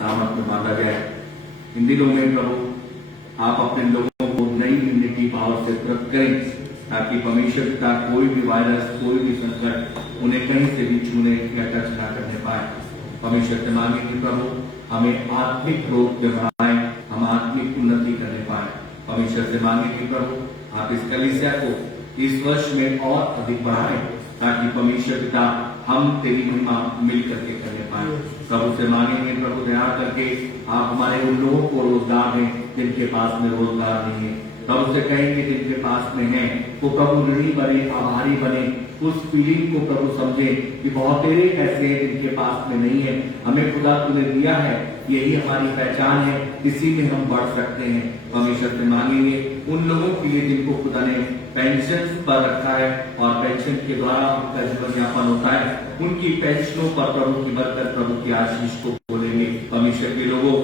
सामर्थ में बांधा जाए। इन दिनों में प्रभु आप अपने लोगों को नई इम्यूनिटी पावर से तृप्त करें, ताकि परमेश्वर पिता कोई भी वायरस, कोई भी संकट उन्हें कहीं से भी छूने या टच ना करने पाए। परमेश्वर से मांगे कि प्रभु हमें आत्मिक ग्रोथ जब आए, हम आत्मिक उन्नति करने पाए। परमेश्वर से मांगे कि प्रभु आप इस कलीसिया को इस वर्ष में और अधिक बढ़ाएं, ताकि परमेश्वर पिता हम तेरी महिमा मिल करके करने पाए। प्रभु से मांगेंगे प्रभु दया करके आप हमारे उन लोगों को रोजगार दें जिनके पास में रोजगार नहीं है। प्रभु से कहेंगे जिनके पास में है वो प्रभु ऋणी बने, आभारी बने, उस फीलिंग को प्रभु समझे कि बहुत तेरे ऐसे हैं जिनके पास में नहीं है, हमें खुदा तूने दिया है, यही हमारी पहचान है, इसी में हम बढ़ सकते हैं। परमेश्वर से मांगेंगे उन लोगों के लिए जिनको खुदा ने पेंशन पर रखा है और पेंशन के द्वारा उनका जीवन यापन होता है, उनकी पेंशनों पर प्रभु की बरकत, प्रभु की आशीष को बोलेंगे। परमेश्वर के लोगों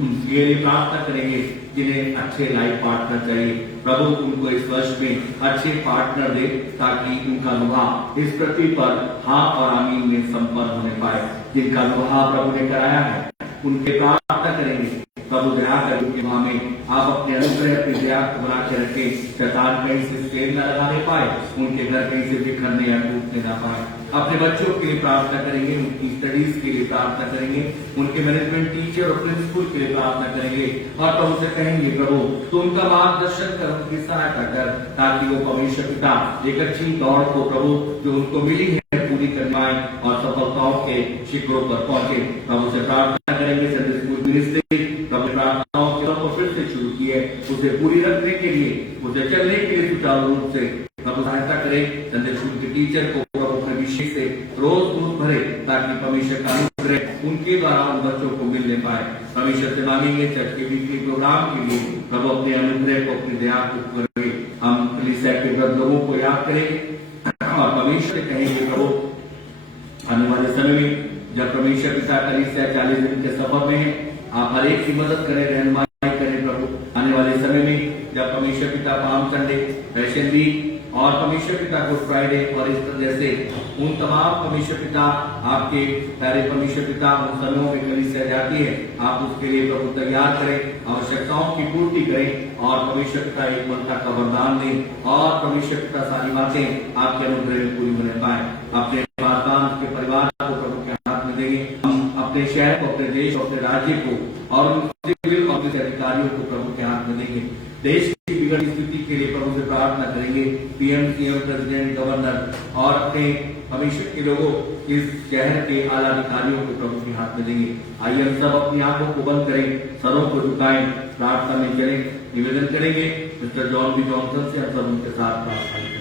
उनके लिए प्रार्थना करेंगे जिन्हें अच्छे लाइफ पार्टनर चाहिए। प्रभु उनको इस वर्ष में अच्छे पार्टनर दे, ताकि उनका विवाह इस पृथ्वी पर हाँ और आमीन में संपन्न होने पाए। जिनका विवाह प्रभु ने कराया है उनके प्रार्थना करेंगे प्रभु दया कर उनके विवाह में आप अपने अनुग्रह, अपनी दया को बना के रखें, शैतान कहीं से स्टेज न लगाने पाए, उनके घर कहीं से बिखरने या टूटने ना पाए। अपने बच्चों के लिए प्रार्थना करेंगे, उनकी स्टडीज के लिए प्रार्थना करेंगे, उनके मैनेजमेंट टीचर और प्रिंसिपल के लिए प्रार्थना करेंगे और प्रभु से कहेंगे प्रभु तो उनका मार्गदर्शन कर, उनकी सहायता कर, ताकि वो परमेश्वर पिता एक अच्छी दौड़ को प्रभु जो उनको मिली है पूरी कर पाए और सफलताओं के शिखरों पर पहुंचे। प्रभु से प्रार्थना करेंगे संडे स्कूल मिनिस्ट्री प्रभु प्रार्थनाओं के को फिर से शुरू की है, उसे पूरी रखने के लिए, उसे चलने के लिए सुचारू रूप से प्रभु सहायता करे। संडे स्कूल के टीचर को प्रभु अपने अभिषेक से रोज दूध भरे, ताकि परमेश्वर का अनुग्रह उनके द्वारा उन बच्चों को मिलने पाए। परमेश्वर से मांगेंगे चर्च के वीकली प्रोग्राम के लिए प्रभु अपने अनुग्रह को, अपनी दया को करेंगे। हम कलीसिया के लोगों को याद करेंगे और परमेश्वर से कहेंगे प्रभु आने वाले समय में जब परमेश्वर पिता कलीसिया 40 दिन के सफर में है, आप हर एक की मदद करें, रहनुमाई करें प्रभु। आने वाले समय में जब परमेश्वर पिता पाम संडे, पैशन वीक और परमेश्वर पिता गुड फ्राइडे और ईस्टर जैसे उन तमाम परमेश्वर पिता आपके प्यारे परमेश्वर पिता उन समयों में कलीसिया जाती है, आप उसके लिए प्रभु तैयार करें, आवश्यकताओं की पूर्ति करें और परमेश्वर पिता एक मनता का वरदान दें और परमेश्वर पिता सारी बातें आपके अनुग्रह में पूरी होने पाए। अपने के परिवार को प्रभु के हाथ में देंगे। हम अपने शहर को, अपने देश को, अपने राज्य को और सिविल ऑफिस अधिकारियों को प्रभु के हाथ में देंगे। देश की बिगड़ी स्थिति के लिए प्रभु से प्रार्थना करेंगे। पीएम, सीएम, प्रेसिडेंट, गवर्नर और अपने भविष्य के लोगों इस शहर के आला अधिकारियों को प्रभु के हाथ में देंगे। आइए हम सब अपनी आंखों को बंद करें, सरों को झुकाएं, प्रार्थना में चलें। निवेदन करेंगे मिस्टर जॉन बी जॉनसन से, हम सब उनके साथ प्रार्थना करें।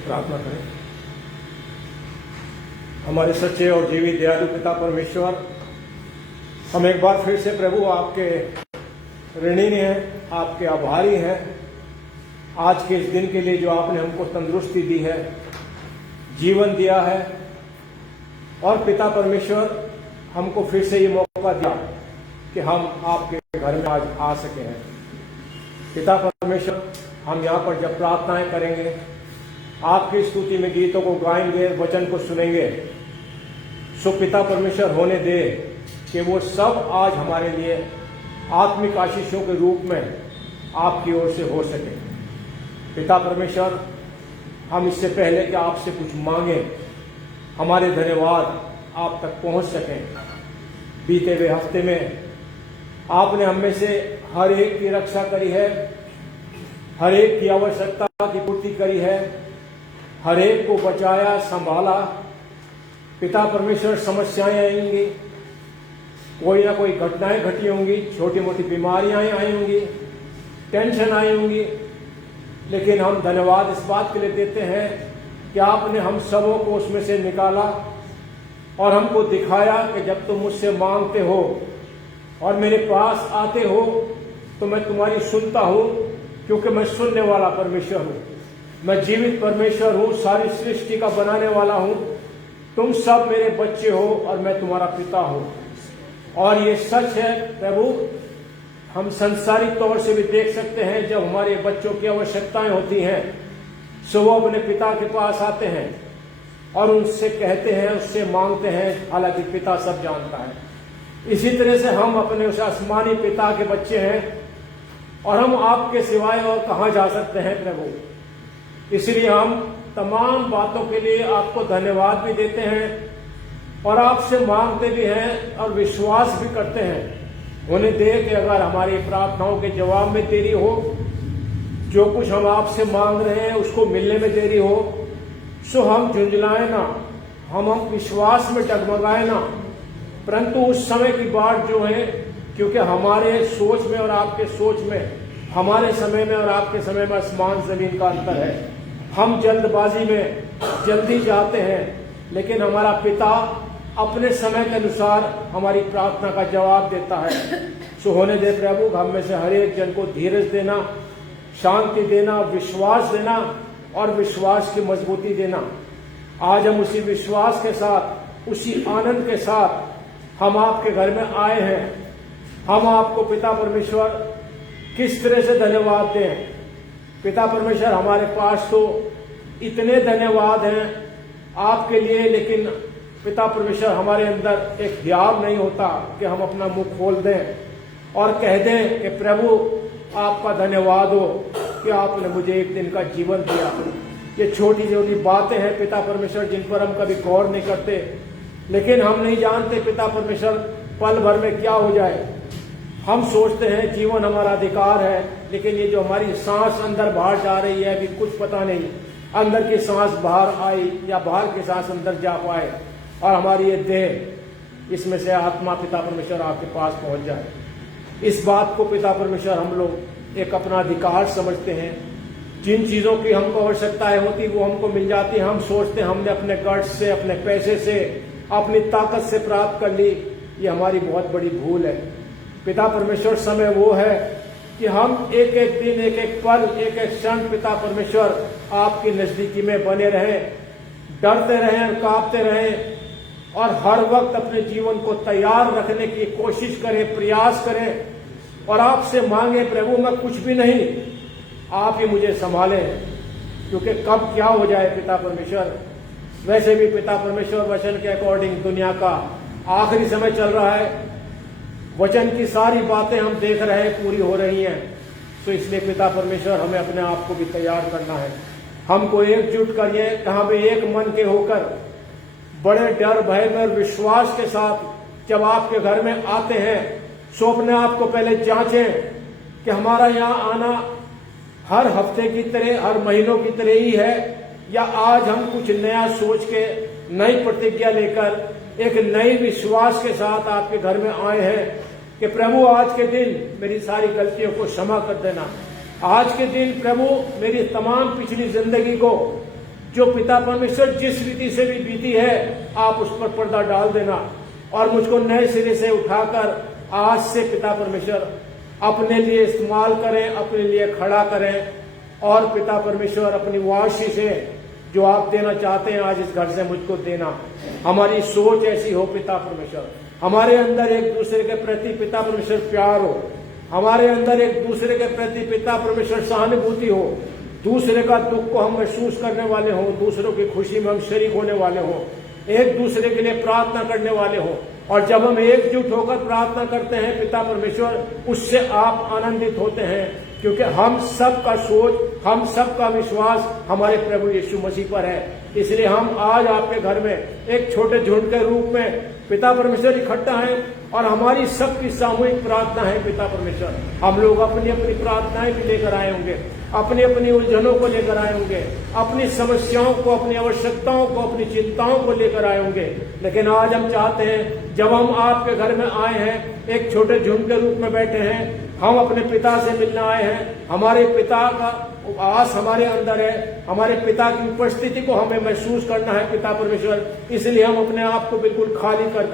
प्रार्थना करें। हमारे सच्चे और जीवित दयालु पिता परमेश्वर, हम एक बार फिर से प्रभु आपके ऋणी हैं, आपके आभारी हैं आज के इस दिन के लिए जो आपने हमको तंदुरुस्ती दी है, जीवन दिया है और पिता परमेश्वर हमको फिर से ये मौका दिया कि हम आपके घर में आज आ सके हैं। पिता परमेश्वर, हम यहाँ पर जब प्रार्थनाएं करेंगे, आपकी स्तुति में गीतों को गाएंगे, वचन को सुनेंगे, सो पिता परमेश्वर होने दे कि वो सब आज हमारे लिए आत्मिक आशीषों के रूप में आपकी ओर से हो सके। पिता परमेश्वर, हम इससे पहले कि आपसे कुछ मांगे, हमारे धन्यवाद आप तक पहुंच सकें। बीते हुए हफ्ते में आपने हम में से हर एक की रक्षा करी है, हर एक की आवश्यकता की पूर्ति करी है, हर एक को बचाया, संभाला। पिता परमेश्वर, समस्याएं आएंगी, कोई ना कोई घटनाएं घटी होंगी, छोटी मोटी बीमारियां आई होंगी, टेंशन आई होंगी, लेकिन हम धन्यवाद इस बात के लिए देते हैं कि आपने हम सबों को उसमें से निकाला और हमको दिखाया कि जब तुम मुझसे मांगते हो और मेरे पास आते हो तो मैं तुम्हारी सुनता हूं, क्योंकि मैं सुनने वाला परमेश्वर हूं, मैं जीवित परमेश्वर हूं, सारी सृष्टि का बनाने वाला हूं। तुम सब मेरे बच्चे हो और मैं तुम्हारा पिता हूं। और ये सच है प्रभु हम संसारिक तौर से भी देख सकते हैं, जब हमारे बच्चों की आवश्यकताएं होती हैं सो वो अपने पिता के पास आते हैं और उनसे कहते हैं, उससे मांगते हैं, हालांकि पिता सब जानता है। इसी तरह से हम अपने उस आसमानी पिता के बच्चे हैं और हम आपके सिवाय और कहां जा सकते हैं प्रभु। इसलिए हम तमाम बातों के लिए आपको धन्यवाद भी देते हैं और आपसे मांगते भी हैं और विश्वास भी करते हैं। उन्हें दे कि अगर हमारी प्रार्थनाओं के जवाब में देरी हो, जो कुछ हम आपसे मांग रहे हैं उसको मिलने में देरी हो, सो हम झुंझलाए ना, हम विश्वास में डगमगाए ना, परंतु उस समय की बात जो है, क्योंकि हमारे सोच में और आपके सोच में, हमारे समय में और आपके समय में आसमान जमीन का अंतर है। हम जल्दबाजी में जल्दी चाहते हैं, लेकिन हमारा पिता अपने समय के अनुसार हमारी प्रार्थना का जवाब देता है। सो होने दे प्रभु, हम में से हर एक जन को धीरज देना, शांति देना, विश्वास देना और विश्वास की मजबूती देना। आज हम उसी विश्वास के साथ, उसी आनंद के साथ हम आपके घर में आए हैं। हम आपको पिता परमेश्वर किस तरह से धन्यवाद दें। पिता परमेश्वर, हमारे पास तो इतने धन्यवाद हैं आपके लिए, लेकिन पिता परमेश्वर हमारे अंदर एक हियाव नहीं होता कि हम अपना मुंह खोल दें और कह दें कि प्रभु आपका धन्यवाद हो कि आपने मुझे एक दिन का जीवन दिया। ये छोटी छोटी बातें हैं पिता परमेश्वर, जिन पर हम कभी गौर नहीं करते, लेकिन हम नहीं जानते पिता परमेश्वर पल भर में क्या हो जाए। हम सोचते हैं जीवन हमारा अधिकार है, लेकिन ये जो हमारी सांस अंदर बाहर जा रही है, अभी कुछ पता नहीं अंदर की सांस बाहर आई या बाहर की सांस अंदर जा पाए और हमारी ये देह, इसमें से आत्मा पिता परमेश्वर आपके पास पहुंच जाए। इस बात को पिता परमेश्वर हम लोग एक अपना अधिकार समझते हैं। जिन चीजों की हमको आवश्यकताएं होती वो हमको मिल जाती, हम सोचते हैं हमने अपने गट्स से, अपने पैसे से, अपनी ताकत से प्राप्त कर ली। ये हमारी बहुत बड़ी भूल है। पिता परमेश्वर, समय वो है कि हम एक एक दिन, एक एक पल, एक एक क्षण पिता परमेश्वर आपकी नजदीकी में बने रहें, डरते रहें, कांपते रहें और हर वक्त अपने जीवन को तैयार रखने की कोशिश करें, प्रयास करें और आपसे मांगे, प्रभु मैं कुछ भी नहीं, आप ही मुझे संभालें, क्योंकि कब क्या हो जाए पिता परमेश्वर। वैसे भी पिता परमेश्वर वचन के अकॉर्डिंग दुनिया का आखिरी समय चल रहा है। वचन की सारी बातें हम देख रहे हैं पूरी हो रही हैं। तो इसलिए पिता परमेश्वर हमें अपने आप को भी तैयार करना है। हमको एकजुट करिए, कहां भी एक मन के होकर बड़े डर भय में और विश्वास के साथ जब आपके घर में आते हैं, सो अपने आप को पहले जांचें कि हमारा यहाँ आना हर हफ्ते की तरह, हर महीनों की तरह ही है, या आज हम कुछ नया सोच के, नई प्रतिज्ञा लेकर, एक नई विश्वास के साथ आपके घर में आए हैं कि प्रभु आज के दिन मेरी सारी गलतियों को क्षमा कर देना। आज के दिन प्रभु मेरी तमाम पिछली जिंदगी को, जो पिता परमेश्वर जिस रीति से भी बीती है, आप उस पर पर्दा डाल देना और मुझको नए सिरे से उठाकर आज से पिता परमेश्वर अपने लिए इस्तेमाल करें, अपने लिए खड़ा करें और पिता परमेश्वर अपनी वाशी से जो आप देना चाहते हैं आज इस घर से मुझको देना। हमारी सोच ऐसी हो पिता परमेश्वर, हमारे अंदर एक दूसरे के प्रति पिता परमेश्वर प्यार हो, हमारे अंदर एक दूसरे के प्रति पिता परमेश्वर सहानुभूति हो, दूसरे का दुख को हम महसूस करने वाले हों, दूसरों की खुशी में हम शरीक होने वाले हों, एक दूसरे के लिए प्रार्थना करने वाले हों। और जब हम एकजुट होकर प्रार्थना करते हैं पिता परमेश्वर, उससे आप आनंदित होते हैं, क्योंकि हम सब का सोच, हम सब का विश्वास हमारे प्रभु यीशु मसीह पर है। इसलिए हम आज आपके घर में एक छोटे झुंड के रूप में पिता परमेश्वर इकट्ठा हैं और हमारी सबकी सामूहिक प्रार्थना है पिता परमेश्वर। हम लोग अपनी अपनी प्रार्थनाएं भी लेकर आए होंगे, अपनी अपनी उलझनों को लेकर आए होंगे, अपनी समस्याओं को, अपनी आवश्यकताओं को, अपनी चिंताओं को लेकर आए होंगे, लेकिन आज हम चाहते हैं जब हम आपके घर में आए हैं, एक छोटे झुंड के रूप में बैठे हैं, हम अपने पिता से मिलने आए हैं, हमारे पिता का आस हमारे अंदर है, हमारे पिता की उपस्थिति को हमें महसूस करना है पिता परमेश्वर। इसलिए हम अपने आप को बिल्कुल खाली कर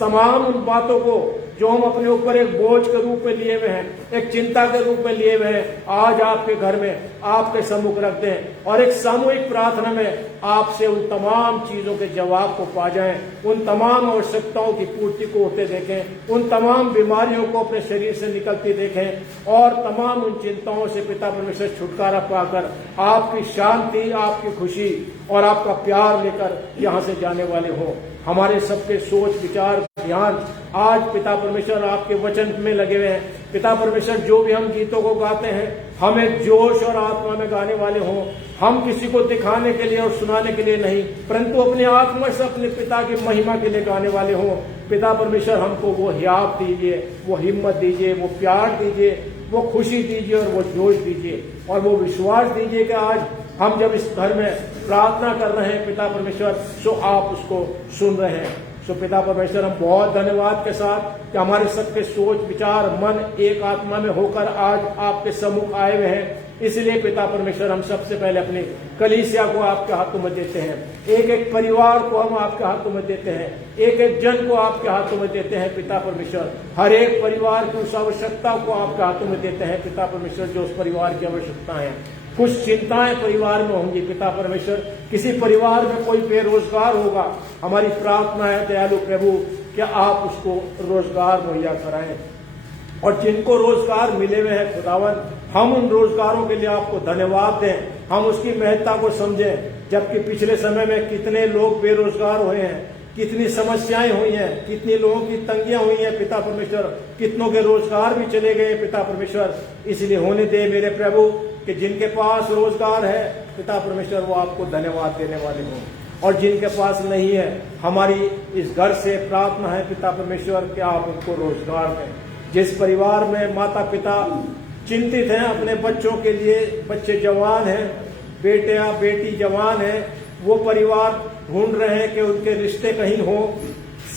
तमाम उन बातों को जो हम अपने ऊपर एक बोझ के रूप में लिए हुए हैं, एक चिंता के रूप में लिए हुए हैं, आज आपके घर में आपके सम्मुख रख दें और एक सामूहिक प्रार्थना में आपसे उन तमाम चीजों के जवाब को पा जाएं, उन तमाम आवश्यकताओं की पूर्ति को होते देखें, उन तमाम बीमारियों को अपने शरीर से निकलती देखें और तमाम उन चिंताओं से पिता परमेश्वर छुटकारा पाकर आपकी शांति, आपकी खुशी और आपका प्यार लेकर यहाँ से जाने वाले हो। हमारे सबके सोच, विचार, ध्यान आज पिता परमेश्वर आपके वचन में लगे हुए हैं। पिता परमेश्वर जो भी हम गीतों को गाते हैं, हम एक जोश और आत्मा में गाने वाले हों। हम किसी को दिखाने के लिए और सुनाने के लिए नहीं, परंतु अपने आत्मा से अपने पिता की महिमा के लिए गाने वाले हों। पिता परमेश्वर हमको वो हियाव दीजिए, वो हिम्मत दीजिए, वो प्यार दीजिए, वो खुशी दीजिए और वो जोश दीजिए और वो विश्वास दीजिए कि आज हम जब इस घर में प्रार्थना कर रहे हैं पिता परमेश्वर, सो आप उसको सुन रहे हैं। सो पिता परमेश्वर, हम बहुत धन्यवाद के साथ कि हमारे सबके सोच, विचार, मन एक आत्मा में होकर आज आपके सम्मुख आए हुए हैं। इसलिए पिता परमेश्वर, हम सबसे पहले अपनी कलीसिया को आपके हाथों में देते हैं, एक एक परिवार को हम आपके हाथों में देते हैं, एक एक जन को आपके हाथों में देते हैं पिता परमेश्वर। हर एक परिवार की उस आवश्यकता को आपके हाथों में देते हैं पिता परमेश्वर, जो उस परिवार की आवश्यकता है। कुछ चिंताएं परिवार में होंगी पिता परमेश्वर, किसी परिवार में कोई बेरोजगार होगा, हमारी प्रार्थना है दयालु प्रभु कि आप उसको रोजगार मुहैया कराएं और जिनको रोजगार मिले हुए हैं खुदावन, हम उन रोजगारों के लिए आपको धन्यवाद दें, हम उसकी महत्ता को समझें। जबकि पिछले समय में कितने लोग बेरोजगार हुए हैं, कितनी समस्याएं हुई हैं, कितनी लोगों की तंगियां हुई हैं पिता परमेश्वर, कितनों के रोजगार भी चले गए पिता परमेश्वर। इसलिए होने दे मेरे प्रभु कि जिनके पास रोजगार है पिता परमेश्वर, वो आपको धन्यवाद देने वाले हों, और जिनके पास नहीं है, हमारी इस घर से प्रार्थना है पिता परमेश्वर कि आप उनको रोजगार दें। जिस परिवार में माता पिता चिंतित हैं अपने बच्चों के लिए, बच्चे जवान हैं, बेटे या बेटी जवान है, वो परिवार ढूंढ रहे हैं कि उनके रिश्ते कहीं हो,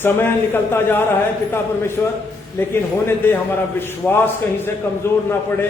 समय निकलता जा रहा है पिता परमेश्वर, लेकिन होने दे हमारा विश्वास कहीं से कमजोर ना पड़े।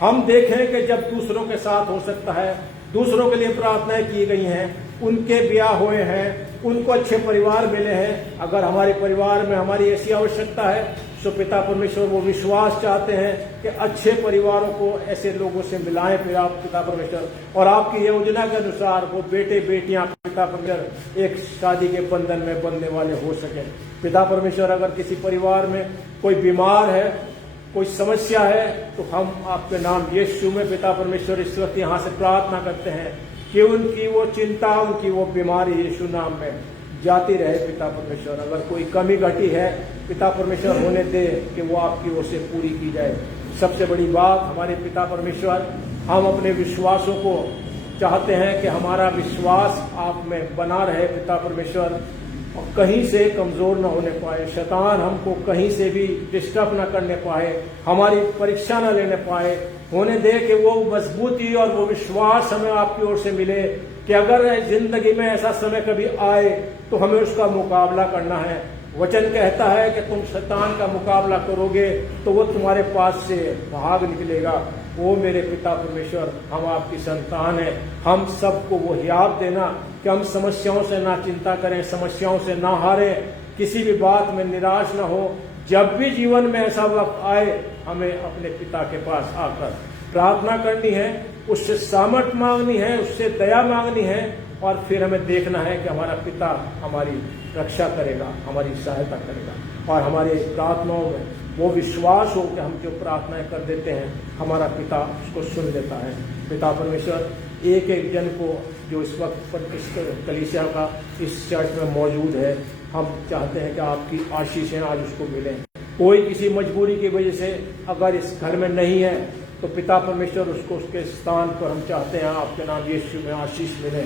हम देखें कि जब दूसरों के साथ हो सकता है, दूसरों के लिए प्रार्थनाएं की गई हैं, उनके ब्याह हुए हैं, उनको अच्छे परिवार मिले हैं, अगर हमारे परिवार में हमारी ऐसी आवश्यकता है तो पिता परमेश्वर वो विश्वास चाहते हैं कि अच्छे परिवारों को ऐसे लोगों से मिलाएं पिता परमेश्वर, और आपकी योजना के अनुसार वो बेटे बेटियां पिता परमेश्वर एक शादी के बंधन में बंधने वाले हो सके। पिता परमेश्वर, अगर किसी परिवार में कोई बीमार है, कोई समस्या है, तो हम आपके नाम यीशु में पिता परमेश्वर इस वक्त यहाँ से प्रार्थना करते हैं कि उनकी वो चिंता, उनकी वो बीमारी यीशु नाम में जाती रहे पिता परमेश्वर। अगर कोई कमी घटी है पिता परमेश्वर, होने दे कि वो आपकी ओर से पूरी की जाए। सबसे बड़ी बात हमारे पिता परमेश्वर, हम अपने विश्वासों को चाहते हैं कि हमारा विश्वास आप में बना रहे पिता परमेश्वर, और कहीं से कमजोर न होने पाए, शैतान हमको कहीं से भी डिस्टर्ब न करने पाए, हमारी परीक्षा न लेने पाए। होने दे कि वो मजबूती और वो विश्वास हमें आपकी ओर से मिले कि अगर जिंदगी में ऐसा समय कभी आए तो हमें उसका मुकाबला करना है। वचन कहता है कि तुम शैतान का मुकाबला करोगे तो वो तुम्हारे पास से भाग निकलेगा। वो मेरे पिता परमेश्वर, हम आपकी संतान हैं, हम सबको वो हियाव देना कि हम समस्याओं से ना चिंता करें, समस्याओं से ना हारें, किसी भी बात में निराश न हो। जब भी जीवन में ऐसा वक्त आए, हमें अपने पिता के पास आकर प्रार्थना करनी है, उससे सामर्थ मांगनी है, उससे दया मांगनी है, और फिर हमें देखना है कि हमारा पिता हमारी रक्षा करेगा, हमारी सहायता करेगा, और हमारे प्रार्थनाओं में वो विश्वास हो कि हम जो प्रार्थनाएं कर देते हैं हमारा पिता उसको सुन लेता है। पिता परमेश्वर, एक एक जन को जो इस वक्त पर इस कलीसिया का इस चर्च में मौजूद है, हम चाहते हैं कि आपकी आशीषें आज उसको मिलें। कोई किसी मजबूरी की वजह से अगर इस घर में नहीं है तो पिता परमेश्वर उसको उसके स्थान पर हम चाहते हैं आपके नाम यीशु में आशीष मिले,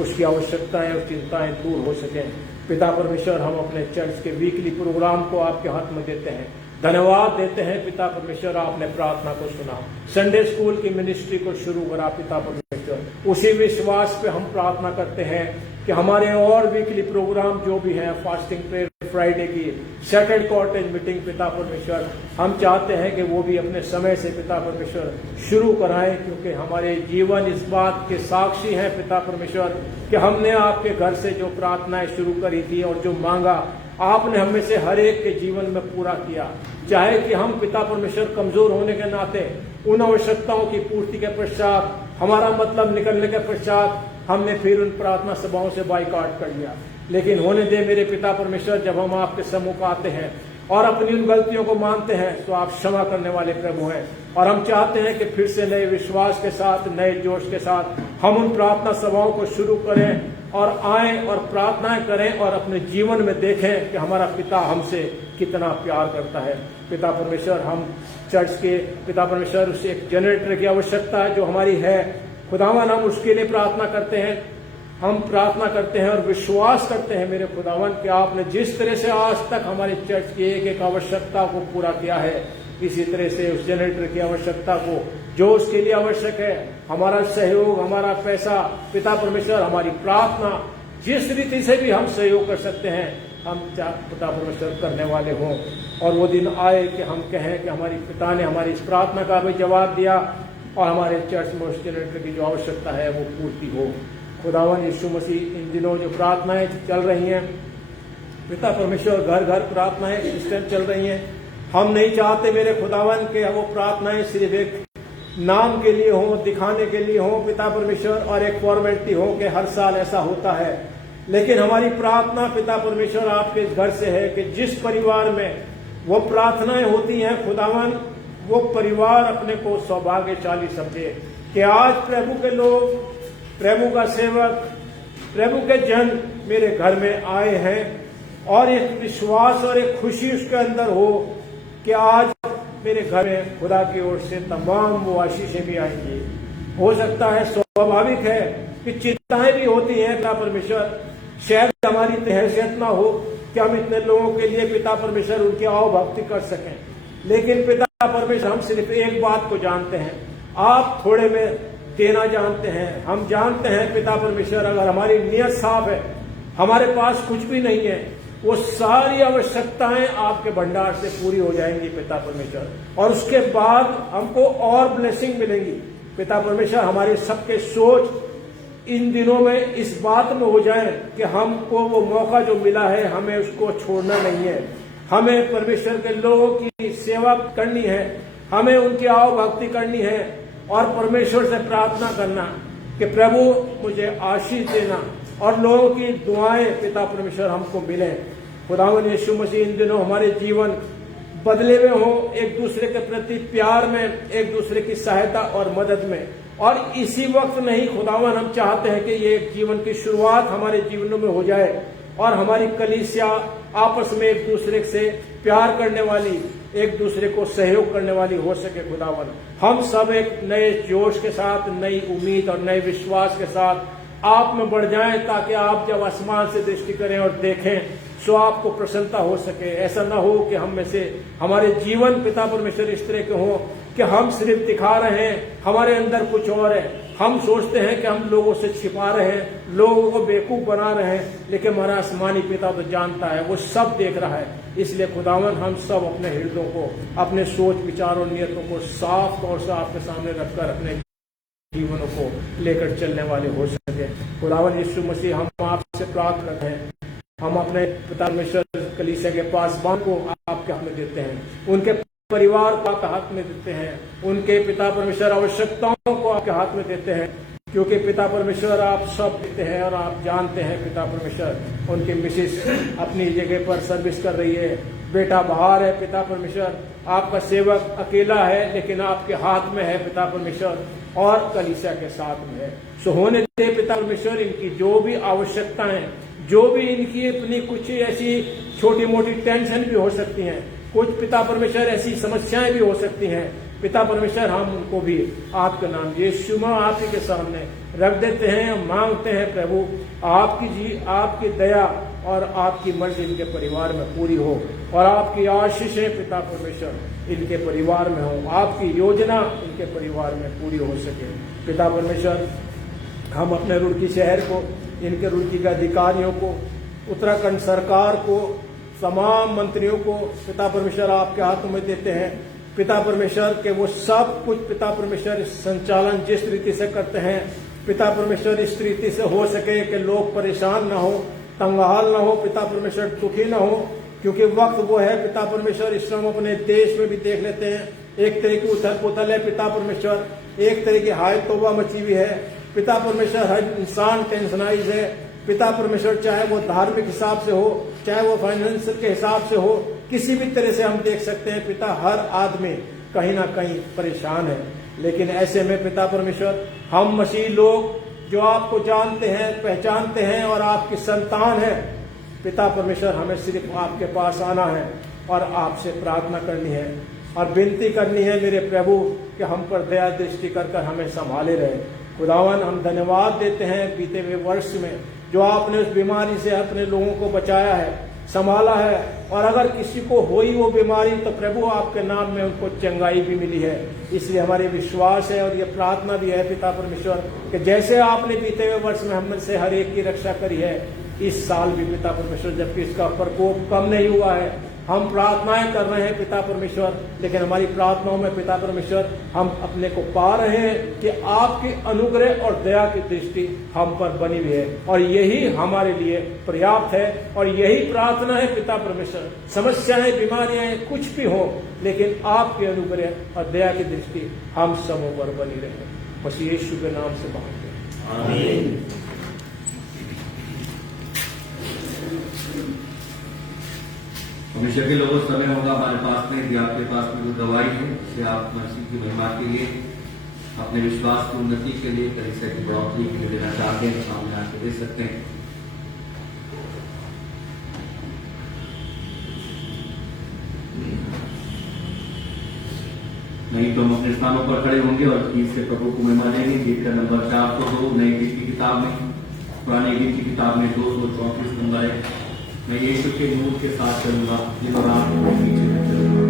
उसकी आवश्यकताएं और चिंताएं दूर हो सकें। पिता परमेश्वर, हम अपने चर्च के वीकली प्रोग्राम को आपके हाथ में देते हैं, धन्यवाद देते हैं पिता परमेश्वर, आपने प्रार्थना को सुना, संडे स्कूल की मिनिस्ट्री को शुरू करा पिता परमेश्वर। उसी विश्वास पे हम प्रार्थना करते हैं कि हमारे और वीकली प्रोग्राम जो भी हैं, फास्टिंग प्रेयर फ्राइडे की, सैटरडे कॉटेज मीटिंग पिता परमेश्वर, हम चाहते हैं कि वो भी अपने समय से पिता परमेश्वर शुरू कराएं, क्योंकि हमारे जीवन इस बात के साक्षी हैं पिता परमेश्वर कि हमने आपके घर से जो प्रार्थनाएं शुरू करी थी और जो मांगा, आपने हम में से हर एक के जीवन में पूरा किया। चाहे कि हम पिता परमेश्वर कमजोर होने के नाते उन आवश्यकताओं की पूर्ति के पश्चात, हमारा मतलब निकलने के पश्चात हमने फिर उन प्रार्थना सभाओं से बाइकआउट कर लिया। लेकिन होने दे मेरे पिता परमेश्वर, जब हम आपके सम्मुख आते हैं और अपनी उन गलतियों को मानते हैं तो आप क्षमा करने वाले प्रभु हैं। और हम चाहते हैं कि फिर से नए विश्वास के साथ, नए जोश के साथ हम उन प्रार्थना सभाओं को शुरू करें और आएं और प्रार्थनाएं करें और अपने जीवन में देखें कि हमारा पिता हमसे कितना प्यार करता है। पिता परमेश्वर, हम चर्च के पिता परमेश्वर, उस एक जनरेटर की आवश्यकता है जो हमारी है खुदावन, हम उसके लिए प्रार्थना करते हैं। हम प्रार्थना करते हैं और विश्वास करते हैं मेरे खुदावन कि आपने जिस तरह से आज तक हमारे चर्च की एक एक आवश्यकता को पूरा किया है, इसी तरह से उस जनरेटर की आवश्यकता को जो उसके लिए आवश्यक है, हमारा सहयोग, हमारा पैसा, पिता परमेश्वर, हमारी प्रार्थना, जिस रीति से भी हम सहयोग कर सकते हैं, हम पिता परमेश्वर करने वाले हों। और वो दिन आए कि हम कहें कि हमारी पिता ने हमारी इस प्रार्थना का भी जवाब दिया और हमारे चर्च में उस जनरेटर की जो आवश्यकता है वो पूर्ति हो। खुदावन यीशु मसीह, इन दिनों जो प्रार्थनाएं चल रही हैं पिता परमेश्वर, घर घर प्रार्थनाएं इस टाइम चल रही हैं। हम नहीं चाहते मेरे खुदावन कि वो प्रार्थनाएं सिर्फ एक नाम के लिए हो, दिखाने के लिए हो पिता परमेश्वर, और एक फॉर्मेलिटी हो कि हर साल ऐसा होता है। लेकिन हमारी प्रार्थना पिता परमेश्वर आपके इस घर से है कि जिस परिवार में वो प्रार्थनाएं होती हैं खुदावन, वो परिवार अपने को सौभाग्यशाली समझे कि आज प्रभु के लोग, प्रभु का सेवक, प्रभु के जन मेरे घर में आए हैं और एक विश्वास और एक खुशी उसके अंदर हो कि आज मेरे घर में खुदा की ओर से तमाम वो आशीषें भी आएंगी। हो सकता है, स्वाभाविक है कि चिंताएं भी होती हैं पिता परमेश्वर, शायद हमारी इतनी हैसियत ना हो कि हम इतने लोगों के लिए पिता परमेश्वर उनकी आओ भक्ति कर सकें। लेकिन पिता परमेश्वर, हम सिर्फ एक बात को जानते हैं, आप थोड़े में देना जानते हैं। हम जानते हैं पिता परमेश्वर, अगर हमारी नियत साफ है, हमारे पास कुछ भी नहीं है, वो सारी आवश्यकताएं आपके भंडार से पूरी हो जाएंगी पिता परमेश्वर, और उसके बाद हमको और ब्लेसिंग मिलेंगी पिता परमेश्वर। हमारे सबके सोच इन दिनों में इस बात में हो जाए कि हमको वो मौका जो मिला है हमें उसको छोड़ना नहीं है। हमें परमेश्वर के लोगों की सेवा करनी है, हमें उनकी आओ भक्ति करनी है और परमेश्वर से प्रार्थना करना कि प्रभु मुझे आशीष देना और लोगों की दुआएं पिता परमेश्वर हमको मिले। खुदावन यीशु मसीह, इन दिनों हमारे जीवन बदले में हो, एक दूसरे के प्रति प्यार में, एक दूसरे की सहायता और मदद में। और इसी वक्त नहीं खुदावन, हम चाहते हैं कि ये जीवन की शुरुआत हमारे जीवनों में हो जाए और हमारी कलीसिया आपस में एक दूसरे से प्यार करने वाली, एक दूसरे को सहयोग करने वाली हो सके। खुदावन, हम सब एक नए जोश के साथ, नई उम्मीद और नए विश्वास के साथ आप में बढ़ जाएं, ताकि आप जब आसमान से दृष्टि करें और देखें सो आपको प्रसन्नता हो सके। ऐसा ना हो कि हम में से हमारे जीवन पिता परमेश्वर इस तरह के हों कि हम सिर्फ दिखा रहे हैं, हमारे अंदर कुछ और है। हम सोचते हैं कि हम लोगों से छिपा रहे हैं, लोगों को बेवकूफ बना रहे हैं, लेकिन हमारा आसमानी पिता तो जानता है, वो सब देख रहा है। इसलिए खुदावन, हम सब अपने हृदयों को, अपने सोच विचार और नियतों को साफ तौर से आपके सामने रखकर अपने जीवनों को लेकर चलने वाले हो सके। खुदावन यीशु मसीह, हम आपसे प्रार्थना करते हैं, हम अपने पिता परमेश्वर कलीसिया के पासबान को आपके हाथ में देते हैं, उनके परिवार को आपके हाथ में देते हैं, उनके पिता परमेश्वर आवश्यकताओं को आपके हाथ में देते हैं, क्योंकि पिता परमेश्वर आप सब देते हैं और आप जानते हैं पिता परमेश्वर। उनकी मिसेस अपनी जगह पर सर्विस कर रही है, बेटा बाहर है पिता परमेश्वर, आपका सेवक अकेला है लेकिन आपके हाथ में है पिता परमेश्वर, और कलीसिया के साथ में है। सो होने दे पिता परमेश्वर, इनकी जो भी आवश्यकताएं, जो भी इनकी अपनी कुछ ऐसी छोटी मोटी टेंशन भी हो सकती हैं, कुछ पिता परमेश्वर ऐसी समस्याएं भी हो सकती हैं पिता परमेश्वर, हम उनको भी आपका नाम यीशु में आप ही के सामने रख देते हैं, मांगते हैं प्रभु आपकी दया और आपकी मर्जी इनके परिवार में पूरी हो, और आपकी आशीषें पिता परमेश्वर इनके परिवार में हो, आपकी योजना इनके परिवार में पूरी हो सके। पिता परमेश्वर, हम अपने रुड़की शहर को, इनके रुड़की के अधिकारियों को, उत्तराखंड सरकार को, तमाम मंत्रियों को पिता परमेश्वर आपके हाथों में देते हैं पिता परमेश्वर, के वो सब कुछ पिता परमेश्वर संचालन जिस रीति से करते हैं पिता परमेश्वर, इस रीति से हो सके कि लोग परेशान ना हो, तंगहाल न हो पिता परमेश्वर, दुखी न हो, क्योंकि वक्त वो है पिता परमेश्वर, इस समय हम अपने देश में भी देख लेते हैं, एक तरह की उथल पुथल है पिता परमेश्वर, एक तरह की हाय तौबा मची हुई है पिता परमेश्वर, हर इंसान टेंशनाइज है पिता परमेश्वर, चाहे वो धार्मिक हिसाब से हो, चाहे वो फाइनेंशियल के हिसाब से हो, किसी भी तरह से हम देख सकते हैं पिता, हर आदमी कहीं ना कहीं परेशान है। लेकिन ऐसे में पिता परमेश्वर, हम मसीह लोग जो आपको जानते हैं, पहचानते हैं और आपकी संतान है पिता परमेश्वर, हमें सिर्फ आपके पास आना है और आपसे प्रार्थना करनी है और विनती करनी है मेरे प्रभु कि हम पर दया दृष्टि कर हमें संभाले रहे। खुदावन, हम धन्यवाद देते हैं बीते हुए वर्ष में जो आपने उस बीमारी से अपने लोगों को बचाया है, संभाला है, और अगर किसी को हुई वो बीमारी तो प्रभु आपके नाम में उनको चंगाई भी मिली है। इसलिए हमारे विश्वास है और ये प्रार्थना भी है पिता परमेश्वर कि जैसे आपने बीते हुए वर्ष में हम से हर एक की रक्षा करी है, इस साल भी पिता परमेश्वर, जबकि इसका प्रकोप कम नहीं हुआ है, हम प्रार्थनाएं कर रहे हैं पिता परमेश्वर, लेकिन हमारी प्रार्थनाओं में पिता परमेश्वर हम अपने को पा रहे हैं कि आपकी अनुग्रह और दया की दृष्टि हम पर बनी हुई है और यही हमारे लिए पर्याप्त है और यही प्रार्थना है पिता परमेश्वर। समस्याएं, बीमारियां कुछ भी हो, लेकिन आपके अनुग्रह और दया की दृष्टि हम सबों पर बनी रहे। मसीह यीशु के नाम से मांगते हैं, आमीन। हमेशा के लोगों समय होगा हमारे पास में, यदि आपके पास में कोई दवाई है जिसे आप मसीह की महिमा के लिए, अपने विश्वास की उन्नति के लिए, कलीसिया की बढ़ोतरी के लिए देना चाहते हैं, सामने आके दे सकते हैं। नहीं तो हम अपने स्थानों पर खड़े होंगे और गीत से प्रभु को महिमा देंगे। गीत का नंबर 402 नई गीत की किताब में, पुराने गीत की किताब में 234 नंबर है। मैं यीशु के नूर के साथ चलूंगा, ये दौरान पीछे चलूंगा।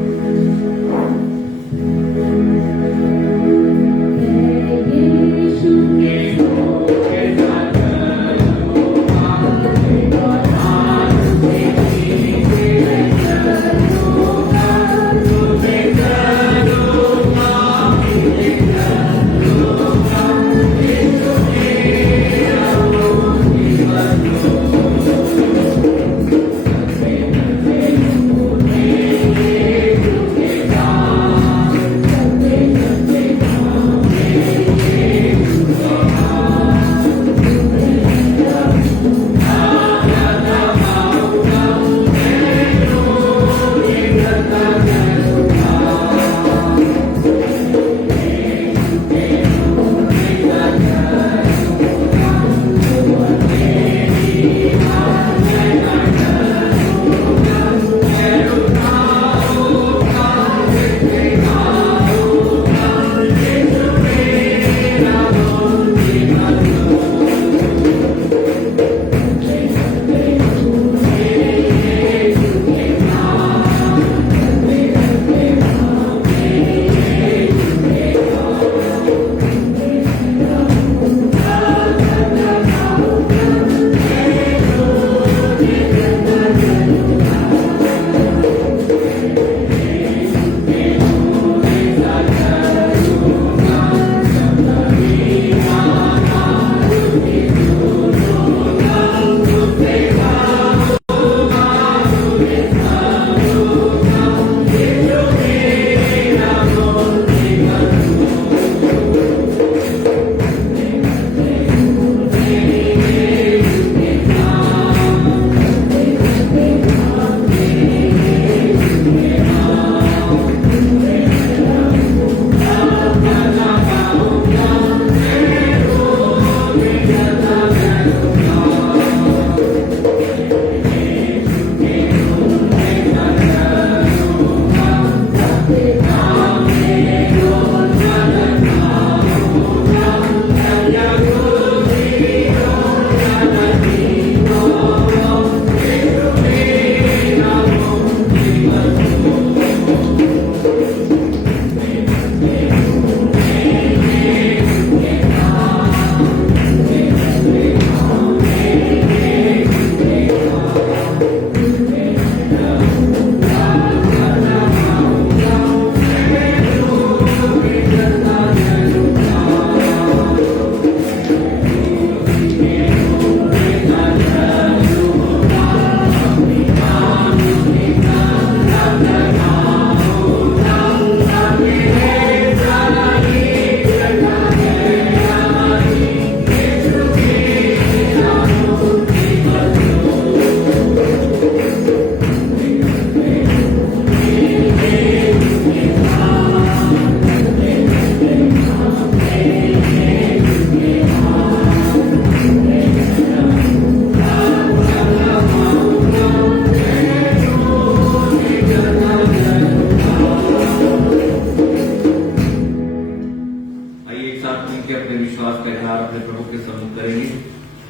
साथ मिलकर अपने विश्वास का इजहार अपने प्रभु के सम्मुख करेंगे।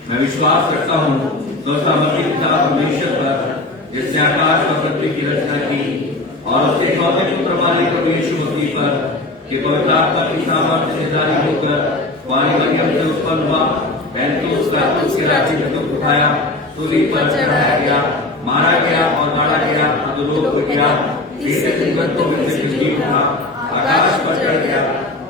मैं विश्वास करता हूँ सर्वसामर्थी पिता परमेश्वर पर, जिसने आकाश और पृथ्वी की रचना की, और उसके इकलौते पुत्र हमारे प्रभु यीशु मसीह पर, कि पवित्र आत्मा की सामर्थ्य से जारी होकर कुंवारी मरियम से उत्पन्न हुआ, पैंतीस का उसके राज्य में दुख उठाया, सूली पर चढ़ाया गया, मारा गया और गाड़ा गया, अधोलोक हो गया, तीसरे दिन मृत्यु में से जी उठा, आकाश पर चढ़ गया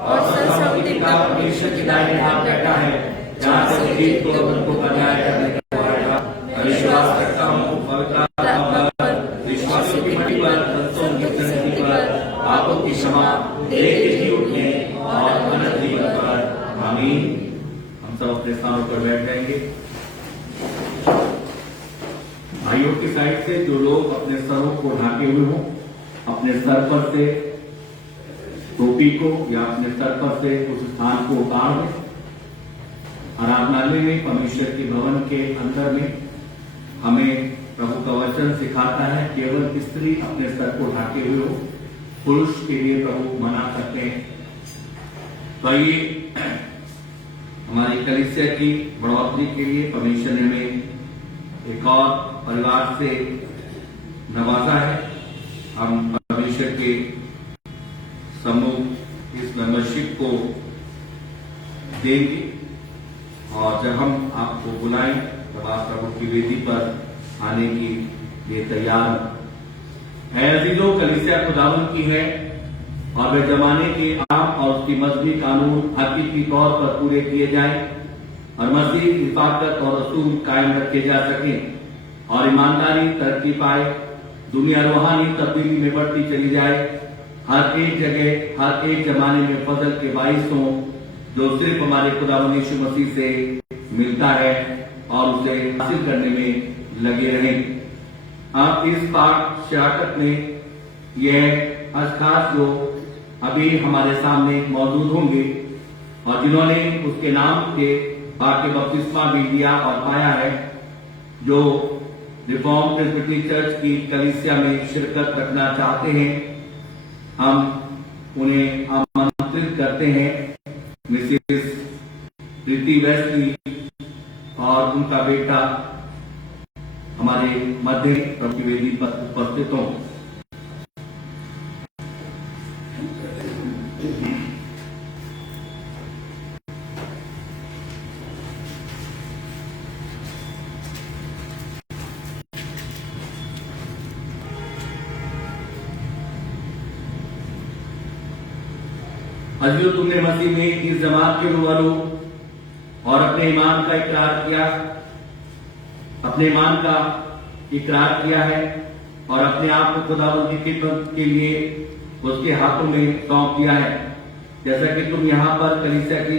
और सर्वशक्ति पिता परमेश्वर की दाहिने हाथ बैठा है, जहाँ से जीत को उनको का न्याय करने को आएगा। मैं विश्वास करता हूँ पवित्र आत्मा पर, विश्वासियों की मट्टी पर, संतों की संगति पर, पापों की क्षमा, एक ही जी उठने और अनंत जीवन पर। आमीन। हम सब अपने स्थानों पर बैठ जाएंगे। भाइयों की साइड से जो लोग अपने सरों को ढाके हुए हों, अपने सर पर से टोपी को या अपने सर पर से उस स्थान को उतार दें। आराधनालय में, परमेश्वर के भवन के अंदर में हमें प्रभु का वचन सिखाता है केवल स्त्री अपने सर को ढाके हुए हो, पुरुष के लिए प्रभु मना करते हैं। तो ये हमारी कलीसिया की बढ़ोतरी के लिए परमेश्वर ने हमें एक और परिवार से नवाजा है। हम परमेश्वर के समूह इस मेंबरशिप को देंगे, और जब हम आपको बुलाएं तब आप प्रभु की वेदी पर आने के लिए तैयार है। अजीजों, कलीसिया खुदावन की है और वे जमाने के आम और उसकी मजहबी कानून हकीकी तौर पर पूरे किए जाएं और मसीह की ताकत और असूल कायम रखे जा सकें और ईमानदारी तरक्की पाए, दुनिया रूहानी तब्दीली में बढ़ती चली जाए, हर एक जगह हर एक जमाने में फजल के बाइस हों जो सिर्फ हमारे खुदावंद यीशु मसीह से मिलता है, और उसे हासिल करने में लगे रहें। अब इस पाक शहादत में यह अशखास जो अभी हमारे सामने मौजूद होंगे और जिन्होंने उसके नाम के वाक्य बपतिस्मा भी लिया और पाया है, जो रिफॉर्म प्रेस्बिटरी चर्च की कलीसिया में शिरकत रखना चाहते हैं, हम उन्हें आमंत्रित करते हैं। मिसेस प्रीति वेस्ली और उनका बेटा हमारे मध्य प्रभु की वेदी पर उपस्थित हों। अजीजों, तुमने मसीह में इस जमात के रूबरू और अपने ईमान का इकरार किया, अपने ईमान का इकरार किया है और अपने आप को खुदावंद की खिदमत के लिए उसके हाथों में सौंप दिया है। जैसा कि तुम यहाँ पर कलीसिया की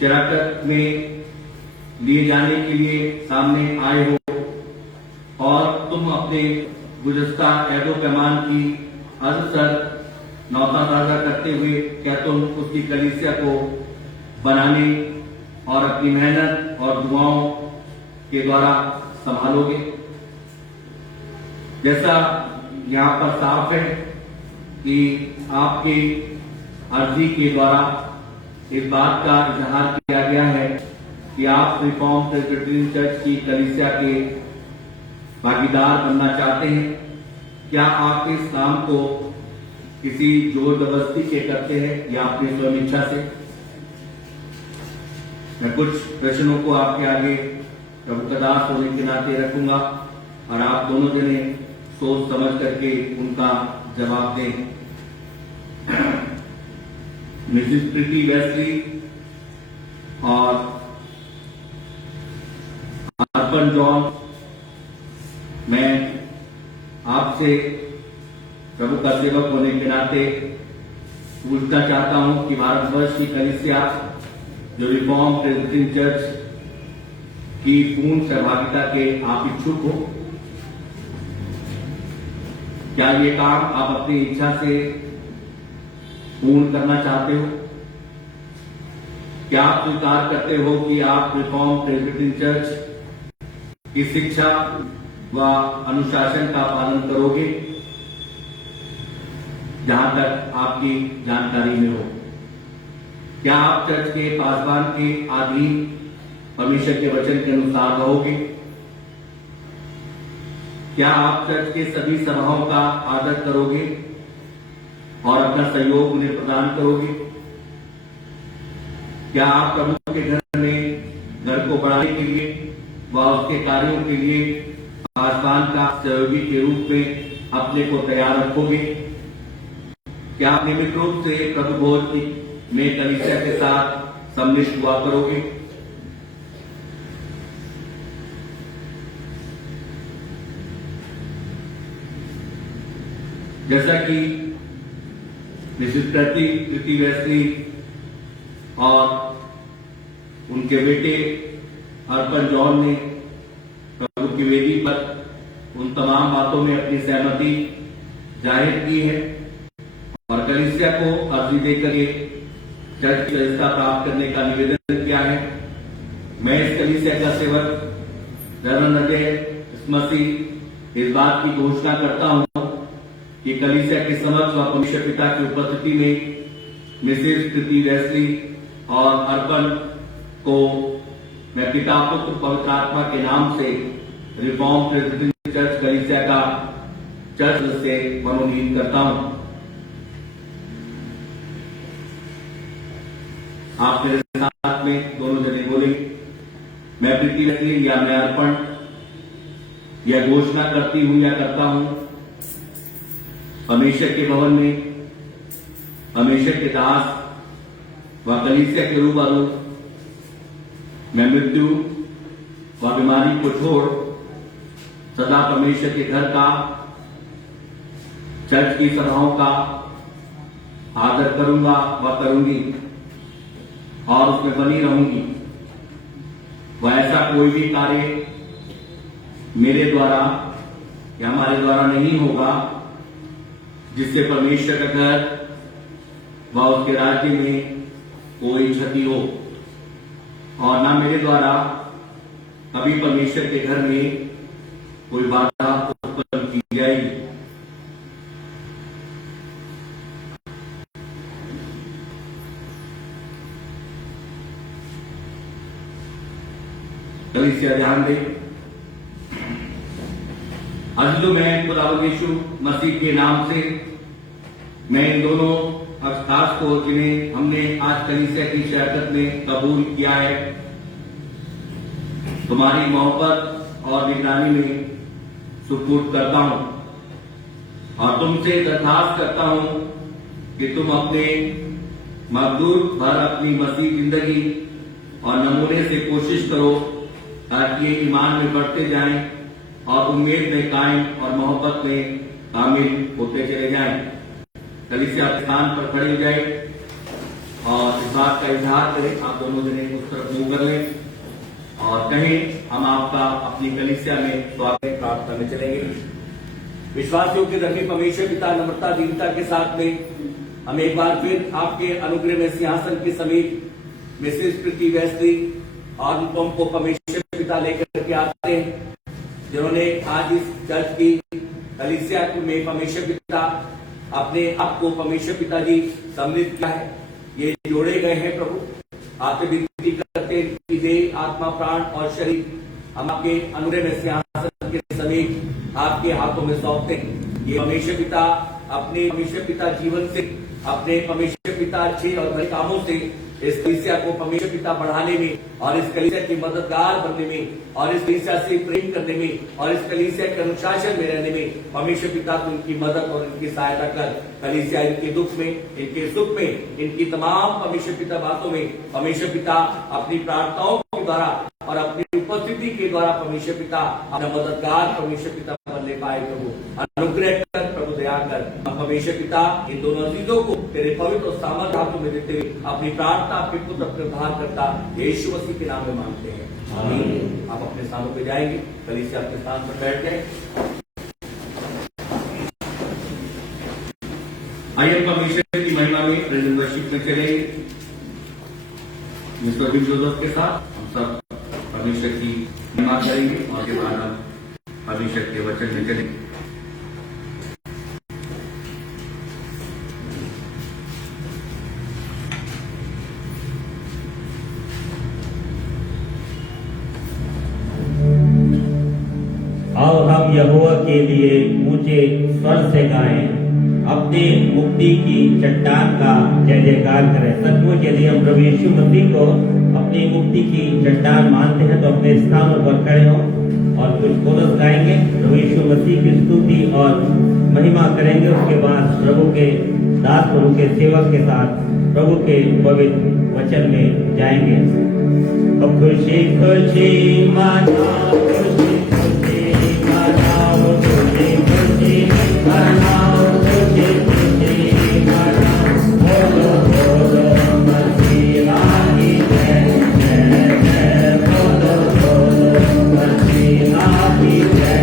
शराकत में लिए जाने के लिए सामने आए हो और तुम अपने गुज़श्ता ऐदो पैमान की अजसर नौता ताजा करते हुए क्या तुम उसकी कलीसिया को बनाने और अपनी मेहनत और दुआओं के द्वारा संभालोगे। जैसा यहाँ पर साफ है कि आपकी अर्जी के द्वारा इस बात का इजहार किया गया है कि आप रिफॉर्म प्रेस्बिटरियन चर्च की कलीसिया के भागीदार बनना चाहते हैं। क्या आप इस काम को किसी जोर जबरदस्ती के करते हैं या अपनी स्वयं इच्छा से? मैं कुछ प्रश्नों को आपके आगे प्रभु का दास होने के नाते रखूंगा और आप दोनों जने सोच समझ करके उनका जवाब दें। मिसेस प्रीति वेस्ली और अर्पण जॉन, मैं आपसे प्रभु का सेवक होने के नाते पूछना चाहता हूं कि भारतवर्ष की कलीसिया जो रिफॉर्म प्रेस्बिटरियन चर्च की पूर्ण सहभागिता के आप इच्छुक हो? क्या ये काम आप अपनी इच्छा से पूर्ण करना चाहते हो? क्या आप स्वीकार करते हो कि आप रिफॉर्म प्रेस्बिटरियन चर्च की शिक्षा व अनुशासन का पालन करोगे जहां तक आपकी जानकारी में हो? क्या आप चर्च के पासवान के अधीन परमेश्वर के वचन के अनुसार रहोगे? क्या आप चर्च के सभी सभाओं का आदर करोगे और अपना सहयोग उन्हें प्रदान करोगे? क्या आप प्रभु के घर में घर को बढ़ाने के लिए व उसके कार्यों के लिए पासवान का सहयोगी के रूप में अपने को तैयार रखोगे? क्या आप नियमित रूप से प्रभु भोज में कलीसिया के साथ सम्मिलित हुआ करोगे? जैसा कि मिसेस कृति वेस्ली और उनके बेटे अर्पण जॉन ने प्रभु की वेदी पर उन तमाम बातों में अपनी सहमति जाहिर की है और कलीसिया को अर्जी देकर के चर्च की सदस्यता प्राप्त करने का निवेदन किया है। मैं इस कलीसिया का सेवक मसीह इस बात की घोषणा करता हूं कि कलीसिया के समक्ष व परमेश्वर पिता की उपस्थिति में मिसेस कृति वेस्ली और अर्पण को मैं पिता पुत्र पवित्र आत्मा के नाम से रिफॉर्म प्रेसिडेंट चर्च कलीसिया का चर्च से मनोनीत करता हूं। आप मेरे साथ में दोनों जने बोले, मैं कृति वेस्ली या मैं अर्पण यह घोषणा करती हूं या करता हूं परमेश्वर के भवन में परमेश्वर के दास व कलीसिया के रूबरू मैं मृत्यु व बीमारी को छोड़ सदा परमेश्वर के घर का चर्च की सभाओं का आदर करूंगा व करूंगी और उसमें बनी रहूंगी। वह ऐसा कोई भी कार्य मेरे द्वारा या हमारे द्वारा नहीं होगा जिससे परमेश्वर का घर व उसके राज्य में कोई क्षति हो, और ना मेरे द्वारा कभी परमेश्वर के घर में कोई बाधा उत्पन्न की जाएगी। कलीसिया ध्यान दे, आज जो मैं खुदावंद यीशु मसीह के नाम से मैं इन दोनों अखास को जिन्हें हमने आज कलीसिया की शरकत में कबूल किया है, तुम्हारी मोहब्बत और निगरानी में सुपुर्द करता हूं और तुमसे दरखास्त करता हूं कि तुम अपने मजदूर भर अपनी मसीह जिंदगी और नमूने से कोशिश करो ताकि ये ईमान में बढ़ते जाएं और उम्मीद में कायम और मोहब्बत में कामिल होते चले जाएं। कलीसिया अपने स्थान पर खड़े हो जाए और इस बात का इजहार करें। आप दोनों जने उस तरफ मुंह कर लें और कहें, हम आपका अपनी कलीसिया में स्वागत प्राप्त करने चलेंगे। विश्वासियों के धर्मी परमेश्वर पिता नम्रता दीनता के साथ में हम एक बार फिर आपके अनुग्रह में सिंहासन के समीप मिसेस कृति वेस्ली और अनुपम को परमेश्वर पिता लेकर के आते हैं, जिन्होंने आज इस चर्च की कलीसिया में परमेश्वर पिता अपने आप को परमेश्वर पिता जी सम्मिलित किया है। ये जोड़े गए हैं। प्रभु आपसे विनती करते हैं कि देह आत्मा प्राण और शरीर हम आपके अनुग्रह में सिंहासन के समीप आपके हाथों में सौंपते हैं। ये परमेश्वर पिता अपने परमेश्वर पिता जीवन से अपने परमेश्वर पिता अच्छे और भले कामों से इस कलीसिया को परमेश्वर पिता बढ़ाने में और इस कलीसिया की मददगार बनने में और इस कलीसिया से प्रेम करने में और इस कलीसिया के अनुशासन में रहने में परमेश्वर पिता को इनकी मदद और इनकी सहायता कर कलीसिया इनके दुख में, इनके सुख में, इनकी तमाम परमेश्वर पिता बातों में परमेश्वर पिता अपनी प्रार्थनाओं के द्वारा और अपनी उपस्थिति के द्वारा परमेश्वर पिता अपना मददगार परमेश्वर पिता बनने पाए। प्रभु अनुग्रह कर, प्रभु दया कर। परमेश्वर पिता इन दोनों चीजों को तेरे पवित्र और सामर्थ्य हाथों में देते हुए अपनी प्रार्थना आपके पुत्र अपने उद्धार करता यीशु मसीह के नाम में मांगते हैं, आमीन। आप अपने स्थानों पे जाएंगे, कलीसिया अपने स्थान पर बैठ जाए। आइए परमेश्वर की महिमा में प्रेजेंट वर्शिप में चलेंगे। मिस्टर बिल जोसेफ के साथ हम सब परमेश्वर की महिमा करेंगे और उसके बाद हम परमेश्वर के वचन में चलेंगे। यहोवा के लिए ऊंचे स्वर से गाएं, अपने मुक्ति की चट्टान का जय जयकार करें। सचमुच यदि हम प्रभु यीशु मसीह को अपनी मुक्ति की चट्टान मानते हैं तो अपने स्थानों पर खड़े हों और कुछ कोरस गाएंगे, प्रभु यीशु मसीह की स्तुति और महिमा करेंगे। उसके बाद प्रभु के दास, प्रभु के सेवक के साथ प्रभु के पवित्र वचन में जाएंगे। अब खुशी खुशी मनाओ, खुशी खुशी मनाओ, खुशी खुशी मनाओ, खुशी खुशी मनाओ, बोलो बोलो मसीहा की जय जय जय, बोलो बोलो मसीहा की जय।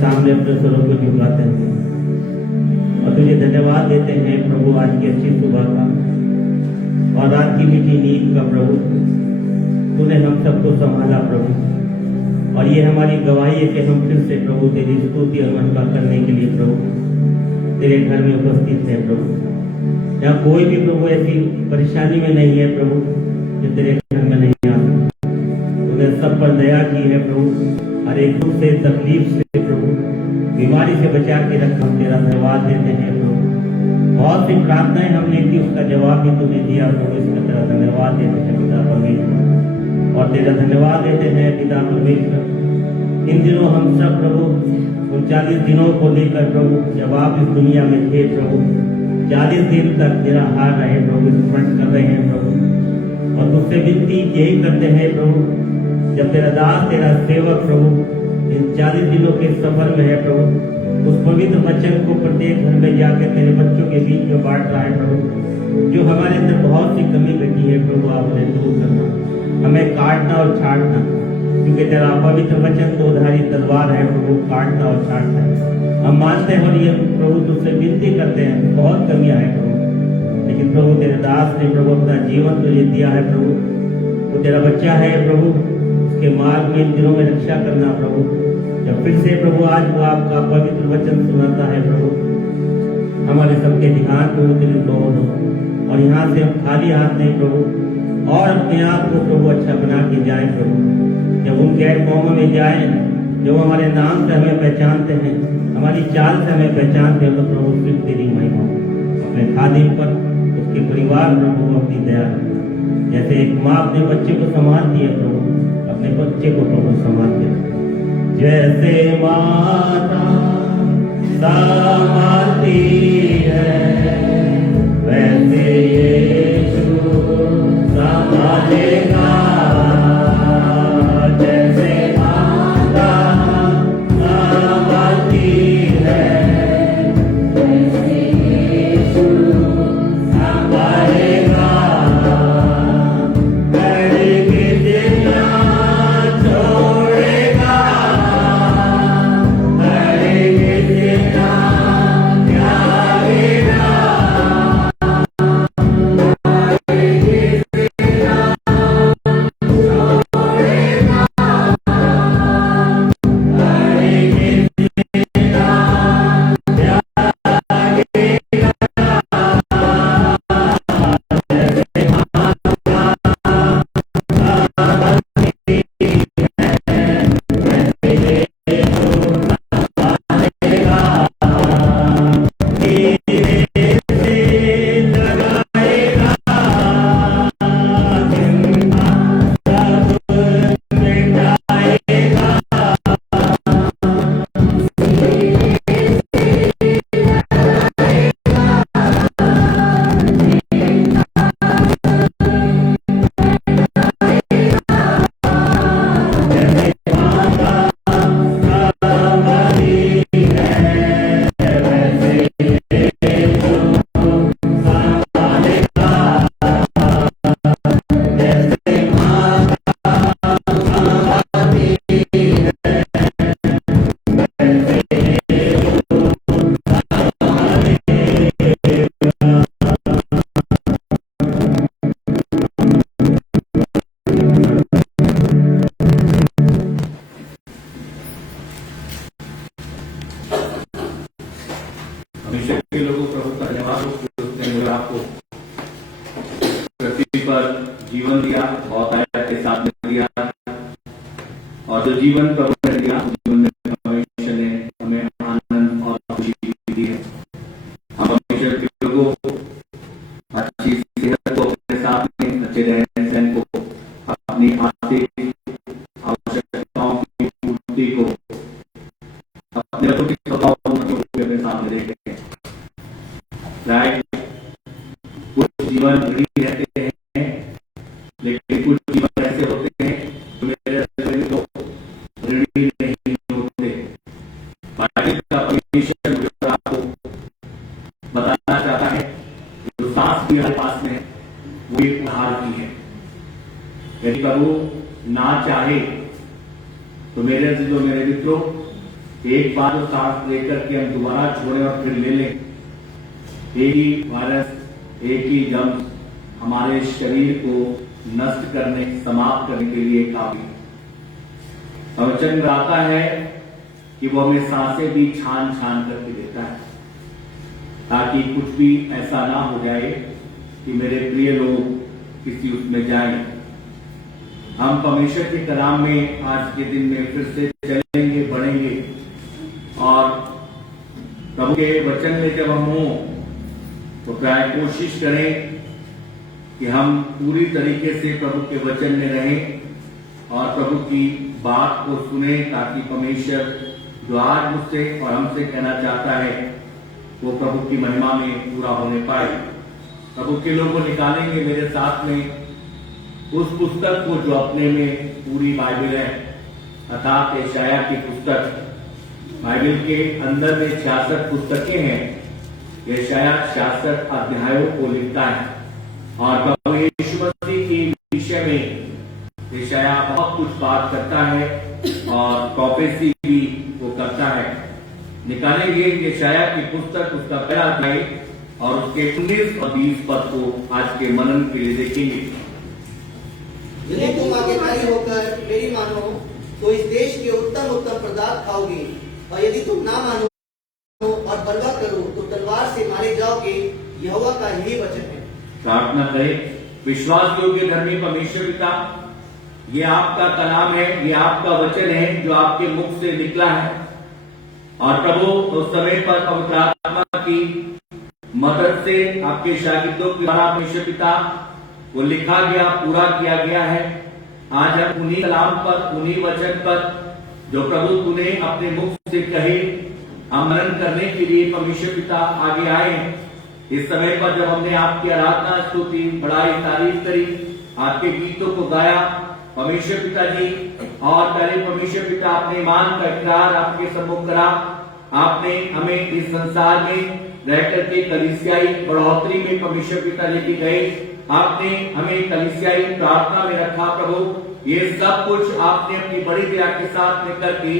सामने अपने स्वरों को झुकाते हैं और तुझे धन्यवाद देते हैं प्रभु आज की अच्छी सुबह का। और रात की मीठी नींद का प्रभु तूने हम सबको संभाला प्रभु। और ये हमारी गवाही है कि हम फिर से प्रभु तेरी स्तुति और महिमा करने के लिए प्रभु तेरे घर में उपस्थित है प्रभु। यहाँ कोई भी प्रभु ऐसी परेशानी में नहीं है प्रभु जो तेरे घर में नहीं आ सकता। तूने सब पर दया की है प्रभु, हर एक दुख से तकलीफ से प्रभु बीमारी से बचा के रख। हम तेरा धन्यवाद देते हैं प्रभु। बहुत सी प्रार्थनाएं हमने की, उसका जवाब भी तूने दिया प्रभु, इसका तेरा धन्यवाद देते हैं पिता परमेश्वर। और तेरा धन्यवाद देते हैं पिता परमेश्वर। इन दिनों हम सब प्रभु 39 दिनों को लेकर प्रभु जब आप इस दुनिया में थे प्रभु 40 दिन तक तेरा हार रहे प्रभु, स्मरण कर रहे हैं प्रभु। और तुझसे विनती यही करते हैं प्रभु, जब तेरा दास तेरा सेवक प्रभु इन 40 दिनों के सफर में है प्रभु, उस पवित्र वचन को प्रत्येक घर में जाकर तेरे बच्चों के बीच में बांट रहा है प्रभु। जो हमारे अंदर बहुत सी कमी घटी है प्रभु, आप उन्हें दूर करना, हमें काटना और छाटना, क्योंकि तेरा पवित्र वचन दोधारी तलवार है प्रभु, काटना और छाटना है। हम मानते हैं और ये प्रभु तुझसे विनती करते हैं, बहुत कमियां हैं प्रभु, लेकिन प्रभु तेरे दास ने प्रभु अपना जीवन तुझे दिया है प्रभु। वो तेरा बच्चा है प्रभु, उसके मार्ग में इन दिनों में रक्षा करना प्रभु। जब फिर से प्रभु आज वो आपका पवित्र वचन सुनाता है प्रभु, हमारे सबके ध्यान को तेरे दौड़ हो, और यहाँ से हम खाली हाथ नहीं प्रभु, और अपने आप को प्रभु अच्छा बना के जाए प्रभु। जब उन गैर कौमों में जाए, जो हमारे नाम से हमें पहचानते हैं, हमारी चाल से हमें पहचानते हैं, तो प्रभु फिर तेरी महिमा अपने खादिम पर, उसके परिवार प्रभु अपनी दया, जैसे एक माँ अपने बच्चे को संभालती है प्रभु, अपने बच्चे को प्रभु संभालते हैं। जैसे माता संभालती है वैसे यीशु संभालेगा। जैसे माता संभालती है वैसे यीशु संभालेगा। के लोगों प्रभु का धन्यवाद हो, उसने आपको पृथ्वी पर जीवन दिया, बहुत आया के साथ में दिया, और जो जीवन प्रभु ने दिया, जीवन में परमेश्वर ने हमें आनंद और खुशी दी है। हम परमेश्वर के लोगों अच्छी सेहत को अपने साथ में, अच्छे रहन सहन को, अपनी आर्थिक आवश्यकताओं की पूर्ति को, अपने लोगों की स्वभाव अपने सामने देखते हैं। कुछ जीवन ऋणी रहते हैं, लेकिन कुछ जीवन ऐसे होते हैं जो मेरे को ऋणी नहीं होते। बाइबल का परमेश्वर जो आपको बताना चाहता है, जो सांस भी हमारे पास में वो एक उधार की है। यदि प्रभु ना चाहे तो मेरे मित्रों, एक बार जो सांस लेकर के हम दोबारा छोड़े और फिर ले लें, एक ही वायरस, एक ही जम हमारे शरीर को नष्ट करने, समाप्त करने के लिए काफी है। वचन में आता है कि वो हमें सांसें भी छान छान करके देता है, ताकि कुछ भी ऐसा ना हो जाए कि मेरे प्रिय लोग किसी उसमें जाएं। हम परमेश्वर के कलाम में आज के दिन में फिर से चलेंगे, बढ़ेंगे, और प्रभु के वचन में जब हम हों तो प्राय कोशिश करें कि हम पूरी तरीके से प्रभु के वचन में रहें और प्रभु की बात को सुने, ताकि परमेश्वर जो आज मुझसे और हमसे कहना चाहता है वो प्रभु की महिमा में पूरा होने पाए। प्रभु के लोग को निकालेंगे मेरे साथ में उस पुस्तक को जो अपने में पूरी बाइबल है, अर्थात यशायाह की पुस्तक। बाइबल के अंदर में 66 पुस्तकें हैं। यशायाह 66 अध्यायों को लिखता है और प्रभु यीशु मसीह के विषय में यशायाह बहुत कुछ बात करता है और प्रोफेसी भी वो करता है। निकालेंगे यशायाह की पुस्तक, उसका पहला अध्याय और उसके 19 और 20 पद को आज के मनन के लिए देखेंगे। यदि तुम आज्ञाकारी होकर मेरी मानो तो इस देश के उत्तम उत्तम पदार्थ खाओगे, और यदि तुम ना मानो और बलवा करो तो तलवार से मारे जाओगे। यहोवा का यही वचन है। प्रार्थना करें। विश्वास योग्य धर्मी परमेश्वर पिता, ये आपका कलाम है, ये आपका वचन है जो आपके मुख से निकला है, और प्रभु उस समय पर पवित्र आत्मा की मदद से आपके शागिर्दों के द्वारा परमेश्वर पिता वो लिखा गया, पूरा किया गया है। आज हम उन्हीं कलाम पर, उन्हीं वचन पर जो प्रभु तूने अपने मुख से कहे, हम मनन करने के लिए परमेश्वर पिता आगे आए। इस समय पर जब हमने आपकी आराधना, स्तुति, बड़ाई, तारीफ करी, आपके गीतों को गाया परमेश्वर पिता जी, और पहले परमेश्वर पिता अपने ईमान का इकरार आपके सम्मुख करा। आपने हमें इस संसार में रह करके कलीसियाई बढ़ोतरी में परमेश्वर पिता लेके गए। आपने हमें कलीसियाई प्रार्थना में रखा प्रभु। ये सब कुछ आपने अपनी बड़ी दया के साथ में करके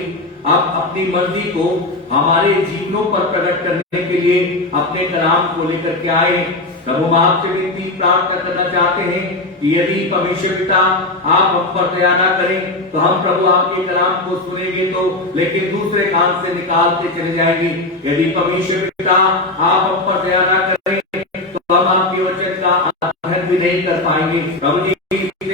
अब अपनी मर्जी को हमारे जीवनों पर प्रकट करने के लिए अपने कलाम को लेकर के आए। प्रभु हम आपसे विनती प्रार्थना करना चाहते हैं कि यदि परमेश्वर पिता आप हम पर दया न करें तो हम प्रभु आपके कलाम को सुनेंगे तो, लेकिन दूसरे कान से निकालते चले जाएंगे। यदि परमेश्वर पिता आप हम पर दया न करें तो हम आपके वचन का अध्ययन भी नहीं कर पाएंगे। प्रभु जी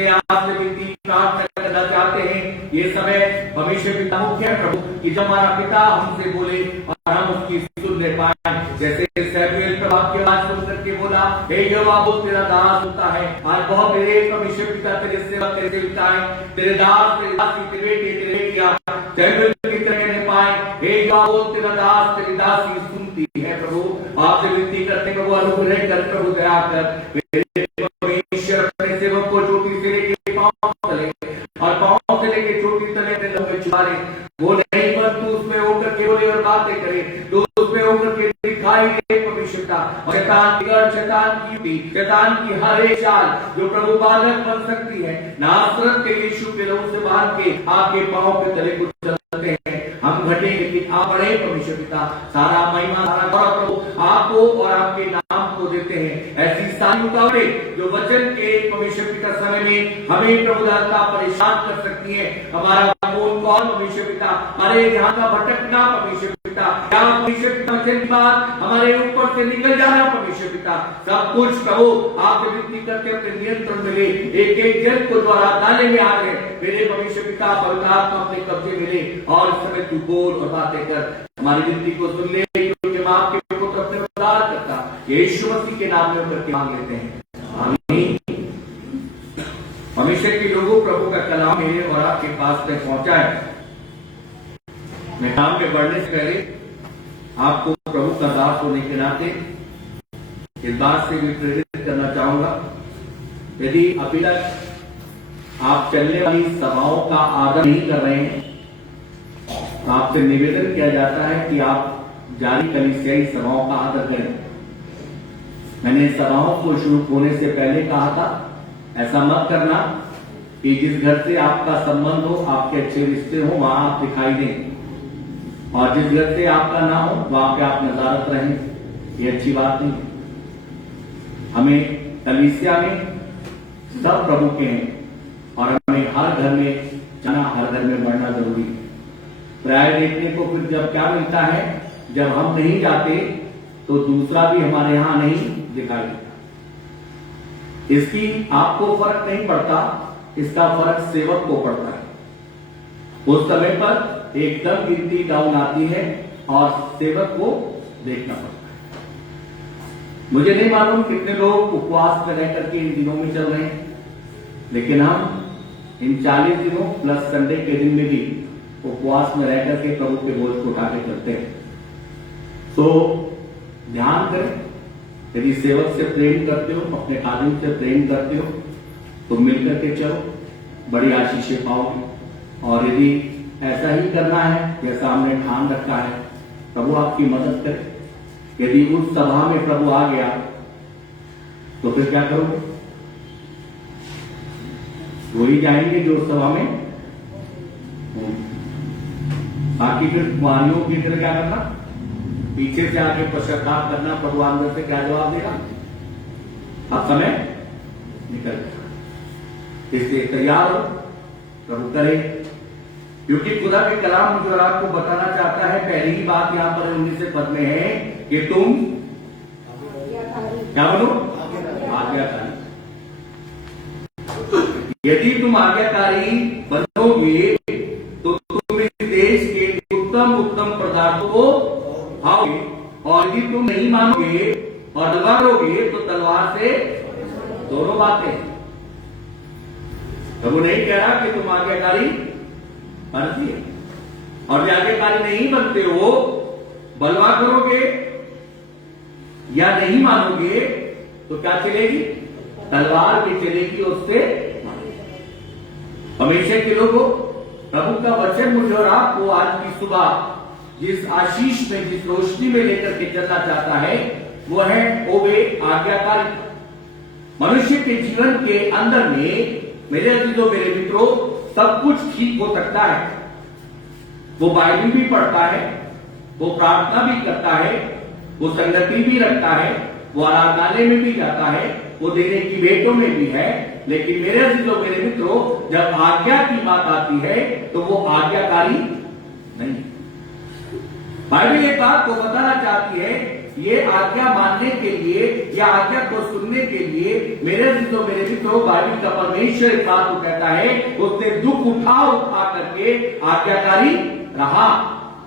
आपसे विनती प्रार्थना करना चाहते हैं, ये समय परमेश्वर पिता मुख्य है प्रभु कि जब हमारा पिता हमसे बोले और हम उसकी सुनने पाए। जैसे सैमुएल प्रभाव की आवाज सुन करके बोला, हे यहोवा वो तेरा दास सुनता है। आज बहुत तेरे परमेश्वर पिता तेरे सेवा तेरे सेविका है, तेरे दास तेरे दासी तेरे बेटे तेरे बेटियां सैमुएल की तरह कहने पाए, हे यहोवा वो तेरा दास तेरी दासी सुनती है। प्रभु आपसे विनती करते हैं प्रभु अनुग्रह कर, प्रभु दया कर। परमेश्वर अपने सेवक को चोटी से लेके पांव तले और पांव से लेके चोटी तले अपने लंबे छुड़ाए। वो नहीं पर तू उसमें होकर के बोले और बातें करे, तो उसमें होकर के दिखाई दे परमेश्वर का। और शैतान की हर एक चाल जो प्रभु बाधक बन सकती है, नासरत के यीशु के लहू से बांध के आपके पांव के तले को चलते हैं। हम घटे लेकिन आप बड़े परमेश्वर पिता, सारा महिमा सारा गौरव प्रभु आपको और आपके नाम को देते हैं। ऐसी सारी रुकावटें जो वचन के परमेश्वर पिता समय में हमें प्रभु दाता परेशान कर सकती है। हमारा कौन कौन परमेश्वर पिता, अरे यहाँ का भटकना परमेश्वर पिता, क्या परमेश्वर पिता वचन की बात हमारे ऊपर से निकल जाना परमेश्वर पिता, सब कुछ प्रभु आपसे विनती करते अपने नियंत्रण में ले। एक एक जन को द्वारा दाने में आ गए मेरे परमेश्वर पिता, पवित्र आत्मा अपने कब्जे में ले और इस समय तू बोल और बातें कर, हमारी विनती को सुन ले, क्योंकि हम आपके पुत्र अपने उद्धार करता यीशु मसीह के नाम में करके मांग लेते हैं, आमीन। परमेश्वर के लोगों, प्रभु का कलाम मेरे और आपके पास तक पहुंचा है। मैं काम में बढ़ने से पहले आपको प्रभु का दास होने के नाते इस बात से भी प्रेरित करना चाहूंगा, यदि अभी तक आप चलने वाली सभाओं का आदर नहीं कर रहे हैं तो आपसे निवेदन किया जाता है कि आप जारी कलीसियाई सभाओं का आदर करें। मैंने सभाओं को शुरू होने से पहले कहा था, ऐसा मत करना कि जिस घर से आपका संबंध हो, आपके अच्छे रिश्ते हो, वहां आप दिखाई दें, और जिस घर से आपका ना हो वहां पे आप नजारत रहें। ये अच्छी बात नहीं। हमें कलीसिया में सब प्रभु के हैं और हमें हर घर में जाना, हर घर में बढ़ना जरूरी है। प्राय देखने को फिर जब क्या मिलता है, जब हम नहीं जाते तो दूसरा भी हमारे यहां नहीं दिखाई देता। इसकी आपको फर्क नहीं पड़ता, इसका फर्क सेवक को पड़ता है। उस समय पर एकदम गिनती डाउन आती है और सेवक को देखना पड़ता है। मुझे नहीं मालूम कितने लोग उपवास में रह करके इन दिनों में चल रहे हैं, लेकिन हम इन 40 दिनों प्लस संडे के दिन में भी उपवास में रह करके प्रभु के बोझ को उठा के चलते हैं। तो ध्यान करें, यदि सेवक से प्रेम करते हो, अपने खादिम से प्रेम करते हो, तो मिलकर के चलो, बड़ी आशीषें पाओगे। और यदि ऐसा ही करना है जैसा हमने ठान रखा है, प्रभु आपकी मदद करे। यदि उस सभा में प्रभु आ गया तो फिर क्या करोगे? वही जाएंगे जो उस सभा में, बाकी फिर कुमारियों की तरह क्या करना, पीछे से आके पश्चाताप करना। प्रभु अंदर से क्या जवाब देगा? अब समय निकल गया, इसलिए तैयार हो, प्रभु करे। क्योंकि खुदा के कलाम मुझे और आपको बताना चाहता है, पहली ही बात यहां पर 19वें पद में है कि तुम क्या बोलो? आज्ञाकारी। यदि तुम आज्ञाकारी बनोगे तो तुम इस देश के उत्तम उत्तम पदार्थों को खाओगे, और यदि तुम नहीं मानोगे और दलवा करोगे तो तलवार से दोनों बातें। प्रभु नहीं कह रहा कि तुम आज्ञाकारी बनती, और आज्ञाकारी नहीं बनते हो, बलवा करोगे या नहीं मानोगे तो क्या चलेगी? तलवार भी चलेगी उससे। हमेशा के लोगों, प्रभु का वचन मुझे और आपको आज की सुबह जिस आशीष में, जिस रोशनी में लेकर के चलना चाहता है, वो है ओबे, आज्ञाकारी। मनुष्य के जीवन के अंदर में मेरे अजीजों, मेरे मित्रों, सब कुछ ठीक हो सकता है। वो बाइबल भी पढ़ता है, वो प्रार्थना भी करता है, वो संगति भी रखता है, वो आराधनालय में भी जाता है, वो देने की भेंटों में भी है। लेकिन मेरे अजीजों, मेरे मित्रों, जब आज्ञा की बात आती है तो वो आज्ञाकारी नहीं। बाइबल एक बात को बताना चाहती है, ये आज्ञा मानने के लिए या आज्ञा को सुनने के लिए मेरे अजीजों, मेरे मित्रों, बाइबल का परमेश्वर एक बात को कहता है, उसने दुख उठा करके आज्ञाकारी रहा।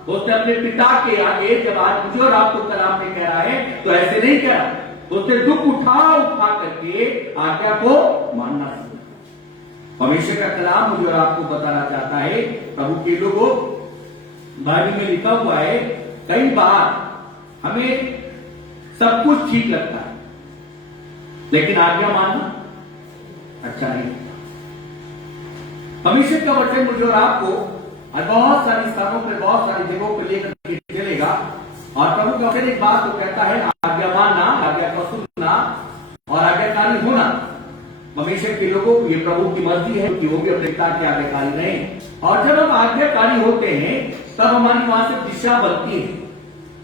उसने अपने पिता के आगे, जब आज मुझे और आपको कलाम में कह रहा है तो ऐसे नहीं कह रहा, उसने दुख उठा करके आज्ञा को मानना सीखा। परमेश्वर का कलाम मुझे और आपको बताना चाहता है, प्रभु के लोगों, बाइबल में लिखा हुआ है, कई बार हमें सब कुछ ठीक लगता है लेकिन आज्ञा मानना अच्छा नहीं। परमेश्वर का वचन मुझे और आपको बहुत सारी स्थानों पर, बहुत सारी जगहों पर लेकर के चलेगा, और प्रभु का वचन एक बात को कहता है, आज्ञा मानना, आज्ञा को सुनना और आज्ञाकारी होना। परमेश्वर के लोगों, ये प्रभु की मर्जी है कि वो भी अपने पिता के आज्ञाकारी रहें। और जब हम आज्ञाकारी होते हैं तब हमारी वहां से दिशा बनती है,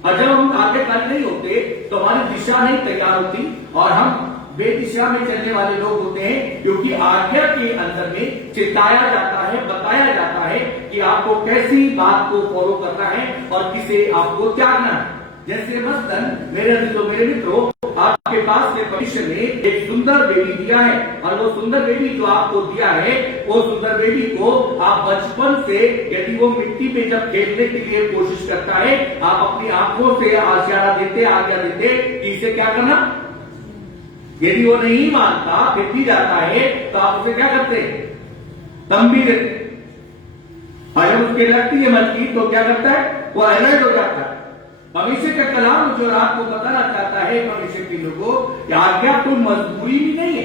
और जब हम आज्ञाकारी नहीं होते तो हमारी दिशा नहीं तैयार होती और हम बेदिशा में चलने वाले लोग होते हैं। क्योंकि आज्ञा के अंदर में चिताया जाता है, बताया जाता है कि आपको कैसी बात को फॉलो करना है और किसे आपको त्यागना है। जैसे मसलन मेरे अजीजों, मेरे मित्रों, आपके पास से परमेश्वर ने एक सुंदर बेबी दिया है, और वो सुंदर बेबी जो आपको दिया है, वो सुंदर बेबी को आप बचपन से, यदि वो मिट्टी पे जब खेलने के लिए कोशिश करता है, आप अपनी आंखों से आज्ञा देते, कि इसे क्या करना। यदि वो नहीं मानता, फिर भी जाता है, तो आप उसे क्या करते? तंबी देते। और जब उसके लगती है मलकी तो क्या करता है? वो अलर्ट हो जाता है। परमेश्वर का कलाम जो आपको बताना चाहता है, परमेश्वर के लोगों, आज्ञा कोई मजबूरी भी नहीं है।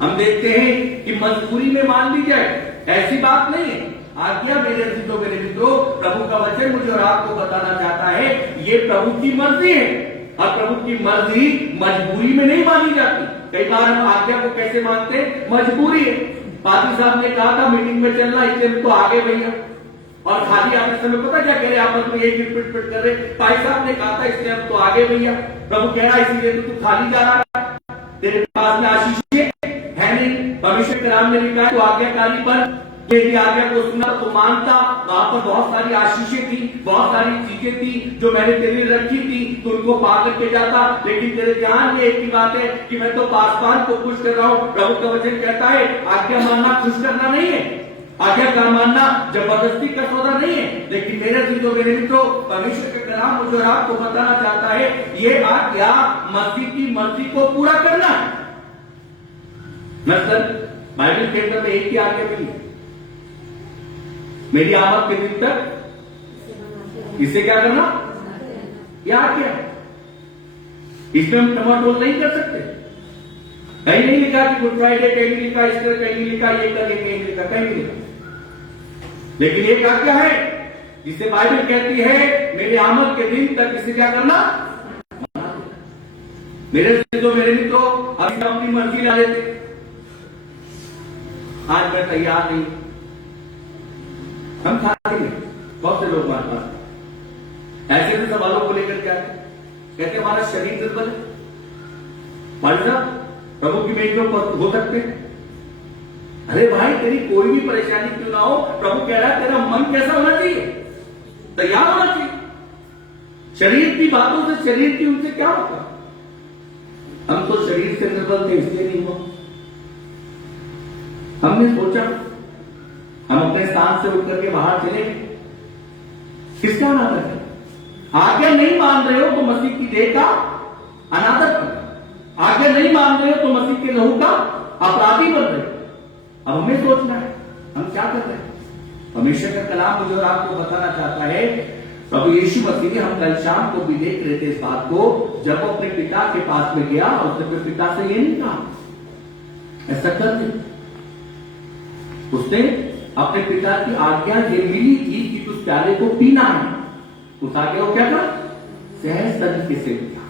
हम देखते हैं कि मजबूरी में मान ली जाए, ऐसी बात नहीं है। आज्ञा मेरे अजीजों, मेरे मित्रों, प्रभु का वचन मुझे और आपको बताना चाहता है, ये प्रभु की मर्जी है, और प्रभु की मर्जी मजबूरी में नहीं मानी जाती। कई बार हम आज्ञा को कैसे मानते हैं? मजबूरी है। पादी साहब ने कहा था मीटिंग में चलना, इसलिए तो आगे भैया, और खाली आपने समय पता क्या कह रहे, आपस में एक पिट कर रहे। भाई साहब ने कहा था इसलिए हम तो आगे भैया, प्रभु कह रहा है इसीलिए तो तू खाली जा रहा है। तेरे पास में आशीषें है नहीं। भविष्य के कलाम में लिखा है तो आज्ञाकारी पर यदि आज्ञा को सुना तो मानता, वहां पर बहुत सारी आशीषें थी, बहुत सारी चीजें थी जो मैंने तेरे लिए रखी थी, तो उनको पा करके जाता। लेकिन तेरे ध्यान में एक ही बात है कि मैं तो पासवान को खुश कर रहा हूं। प्रभु का वचन कहता है आज्ञा मानना खुश करना नहीं है, आज्ञा का मानना जबरदस्ती का सौदा नहीं है। लेकिन मेरे चीजों मेरे मित्रों, परमेश्वर का कलाम मुझे और आपको बताना चाहता है ये आज्ञा मसीह की मर्जी को पूरा करना है। मतलब बाइबल के अंदर में एक ही आज्ञा मिली, मेरी आमद के दिन तक इसे क्या करना, क्या आज्ञा है। इसमें हम टमाटोल नहीं कर सकते। कहीं नहीं लिखा कि गुड फ्राइडे, कहीं नहीं लिखा ईस्टर, कहीं नहीं लिखा ये करेंगे, कहीं लिखा, कहीं नहीं लिखा। लेकिन एक आज्ञा है जिसे बाइबल कहती है मेरे आमद के दिन तक इसे क्या करना। मेरे मित्रों, अभी हम अपनी मर्जी ला लेते, आज मैं तैयार नहीं, हम खाते हैं। बहुत से लोग हमारे पास ऐसे सवालों को लेकर क्या कहते, हमारा शरीर दुर्बल है, भाई साहब प्रभु की मेज पर हो सकते हैं। अरे भाई तेरी कोई भी परेशानी क्यों ना हो, प्रभु कह रहा है तेरा मन कैसा होना चाहिए, तैयार होना चाहिए। शरीर की बातों से, शरीर की उनसे क्या होता। हम तो शरीर से निर्बल थे इसलिए नहीं हुआ। हमने सोचा हम अपने स्थान से उठ करके बाहर चले, किसका अनादर है। आज्ञा नहीं मान रहे हो तो मसीह की देह का अनादर कर, आज्ञा नहीं मान रहे हो तो मसीह के लहू का अपराधी बन रहे हो। अब हमें सोचना है हम क्या कर रहे हैं। परमेश्वर का कलाम मुझे और आपको बताना चाहता है, प्रभु यीशु मसीह ने, हम कल शाम को भी देख रहे थे इस बात को, जब वो अपने पिता के पास में गया और उसने अपने पिता से ये नहीं कहा ऐसा कर दे, उसने अपने पिता की आज्ञा ये मिली थी कि उस प्याले को पीना है, उस आज्ञा को क्या कर सहज तरीके से लिया।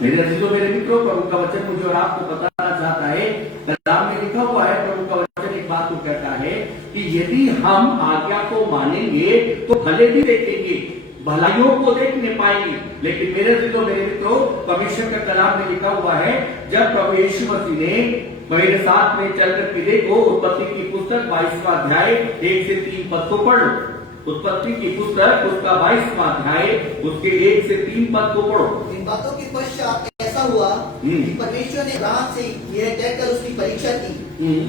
मेरे अजीजों मेरे मित्रों, प्रभु का वचन मुझे और आपको बताना चाहता है, कलाम में लिखा हुआ है, प्रभु का वचन एक बात को कहता है कि यदि हम आज्ञा को मानेंगे तो भले भी देखेंगे, भलाइयों को देख नहीं पाएंगे। लेकिन मेरे अजीजों मेरे मित्रों, परमेश्वर का कलाम में लिखा हुआ है, जब प्रभु यीशु मसीह ने मेरे साथ में चल करके देखो, उत्पत्ति की पुस्तक 22वां अध्याय 1 से 3 पद को पढ़ लो। उत्पत्ति की पुस्तक उसका 22वां अध्याय उसके 1 से 3 पद को पढ़ो। इन बातों के पश्चात ऐसा हुआ कि परमेश्वर ने अब्राहम से यह कहकर उसकी परीक्षा की,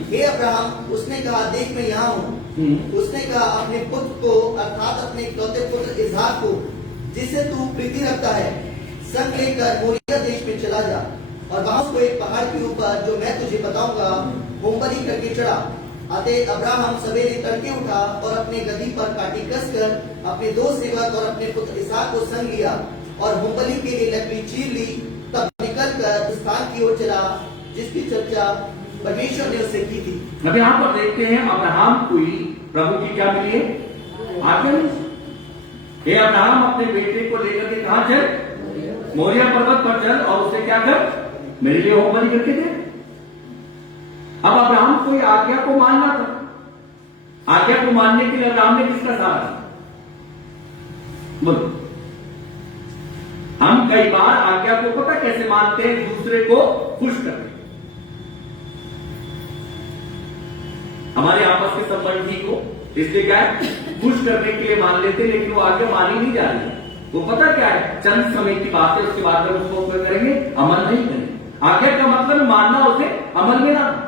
हे अब्राहम, उसने कहा देख मैं यहाँ हूँ। उसने कहा अपने पुत्र को अर्थात अपने इकलौते पुत्र इसहाक को जिससे तू प्रीति रखता है संग लेकर मोरिया देश में चला जा और वहां उसको एक पहाड़ के ऊपर जो मैं तुझे बताऊंगा होमबलि करके चढ़ा। अतः अब्राहम सवेरे तड़के उठा और अपने गद्दी पर काटी कसकर अपने 2 सेवक और अपने पुत्र इसहाक को संग लिया और होमबलि के लिए लकड़ी चीर ली। तब निकलकर उस स्थान की ओर चला जिसकी चर्चा परमेश्वर ने उससे की थी। अब यहाँ पर देखते हैं अब्राहम को ही प्रभु की क्या मिली है, आज्ञा मिली। हे अब्राहम, अपने बेटे को लेकर के कहां चल, मोरिया पर्वत पर चल और उसे क्या कर, मेरे लिए होमबलि करके दे। अब अब्राहम को आज्ञा को मानना था। आज्ञा को मानने के लिए अब्राहम ने किसका सहारा बोलो। हम कई बार आज्ञा को पता कैसे मानते हैं, दूसरे को खुश करते हैं। हमारे आपस के संबंधी को इसलिए क्या है, खुश करने के लिए मान लेते हैं, लेकिन वो आज्ञा मानी नहीं जा रही है। वो पता क्या है, चंद समय की बात है, उसके बाद में उसको करेंगे, अमल नहीं करेंगे। आज्ञा का मतलब मानना, उसे अमल में लाना।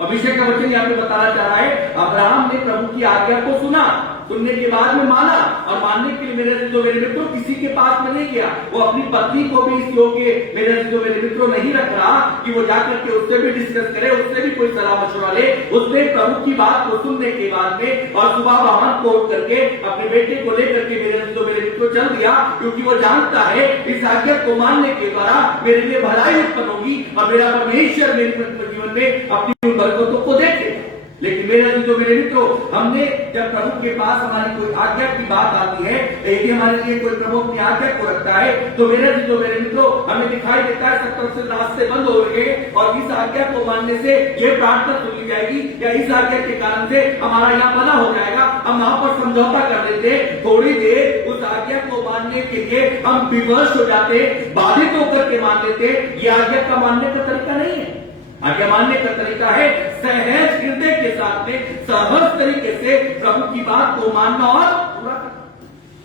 अभिषेक का वचन यहाँ पे बताना चाह रहा है, अब्राहम ने प्रभु की आज्ञा को सुना, सुनने के बाद में माना, और मानने के लिए मेरे मित्रों किसी के पास में नहीं गया। वो अपनी पत्नी को भी इस योग्य मेरे मित्रों नहीं रख रहा कि वो जाकर के उससे भी डिस्कस करे, उससे भी कोई सलाह मशवरा ले। उसने प्रभु की बात को सुनने के बाद में और सुबह वाहन को उठ करके अपने बेटे को लेकर के मेरे मित्रों चल दिया, क्योंकि वो जानता है इस आज्ञा को मानने के द्वारा मेरे लिए भलाई उत्पन्न होगी और मेरा परमेश्वर मेरे जीवन में अपनी बरकतों को देखे। लेकिन मेरे मित्रों, हमने जब प्रभु के पास हमारी कोई आज्ञा की बात आती है, यदि हमारे लिए कोई प्रभु अपनी आज्ञा को रखता है, तो मेरे मित्रों हमें दिखाई देता है सब तरफ से रास्ते बंद हो गए और इस आज्ञा को मानने से ये प्रार्थना सुनी जाएगी या इस आज्ञा के कारण से हमारा यहाँ भला हो जाएगा। हम वहां पर समझौता कर लेते हैं, थोड़ी देर उस आज्ञा को मानने के लिए हम विवश हो जाते, बाधित होकर के मान लेते, ये आज्ञा का मानने का तरीका नहीं है। आज्ञा मानने का तरीका है सहज हृदय के साथ में सहज तरीके से प्रभु की बात को मानना और पूरा करना।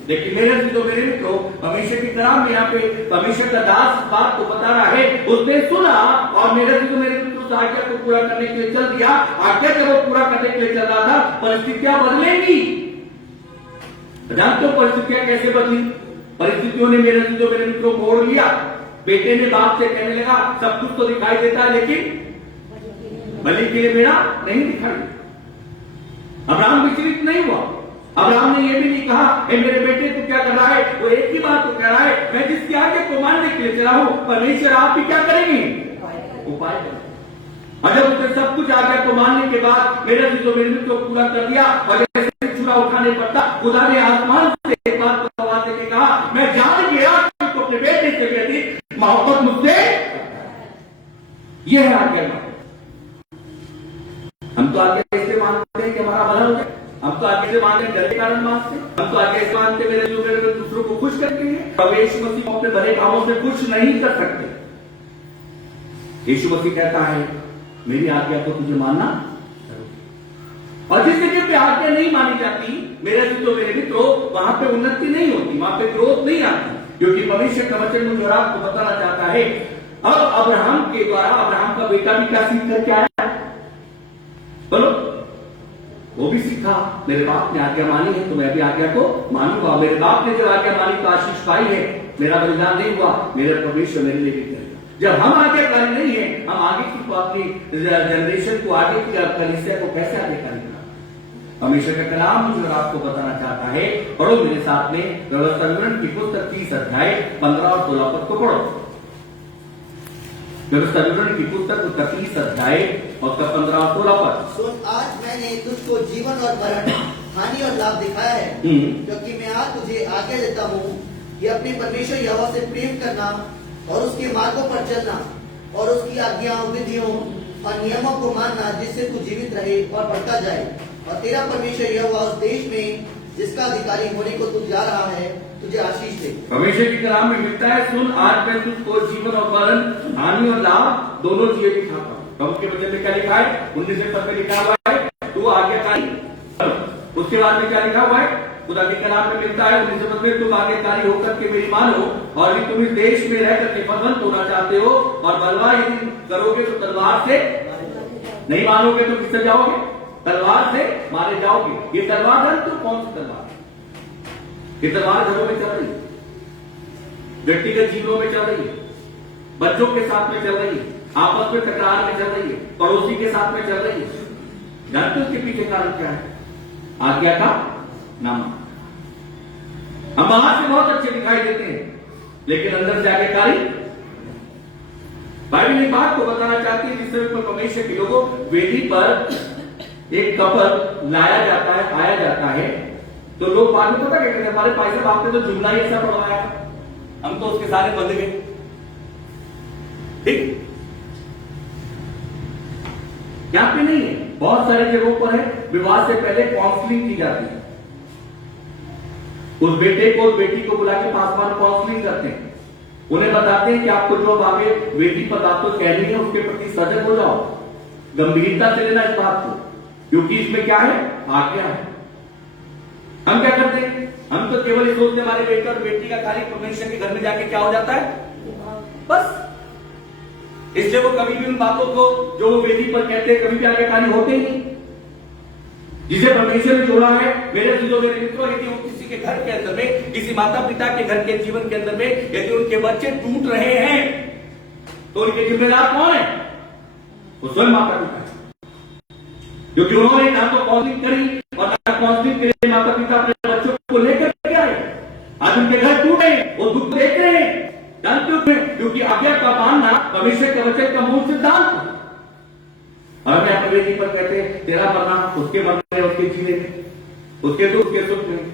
देखिए मेरे मित्रों, परमेश्वर की कलाम में यहाँ पे परमेश्वर का दास बात को बता रहा है, उसने सुना और मेरे मित्रों उस आज्ञा को पूरा करने के लिए चल दिया। आज्ञा जब वो पूरा करने के लिए चल रहा था, परिस्थितियां बदलेंगी। जानते हो परिस्थितियां कैसे बदली? परिस्थितियों ने मेरे मित्रों मोड़ लिया। बेटे ने बाप से कहने लगा, सब कुछ तो दिखाई देता है लेकिन बलि के लिए मेरा नहीं दिखाई। अब्राहम विचलित नहीं हुआ। अब्राहम ने यह भी नहीं कहा, मेरे बेटे को क्या कर रहा है? वो एक ही बात को कह रहा है, मैं जिसकी आज्ञा को मानने के लिए चला हूं, परमेश्वर आप भी क्या करेंगे? उपाय करेंगे। और जब उसने सब कुछ आज्ञा को मानने के बाद मेरे मित्रों को पूरा कर दिया और जैसे छुरा उठाने पड़ता, खुदा ने आसमान से एक बात को आवाज देके कहा, मैं जान गया कि तो अपने बेटे से कहती मोहब्बत मुझसे। यह है आज्ञा। हम तो आज्ञा ऐसे मानते हैं कि हमारा भला हो जाए। हम तो आगे से मानते हैं डर के कारण मानते हैं। हम तो आगे से मानते मेरे दूसरों को खुश करके हैं। अब यीशु मसीह को अपने भले कामों से खुश नहीं कर सकते। यीशु मसीह कहता है, मेरी आज्ञा को तुझे मानना। और जिस जगह पे आज्ञा नहीं मानी जाती मेरे मित्रों, वहां पे उन्नति नहीं होती, वहां पे ग्रोथ नहीं आती, क्योंकि परमेश्वर का वचन मुझे आपको बताना चाहता है। अब अब्राहम के द्वारा अब्राहम का बेटा भी क्या सीख करके आया? बोलो, वो भी सीखा, मेरे बाप ने आज्ञा मानी है तो मैं भी आज्ञा को मानूंगा। मेरे बाप ने जब आज्ञा मानी तो आशीष पाई है, मेरा बलिदान नहीं हुआ, मेरे परमेश्वर मेरे लिए भी करेगा। जब हम आज्ञाकारी नहीं है, हम आगे की अपनी जनरेशन को, आगे की कलीसिया को कैसे आज्ञाकारी करें? परमेश्वर का कलाम मुझे आपको बताना चाहता है। पढ़ो मेरे साथ में व्यवस्था विवरण की पुस्तक 30 अध्याय 15 और 16 पद को पढ़ो। व्यवस्था विवरण की पुस्तक 30 अध्याय और 15 और 16 पद। सुन, आज मैंने तुझको जीवन और मरण, हानि और लाभ दिखाया है, क्योंकि मैं आज तुझे आज्ञा देता हूँ कि अपने परमेश्वर यहोवा से प्रेम करना और उसके मार्गों पर चलना और उसकी आज्ञाओं, विधियों और नियमों को मानना, जिससे तू जीवित रहे और बढ़ता जाए और तेरा परमेश्वर यहोवा उस देश में जिसका अधिकारी होने को तू जा रहा है तुझे आशीष दे। परमेश्वर की कलाम में मिलता है, सुन आज मैं तुझको जीवन और मरण, हानि और लाभ दोनों चीजें दिखाता हूँ। प्रभु के वचन में क्या लिखा है? 19 पद में लिखा हुआ है, तू आज्ञाकारी। उसके बाद में क्या लिखा हुआ है? खुदा के कलाम में मिलता है 19 पद में, तुम आज्ञाकारी होकर के मेरी मानो, और यदि तुम इस देश में रह करके फलवंत होना चाहते हो और बलवा यदि करोगे तो तलवार से नहीं मानोगे तो किससे जाओगे? तलवार से मारे जाओगे। ये तलवार है तो कौन सी तलवार? ये तलवार घरों में चल रही है, व्यक्तिगत जीवनों में चल रही है, बच्चों के साथ में चल रही है, आपस में टकरार में चल रही है, पड़ोसी के साथ में चल रही है। जानते हो उसके पीछे कारण क्या है? आज्ञा का नाम। हम बाहर से बहुत अच्छे दिखाई देते हैं लेकिन अंदर से आज्ञाकारी। बाइबल इस बात को बताना चाहती है, जिस तरह परमेश्वर के लोगों वेदी पर एक कपल लाया जाता है, आया जाता है, तो लोग बाद में पता क्या कहते हैं, हमारे भाई साहब आपने तो जुमला ही ऐसा पढ़वाया, हम तो उसके सारे बंद गए। ठीक, यहां पे नहीं है, बहुत सारे जगहों पर है, विवाह से पहले काउंसलिंग की जाती है। उस बेटे को, उस बेटी को बुला के पासवान काउंसलिंग करते हैं, उन्हें बताते हैं कि आपको जो आगे वेदी पर आपको कहनी है उसके प्रति सजग हो जाओ, गंभीरता से लेना इस बात को, क्योंकि इसमें क्या है? आज्ञा है। हम क्या करते हैं? हम तो केवल ये सोचते हमारे बेटे और बेटी का खाली परमेश्वर के घर में जाके क्या हो जाता है, बस। इसलिए वो कभी भी उन बातों को जो वो वेदी पर कहते हैं कभी भी आज्ञाकारी होते नहीं। जिसे परमेश्वर ने जोड़ा है, मेरे मित्रों, यदि वो किसी के घर के अंदर में, किसी माता पिता के घर के जीवन के अंदर में यदि उनके बच्चे टूट रहे हैं तो उनके जिम्मेदार कौन है? वो स्वयं माता पिता है, क्योंकि उन्होंने ना तो काउंसलिंग करी और ना काउंसलिंग के लिए माता पिता अपने बच्चों को लेकर के आए। आज उनके घर टूटे, वो दुख देख रहे हैं, जानते हो क्योंकि आज्ञा का मानना परमेश्वर के वचन का मूल सिद्धांत। और हमें अपने वेदी पर कहते हैं तेरा मरना उसके मरने, उसके जीने में, उसके दुख के सुख में।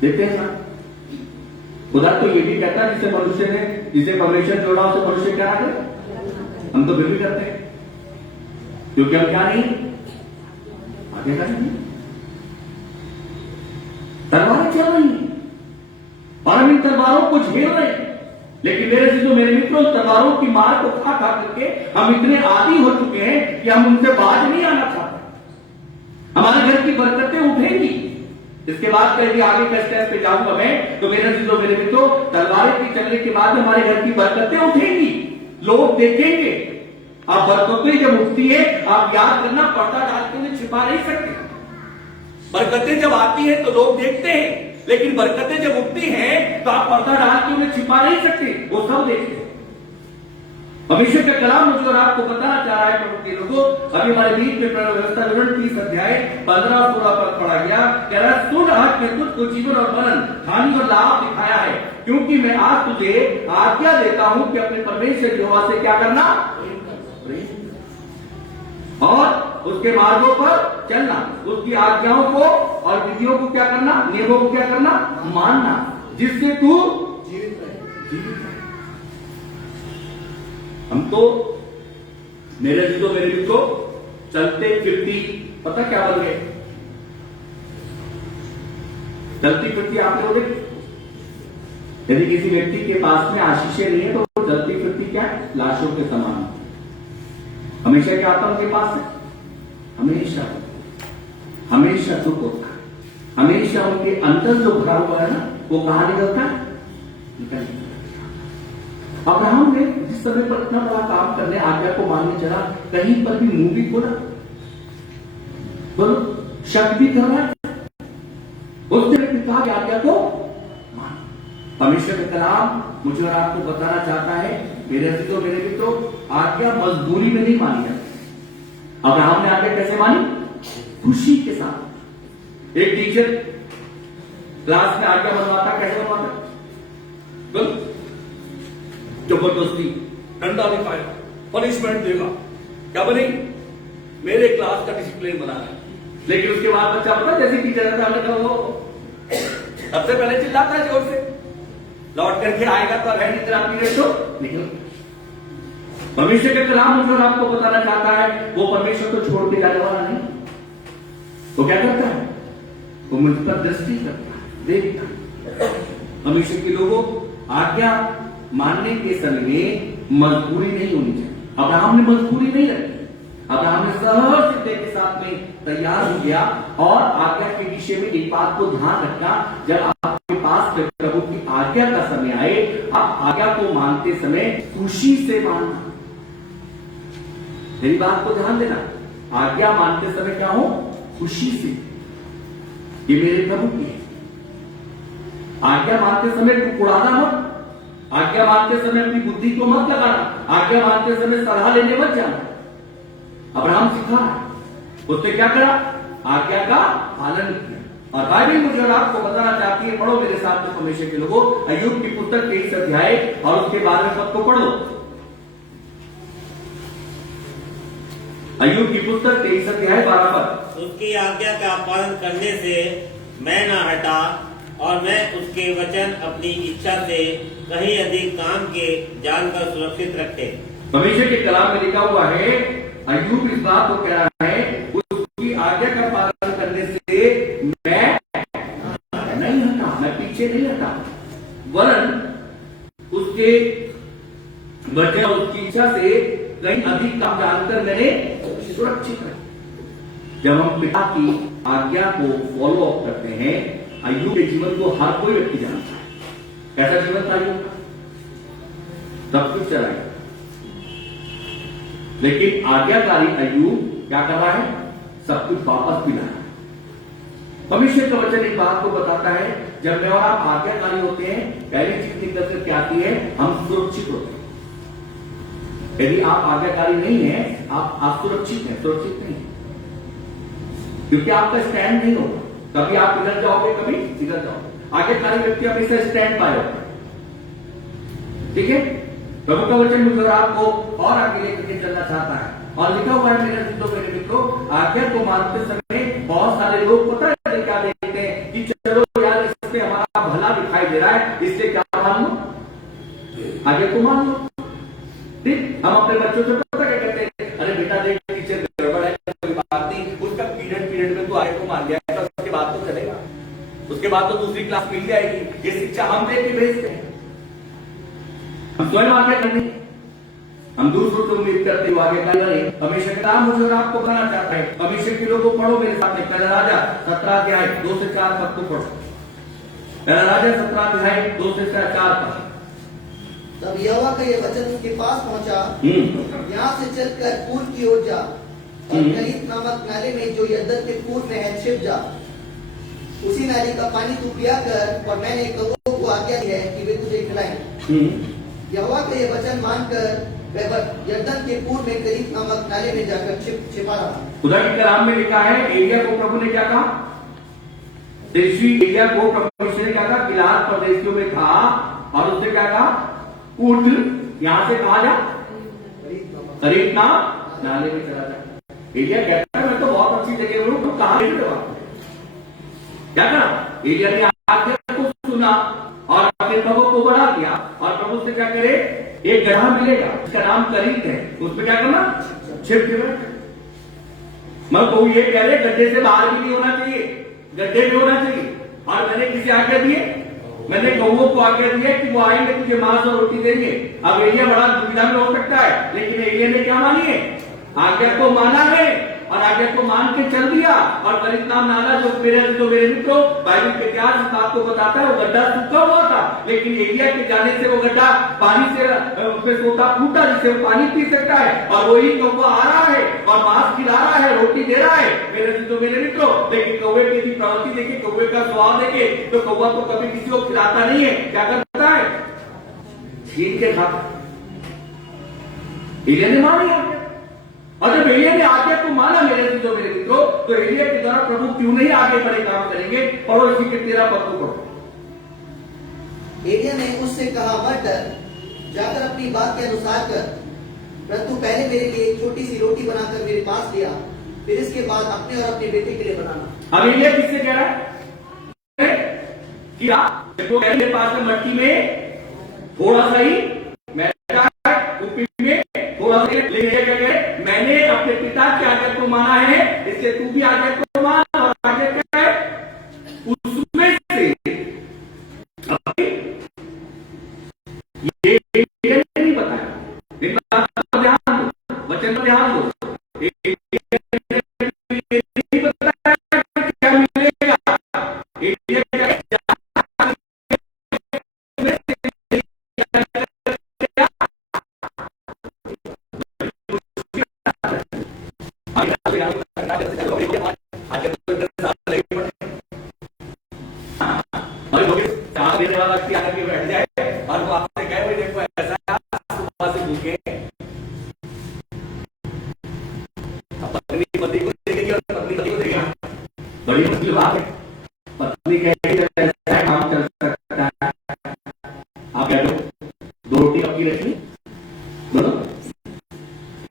देखते हैं ना, खुदा तो ये भी कहता है जिसे परमेश्वर जोड़ा उसे मनुष्य क्या करे। हम तो फिर भी करते हैं, क्योंकि हम क्या नहीं, आज्ञाकारी नहीं। तलवारें चल रही, और हम इन तलवारों को झेल रहे हैं। लेकिन मेरे चीजों मेरे मित्रों, तलवारों की मार को खा खा करके हम इतने आदी हो चुके हैं कि हम उनसे बाज नहीं आना चाहते। हमारे घर की बरकतें उठेंगी। इसके बाद कहीं आगे के स्टेज पे जाऊंगा मैं, तो मेरे चीजों मेरे मित्रों, तलवारें की चलने के बाद हमारे घर की बरकतें उठेंगी, लोग देखेंगे। आप बरकतें जब उठती है, आप याद करना, पर्दा डाल के उन्हें छिपा नहीं सकते। बरकतें जब आती है तो लोग देखते हैं, लेकिन बरकतें जब उठती हैं तो आप पर्दा डाल के उन्हें छिपा नहीं सकते, वो सब देखते हैं। भविष्य का कलाम मुझे और आपको बताना चाह रहा है प्रभु लोगों, अभी हमारे बीच में व्यवस्था विवरण 30 अध्याय 15 और 16 पद पढ़ा गया। कह रहा है, सुन आज के तुझ को जीवन और मरण, हानि और लाभ दिखाया है, क्योंकि मैं आज तुझे आज्ञा देता हूं कि अपने परमेश्वर यहोवा से क्या करना, और उसके मार्गों पर चलना, उसकी आज्ञाओं को और विधियों को क्या करना, नियमों को क्या करना, मानना, जिससे तू जीवित रहे। हम तो मेरे जीजों मेरे मित्रों चलते फिरती पता क्या बन गए, चलती फिरती आप लोग, यदि किसी व्यक्ति के पास में आशीषें नहीं है तो वो चलती फिरती क्या है, लाशों के समान। हमेशा क्या आता उनके पास है, हमेशा दुख होता है, हमेशा उनके अंदर जो भरा हुआ है ना, वो कहां निकलता है, निकल। अब्राहम ने जिस समय पर इतना बड़ा काम करने, आज्ञा को मानने चला, कहीं पर भी मुंह भी खोला, बोलो शक भी कर रहा है, उसने पिता की आज्ञा को मान। परमेश्वर का कलाम मुझे और आपको बताना चाहता है, मेरे अजीजों मेरे मित्रों, आज्ञा मजबूरी में नहीं मानी जाती। अब्राहम ने आज्ञा कैसे मानी, खुशी के साथ। एक टीचर क्लास में आज्ञा बनवाता, कैसे बनवाता, बोल जबरदस्ती, डंडा दिखाएगा, पनिशमेंट देगा, क्या बनेगी, मेरे क्लास का डिसिप्लिन बना है। लेकिन उसके बाद बच्चा पता जैसे टीचर रहता है, वो सबसे पहले चिल्लाता है जोर से, लौट करके आएगा तो है नहीं, तेरा पीरियड तो निकल। परमेश्वर का कलाम मुझे और आपको बताना चाहता है, वो परमेश्वर को छोड़ के जाने वाला नहीं। वो क्या करता है, वो मुझ पर दृष्टि करता है, देखता है। परमेश्वर के लोगों, आज्ञा मानने के समय में मजबूरी नहीं होनी चाहिए। अब्राहम ने मजबूरी नहीं रखी, अब्राहम ने सहजता के साथ में तैयार हो गया और आज्ञा के विषय में एक बात को ध्यान रखना, जब आपके पास प्रभु की आज्ञा का समय आए, आप आज्ञा को मानते समय खुशी से मानना। मेरी बात को ध्यान देना, आज्ञा मानते समय क्या हो, खुशी से, ये मेरे प्रभु की है। आज्ञा मानते समय कुड़ाना मत, आज्ञा मानते समय अपनी बुद्धि को मत लगाना, आज्ञा मानते समय सलाह लेने मत जाना। अब्राहम सीखा, उसने क्या करा, आज्ञा का पालन किया। और बाइबल मुझे और आपको बताना चाहती है, पढ़ो मेरे साथ में परमेश्वर के लोगों, अय्यूब की पुस्तक 23 अध्याय और उसके 12वें पद को पढ़ो। अय्यूब की पुस्तक 23 अध्याय 12 पद। उसकी आज्ञा का पालन करने से मैं न हटा, और मैं उसके वचन अपनी इच्छा से कहीं अधिक काम के जानकर सुरक्षित रखे। परमेश्वर के कलाम में लिखा हुआ है, अय्यूब इस बात को कह रहा है, उसकी आज्ञा का पालन करने से मैं नहीं हटा, मैं पीछे नहीं हटा, वरन उसके वचन और उसकी इच्छा से कहीं अधिक काम जानकर मैंने सुरक्षित रखा। जब हम पिता की आज्ञा को फॉलो अप करते हैं, अय्यूब के जीवन को हर कोई व्यक्ति जानता है, कैसा जीवन था अय्यूब का, सब कुछ चलाएगा। लेकिन आज्ञाकारी अय्यूब क्या कर रहा है, सब कुछ वापस भी ला रहा है। परमेश्वर का वचन एक बात को बताता है, जब मैं और आप आज्ञाकारी होते हैं, पहली चीज निकल कर क्या आती है, हम सुरक्षित होते हैं। यदि आप आज्ञाकारी नहीं है, आप असुरक्षित हैं, सुरक्षित नहीं, क्योंकि आपका स्टैंड नहीं होगा। कभी आप इधर जाओगे, कभी इधर जाओगे। आज्ञाकारी व्यक्ति हमेशा स्टैंड बाय होता है, ठीक है। प्रभु का वचन मुझे आपको और आगे लेकर के चलना चाहता है, और लिखा हुआ है मेरे मित्रों, आज्ञा को मानते समय बहुत सारे लोग पता है क्या देखते हैं कि चलो यार इससे हमारा भला दिखाई दे रहा है, इससे क्या मान लो, आज्ञा को मान लो। हम अपने बच्चों से पता क्या कहते हैं, अरे बेटा देख टीचर गड़बड़ है, कोई बात नहीं, उसका पीरियड में तो आज्ञा को मान गया, उसके बाद तो चलेगा, उसके उसके बाद तो दूसरी क्लास मिल जाएगी। ये शिक्षा हम दे के भेजते हैं, हम स्वयं आगे करने, हम दूसरों से उम्मीद करते हुए आगे करें। परमेश्वर का नाम मुझे और आपको बनाना चाहता है। परमेश्वर के लोगों पढ़ो मेरे साथ में पहला राजा 17 अध्याय 2 से 4 पद को पढ़ो। पहला राजा 17 अध्याय 2 से 4 पद। तब यहोवा का ये वचन उसके पास पहुंचा, यहाँ से चलकर पूर्व की ओर जा और गलीत नामक नाले में जो यरदन के पूर्व में है छिप जा। उसी नाले का पानी तू पिया कर, और मैंने कौवों को आज्ञा दी है कि वे तुझे खिलाएं। यहोवा का ये वचन मानकर वह यरदन के पूर्व में गलीत नामक नाले में जाकर छिपा रहा। खुदा के कलाम में लिखा है, एलिया को प्रभु ने क्या कहा? देशी एलिया को प्रभु ने क्या कहा? गिलाद प्रदेशियों में था, और उसने क्या कहा? उठ यहां से कहा जा, करीब ना नाले में चला जा। एलिया कहता है मैं तो बहुत अच्छी जगह हूं, तुम कहां ले रहे? क्या करा? एलिया ने आज्ञा को सुना और अपने प्रभु को बढ़ा दिया, और प्रभु से क्या करे? एक गड्ढा मिलेगा, उसका नाम करीत है, उसमें क्या करना? छिप के बैठ। मैं कहूं ये कह रहे गड्ढे से बाहर भी नहीं होना चाहिए, गड्ढे में होना चाहिए। और मैंने किसी आज्ञा दिए? मैंने कौवों को आज्ञा दिया कि वो आएंगे तुझे मांस और रोटी देंगे। अब एलिया बड़ा दुविधा में हो सकता है, लेकिन एलिया ने क्या मानी है? आज्ञा को माना है, और आज्ञा को मान के चल दिया। और करीत नाम नाला जो मेरे मित्रों बाइबल के इतिहास आपको बताता है, वो गड्ढा सूखा हुआ था, लेकिन एलिया के जाने से वो गड्ढा पानी से उसमें सोता फूटा, जिससे वो पानी पी सकता है। और वही कौवा आ रहा है और मांस खिला रहा है, रोटी दे रहा है मेरे मित्रों। लेकिन कौवे की प्रवृत्ति देखे, कौवे का स्वभाव देखे, तो कौवा तो कभी किसी को खिलाता नहीं है। क्या करता है? छीन के खाता। एलिया ने मानी आज्ञा, और जब एलिया ने आज्ञा को माना मेरे मित्रों, तो एलिया के द्वारा प्रभु क्यों नहीं आगे बड़े काम करेंगे? पढ़ो इसी के 13 पद को पढ़ो। एलिया ने उससे कहा, मत डर, जाकर अपनी बात के अनुसार कर, परंतु पहले मेरे लिए एक छोटी सी रोटी बनाकर मेरे पास लिया, फिर इसके बाद अपने और अपने बेटे के लिए बनाना। अब एलिया किससे कह रहा है? क्या देखो मेरे पास में मट्टी में थोड़ा सा ही मैदा है, कुप्पी में थोड़ा सा, लेकिन क्या कह रहे? मैंने अपने पिता की आज्ञा को माना है, इसलिए तू भी आज्ञा को मान। और आज्ञा क्या है? उसमें से ये नहीं बताया, इन बात पर ध्यान दो, वचन पर ध्यान दो। नहीं बताया क्या मिलेगा? बैठ जाए और वो आपसे कहे भाई देखो ऐसा सुबह से भूखे, पत्नी पति को देगी और पत्नी पति को देगी। बड़ी मुश्किल बात है। पत्नी कहेगी ऐसा काम चल सकता है, आप कह दो 2 रोटी आपकी रखी दोनों,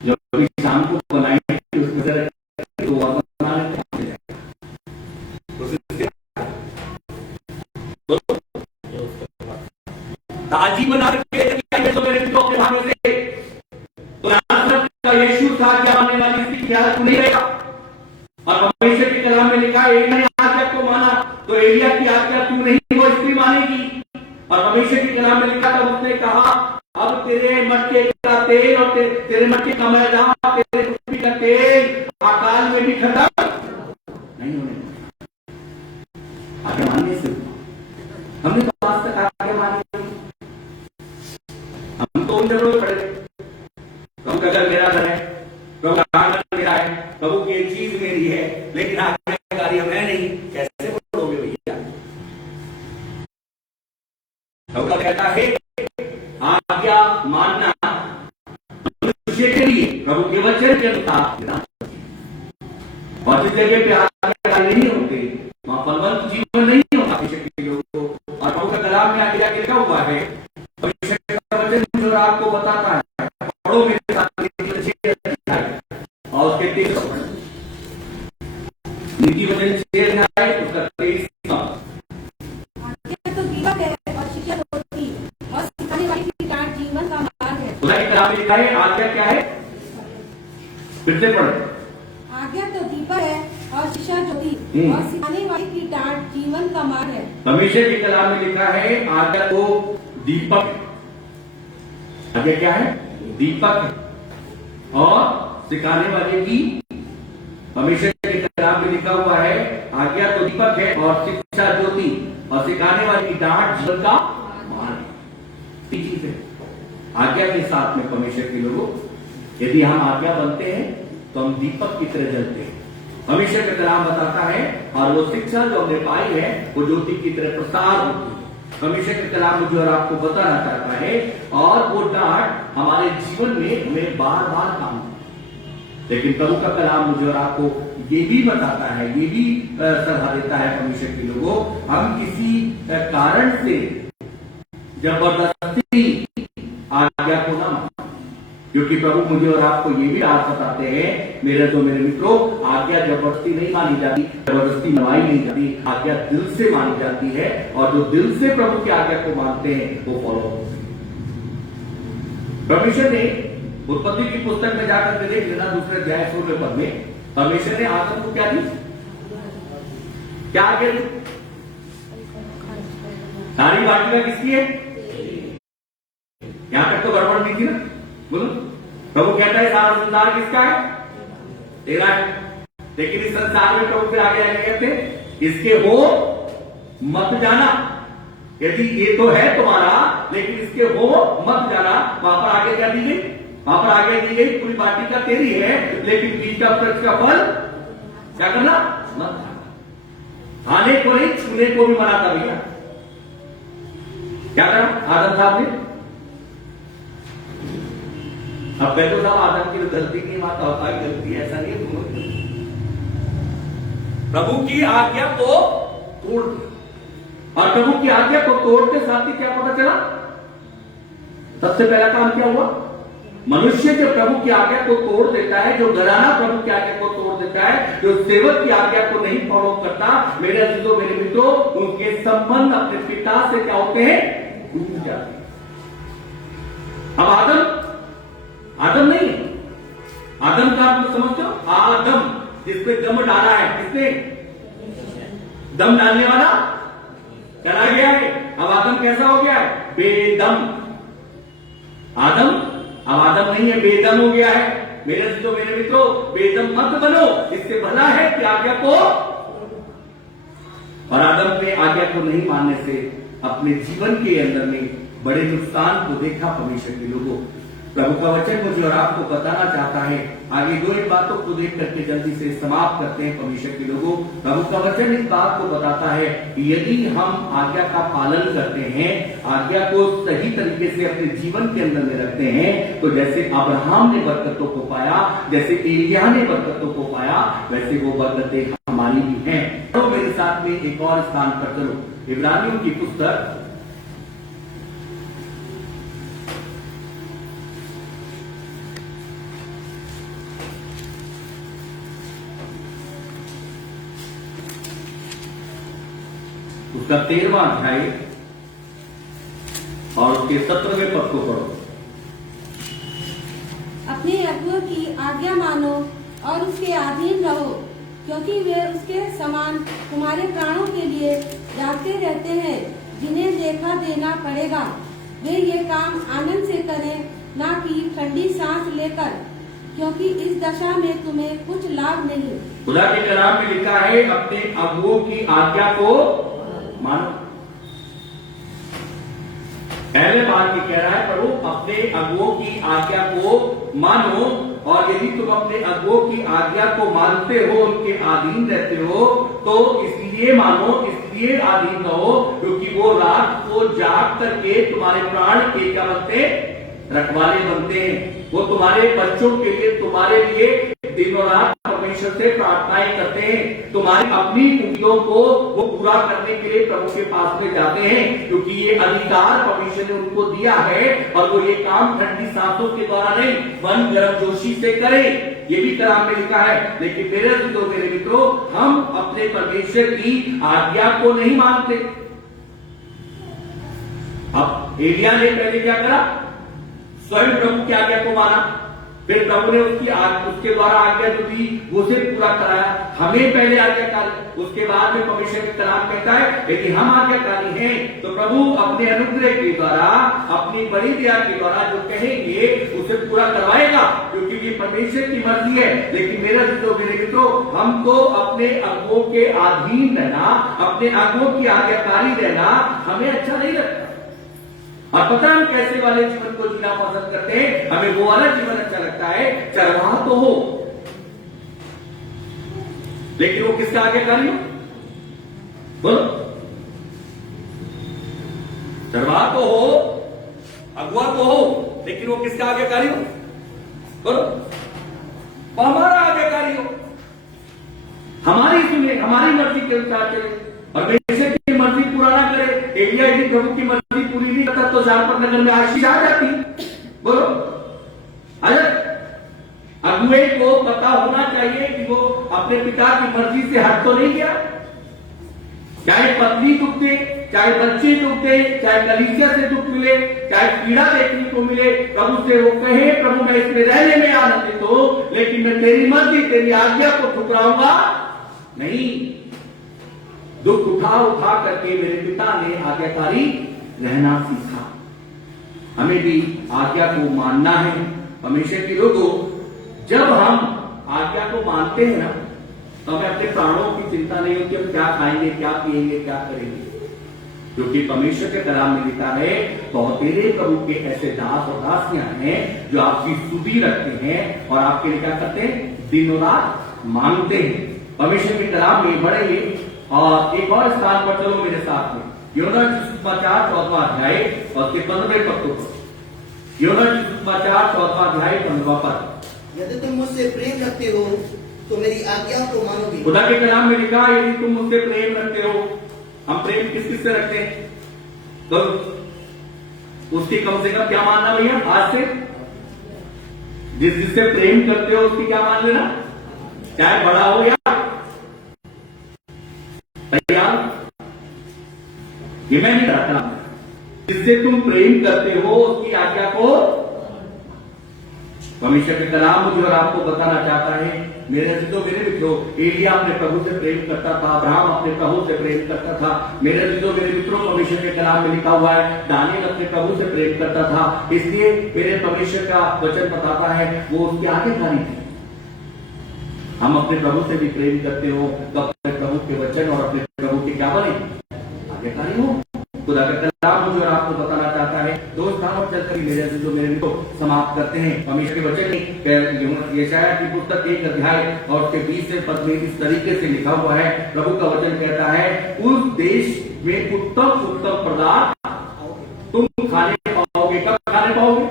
जब कभी शाम को बनाएंगे उसमें से तो बना लेते ताजी बना के तो मेरे अपने भाइयों से, तो यीशु था क्या आने वाली इसकी ख्याल नहीं रहेगा। और परमेश्वर के कलाम में लिखा है, एलिया ने आज्ञा को माना, तो एलिया की आज्ञा तू नहीं वो स्त्री मानेगी। और परमेश्वर के कलाम में लिखा था, उसने कहा अब तेरे मटके का तेल और तेरे मटके का मैदा, तेरे कुप्पी का तेल अकाल में भी खत्म नहीं होने। आज्ञा मानने से हमने तो आज तक आज्ञा मानी, हम तो उन जगहों खड़े थे। प्रभु का घर मेरा घर है, प्रभु का आंगन मेरा है, प्रभु की एक चीज मेरी है, लेकिन आज्ञाकारी मैं नहीं। कैसे बोलोगे भैया? प्रभु का कहता है आज्ञा मानना मनुष्य के लिए प्रभु के वचन के अनुसार, और जिस जगह पे आज्ञाकारी नहीं होते वहां फलवंत जीवन नहीं होता के लोगों को। और प्रभु का कलाम में आज्ञा लिखा हुआ है, आपको बताता है, पढ़ो मेरे साथ और उसके 23 नीति वचन 6 अध्याय उसका 23 तो दीपक है और शिक्षा होती और सिखाने वाली की डांट जीवन का मार्ग है। खुदा की कलाम में लिखा है आज्ञा क्या है? फिर से पढ़ो। आज्ञा तो दीपक है और शिक्षा ज्योति और सिखाने वाले की डांट जीवन का मार्ग है। परमेश्वर के कलाम में लिखा है आज्ञा को दीपक, आज्ञा क्या है? दीपक है। और सिखाने वाले की, परमेश्वर के कलाम में लिखा हुआ है आज्ञा तो दीपक है और शिक्षा ज्योति और सिखाने वाले की डांट जीवन का मार्ग। चीज है आज्ञा के साथ में परमेश्वर के लोगों, यदि हम आज्ञा बनते हैं तो हम दीपक की तरह जलते हैं। परमेश्वर का कलाम बताता है और वो शिक्षा जो हमने पाई है वो ज्योति की तरह प्रसार होती है। परमेश्वर का कलाम मुझे और आपको बताना चाहता है और वो डांट हमारे जीवन में हमें बार बार काम है। लेकिन प्रभु का कलाम मुझे और आपको ये भी बताता है, ये भी सलाह देता है परमेश्वर के लोगों, हम किसी कारण से जबरदस्ती आज्ञा को ना माने। क्योंकि प्रभु मुझे और आपको ये भी बात बताते हैं मेरे मित्रों, आज्ञा जबरदस्ती नहीं मानी जाती, जबरदस्ती मनवाई नहीं जाती, आज्ञा दिल से मानी जाती है और जो दिल से प्रभु की आज्ञा को मानते हैं वो फॉलो करते हैं। परमेश्वर ने उत्पत्ति की पुस्तक में जाकर के देख लेना, दूसरे अध्याय 16वें पद में परमेश्वर ने आदम को क्या दी? क्या आज्ञा दी? सारी वाटिका किसकी है? यहां तक तो गड़बड़ नहीं थी ना, बोलो। प्रभु कहता है सारा संसार किसका है? तेरा है। लेकिन इस संसार में प्रभु फिर आगे कहते इसके हो मत जाना, यदि ये तो है तुम्हारा लेकिन इसके हो मत जाना। वहां पर आगे क्या दी गई? वहां पर आगे दी गई पूरी वाटिका तेरी है लेकिन बीज का वृक्ष का फल क्या करना मत खाना। खाने को नहीं छूने को भी मना कर दिया। क्या करा आदम साहब ने? अब पहले साहब आदम की गलती नहीं, माता होता है गलती, ऐसा नहीं है। प्रभु की आज्ञा को तोड़ दिया और प्रभु की आज्ञा को तोड़ते साथ ही क्या पता चला? सबसे पहला काम क्या हुआ? मनुष्य जो प्रभु की आज्ञा को तोड़ देता है, जो घराना प्रभु की आज्ञा को तोड़ देता है, जो सेवक की आज्ञा को नहीं फॉलो करता, मेरे अजीजों मेरे मित्रों, उनके संबंध अपने पिता से क्या होते हैं? टूट जाते हैं। अब आदम नहीं है, आदम का आप समझते हो? आदम जिसपे दम डाला है, किसने? दम डालने वाला चला गया है। अब आदम कैसा हो गया है? बेदम। आदम अब आदम नहीं है, बेदम हो गया है। मेरे मित्रों, बेदम मत बनो, इससे भला है कि आज्ञा को, और आदम के आज्ञा को नहीं मानने से अपने जीवन के अंदर में बड़े नुकसान को देखा परमेश्वर के लोगों। प्रभु का वचन मुझे और आपको बताना चाहता है। आगे दो एक बातों को देख करके जल्दी से समाप्त करते हैं परमेश्वर के लोगों। प्रभु का वचन इस बात को बताता है कि यदि हम आज्ञा का पालन करते हैं, आज्ञा को सही तरीके से अपने जीवन के अंदर में रखते हैं, तो जैसे अब्राहम ने बरकतों को पाया, जैसे एलिय्याह ने बरकतों को पाया, वैसे वो बरकतें हमारी भी हैं। तो मेरे साथ में एक और स्थान पर चलो, इब्रानियों की पुस्तक उसका 13वां अध्याय और उसके 17वें पद को पढ़ो। अपने अगुओं की आज्ञा मानो और उसके अधीन रहो, क्योंकि वे उसके समान तुम्हारे प्राणों के लिए जागते रहते हैं, जिन्हें देखा देना पड़ेगा। वे ये काम आनंद से करें, ना कि ठंडी सांस लेकर, क्योंकि इस दशा में तुम्हें कुछ लाभ नहीं। खुदा के कलाम में लिखा है अपने अगुओं की आज्ञा को मानो। पहले बात ये कह रहा है प्रभु अपने अगुओं की आज्ञा को मानो, और यदि तुम अपने अगुओं की आज्ञा को मानते हो, उनके अधीन रहते हो, तो इसलिए मानो, इसलिए अधीन रहो क्योंकि वो रात को जाग करके तुम्हारे प्राण के क्या बनते? रखवाले बनते हैं। वो तुम्हारे बच्चों के लिए, तुम्हारे लिए दिन और रात परमेश्वर से प्रार्थनाएं करते हैं। तुम्हारी अपनी उम्मीदों को वो पूरा करने के लिए प्रभु के पास में जाते हैं, क्योंकि ये अधिकार परमेश्वर ने उनको दिया है और वो ये काम ठंडी सांसों के द्वारा नहीं, मन गर्मजोशी से करें। ये भी कलाम में लिखा है। लेकिन मेरे मित्रों, हम अपने परमेश्वर की आज्ञा को नहीं मानते। अब एलिय्याह ने पहले क्या करा? स्वयं प्रभु की आज्ञा को माना, फिर प्रभु ने उसके द्वारा आज्ञा जो दी वो उसे पूरा कराया। हमें पहले आज्ञाकारी, उसके बाद में परमेश्वर का कलाम कहता है यदि हम आज्ञाकारी हैं तो प्रभु अपने अनुग्रह के द्वारा, अपनी बड़ी दया के द्वारा जो कहेंगे उसे पूरा करवाएगा, क्योंकि ये परमेश्वर की मर्जी है। लेकिन मेरे मित्रों, हमको अपने अगुओं के अधीन रहना, अपने अगुओं की आज्ञाकारी रहना हमें अच्छा नहीं लगता। और पता हम कैसे वाले जीवन को जीना पसंद करते हैं? हमें वो वाला जीवन अच्छा लगता है, चरवाहा तो हो, लेकिन वो किसका आज्ञाकारी हो? बोलो, चरवाहा तो हो, अगुआ तो हो, लेकिन वो किसका आज्ञाकारी हो? बोलो, वो हमारा आज्ञाकारी हो, हमारी सुने, हमारी मर्जी के अनुसार चले और परमेश्वर की मर्जी पूरा ना करे। एलिया यदि प्रभु की मर्जी पूरी नहीं करता तो जारपत नगर में आशीष आ जाती। बोलो, अगुए को पता होना चाहिए कि वो अपने पिता की मर्जी से हट तो नहीं गया। चाहे पत्नी दुख दे, चाहे बच्चे दुख दे, चाहे कलीसिया से दुख मिले, चाहे पीड़ा देखने को मिले, प्रभु से वो कहे प्रभु मैं इसमें रहने में आनंदित हूं, लेकिन मैं तेरी मर्जी, तेरी आज्ञा को ठुकराऊंगा नहीं। दुख उठा उठा करके मेरे पिता ने आज्ञाकारी रहना सीखा। हमें भी आज्ञा को मानना है। परमेश्वर के लोगों, जब हम आज्ञा को मानते हैं ना, तो हमें अपने प्राणों की चिंता नहीं होती हम क्या खाएंगे, क्या पिएंगे, क्या करेंगे, क्योंकि परमेश्वर के कलाम में लिखा है बहुतेरे प्रभु के ऐसे दास और दासियां हैं जो आपकी सुधि रखते हैं और आपके लिए क्या करते हैं? दिनों रात मांगते हैं। परमेश्वर के कलाम में बड़े ही और एक और स्थान पर चलो मेरे साथ में, योना सुसमाचार 4वां अध्याय और उसके 15वें पद को। योना सुसमाचार 4वां अध्याय 15वां पद। यदि तुम मुझसे प्रेम रखते हो तो मेरी आज्ञा को मानोगे। खुदा के कलाम में लिखा यदि तुम मुझसे प्रेम रखते हो। हम प्रेम किस किस से रखते हैं? तो उसकी कम से कम क्या मानना भैया? आज से जिससे प्रेम करते हो उसकी क्या मान लेना, चाहे बड़ा हो या तैयार। ये मैं नहीं कहता, जिससे तुम प्रेम करते हो उसकी आज्ञा को। परमेश्वर के कलाम मुझे और आपको बताना चाहता है मेरे मित्रों, एलिया अपने प्रभु से प्रेम करता था, अब्राहम अपने प्रभु से प्रेम करता था। मेरे मित्रों, परमेश्वर के कलाम में लिखा हुआ है दानियल अपने प्रभु से प्रेम करता था। इसलिए मेरे परमेश्वर का वचन बताता है वो उसके आज्ञाकारी थे। हम अपने प्रभु से भी प्रेम करते हो तो अपने प्रभु के वचन और अपने प्रभु के क्या बने? आज्ञाकारी हो। खुदा का कलाम मुझे और आपको बताना चाहता है। दो स्थानों पर चलकर मेरे को समाप्त करते हैं। परमेश्वर के वचन यशायाह की पुस्तक 1 अध्याय और उसके 20वें पद में इस तरीके से लिखा हुआ है। प्रभु का वचन कहता है उस देश में उत्तम उत्तम पदार्थ तुम खाने पाओगे। कब खाने पाओगे?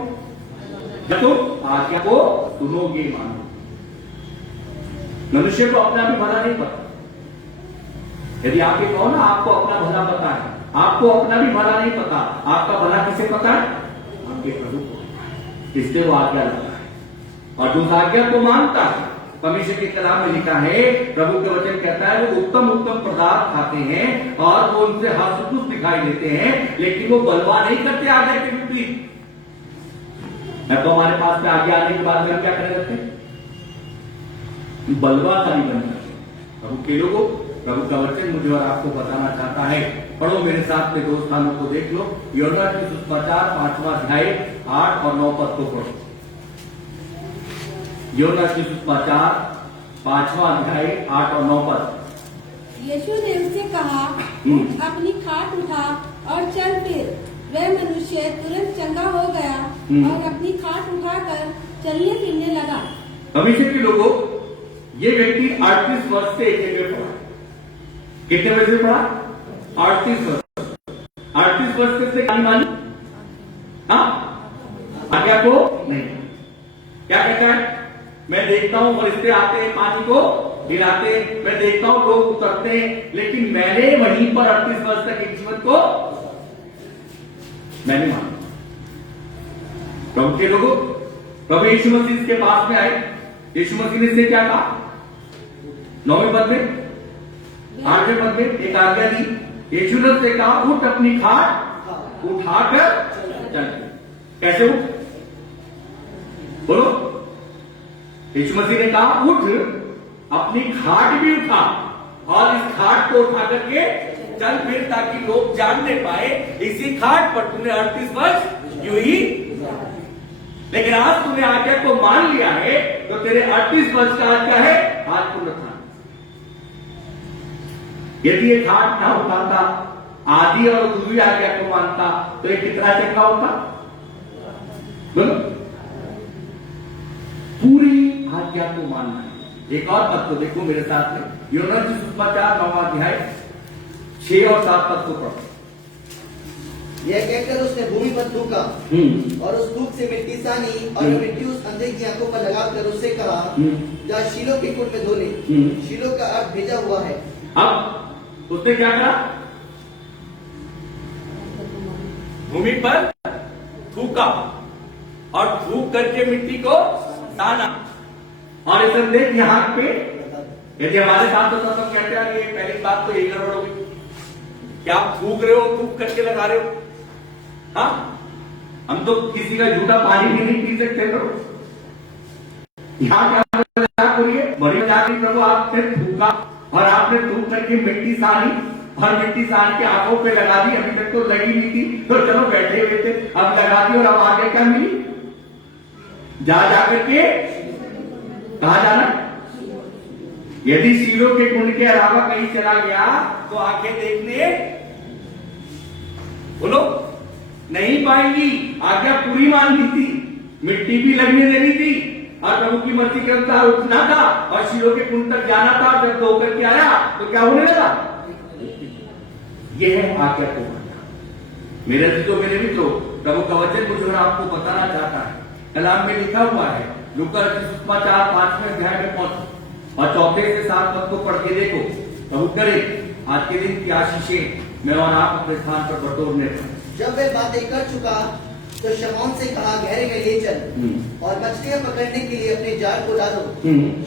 जब तुम आज्ञा को सुनोगे, मानो। मनुष्य को अपना भी भला नहीं पता। यदि आप ये कहो ना आपको अपना भला पता है, आपको अपना भी भला नहीं पता। आपका भला किसे पता है? आपके प्रभु को। इसलिए वो आज्ञा लगता है और जो आज्ञा को मानता है। परमेश्वर के कलाम में लिखा है, प्रभु के वचन कहता है वो उत्तम उत्तम पदार्थ खाते हैं और वो उनसे हर्ष खुश दिखाई देते हैं, लेकिन वो बलवा नहीं करते आज्ञा के विपरीत। मैं तो हमारे पास में आज्ञा आने के बाद में क्या करने लगते हैं? बलवा का नहीं बनता। प्रभु के लोगों, प्रभु का वचन मुझे और आपको बताना चाहता है। पढ़ो मेरे साथ में दो स्थानों को देख लो। योना की सुसमाचार 5वां अध्याय 8 और 9 पद को पढ़ो। योना की सुसमाचार 5वां अध्याय 8 और 9 पद। यीशु ने उससे कहा अपनी खाट उठा और चल फिर। वह मनुष्य तुरंत चंगा हो गया और अपनी खाट उठाकर चलने फिरने लगा। परमेश्वर के लोगों, ये व्यक्ति 38 वर्ष से एक जगह पड़ा। कितने वर्ष से पड़ा? 38 वर्ष। 38 वर्ष से कहानी मानी? हाँ, आज्ञा को नहीं। क्या कहता है? मैं देखता हूं फरिश्ते आते हैं, पानी को गिराते, मैं देखता हूं लोग उतरते हैं, लेकिन मैंने वहीं पर 38 वर्ष तक एक जीवन को मैंने माना। प्रभु के लोगों, प्रभु यीशु मसीह इसके पास में आए। यीशु मसीह ने इससे क्या कहा? 9वें पद में, 8वें पद में एक आज्ञा दी। यीशु ने उससे कहा उठ अपनी खाट उठाकर चल। कैसे उठ? बोलो, यीशु मसीह ने कहा उठ, अपनी खाट भी उठा और इस खाट को उठा करके चल फिर, ताकि लोग जानने पाए इसी खाट पर तूने 38 वर्ष यूं ही। लेकिन आज तूने आज्ञा को मान लिया है तो तेरे 38 वर्ष का आज क्या है, आज पूर्ण था। यदि ये खाट ना उठाता, आदि और दूसरी आज्ञा को मानता, तो ये कितना चंगा होता? बोलो, पूरी आज्ञा को मानना है। एक और पद को देखो मेरे साथ में, यूहन्ना सुसमाचार 9वां अध्याय 6 और 7 पद को पढ़ो। यह कहकर उसने भूमि पर थूका और उस थूक से मिट्टी सानी और मिट्टी उस अंधे की आंखों पर लगाकर उससे कहा, जा शीलो के कुंड में धो ले। शीलो का अर्थ भेजा हुआ है। अब उसने क्या करा? भूमि पर थूका और थूक करके मिट्टी को साना, और इस अंधे की आंख पे, यदि हमारे साथ होता तो कहते हैं ये पहली बात तो यही गड़बड़ होगी, क्या आप थूक रहे हो, थूक करके लगा रहे हो? हाँ, हम तो किसी का झूठा पानी भी नहीं पी सकते। तो यहाँ क्या मजाक हो रही है? बड़ी मजाक नहीं प्रभु, आपने थूका और आपने थूक करके मिट्टी सानी और मिट्टी सान के आंखों पे लगा दी। अभी तक तो लगी नहीं थी, तो चलो बैठे हुए थे, अब लगा दी और अब आगे क्या मिली? जा करके कहा जाना? यदि शीलो के कुंड के अलावा कहीं चला गया तो आंखें देखने बोलो नहीं पाएंगी। आज्ञा पूरी माननी थी, मिट्टी भी लगने देनी थी और प्रभु की मर्जी के अनुसार उठना था और शीलो के कुंड तक जाना था। जब धो करके आया तो क्या होने लगा? यह है आज्ञा को मानना। मेरे तो मेरे मित्रों, प्रभु का वचन मुझे आपको बताना चाहता है। कलाम में लिखा हुआ है, लूका सुसमाचार 5वें अध्याय में पहुंचो और 4 से 7 पद को पढ़ के देखो। प्रभु करे आज के दिन की आशीषें मैं और आप अपने स्थान पर बटोरने पाए। जब वे बातें कर चुका तो शमौन से कहा, गहरे में ले चल और मछलियां पकड़ने के लिए अपने जाल को डालो।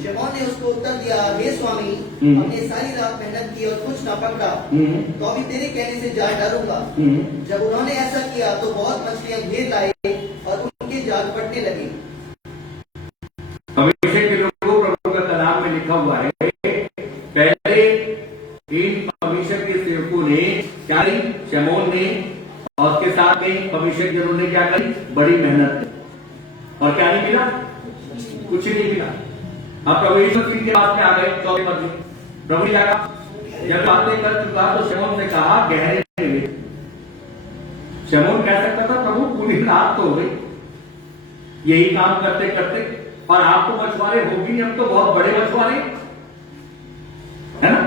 शमौन ने उसको उत्तर दिया, हे स्वामी, हमने सारी रात मेहनत की और कुछ न पकड़ा, तो अभी तेरे कहने से जाल डालूंगा। जब उन्होंने ऐसा किया तो बहुत मछलियां घेर लाए और उनके जाल फटने लगे। हमेशा के लोगों प्रभु का कलाम में लिखा हुआ है, पहले इन परमेश्वर के सेवकों ने क्या, शमौन ने और उसके साथ में परमेश्वर जनों ने क्या करी? बड़ी मेहनत की और क्या नहीं मिला? कुछ नहीं मिला। अब प्रभु यीशु मसीह के पास में आ गए 4 पद में। प्रभु ने क्या कहा? जब बातें कर चुका तो शमौन ने कहा, गहरे में ले। शमौन कह सकता था, प्रभु पूरी रात तो हो गई यही काम करते करते, और आप तो मछुआरे हो भी नहीं, हम तो बहुत बड़े मछुआरे है ना।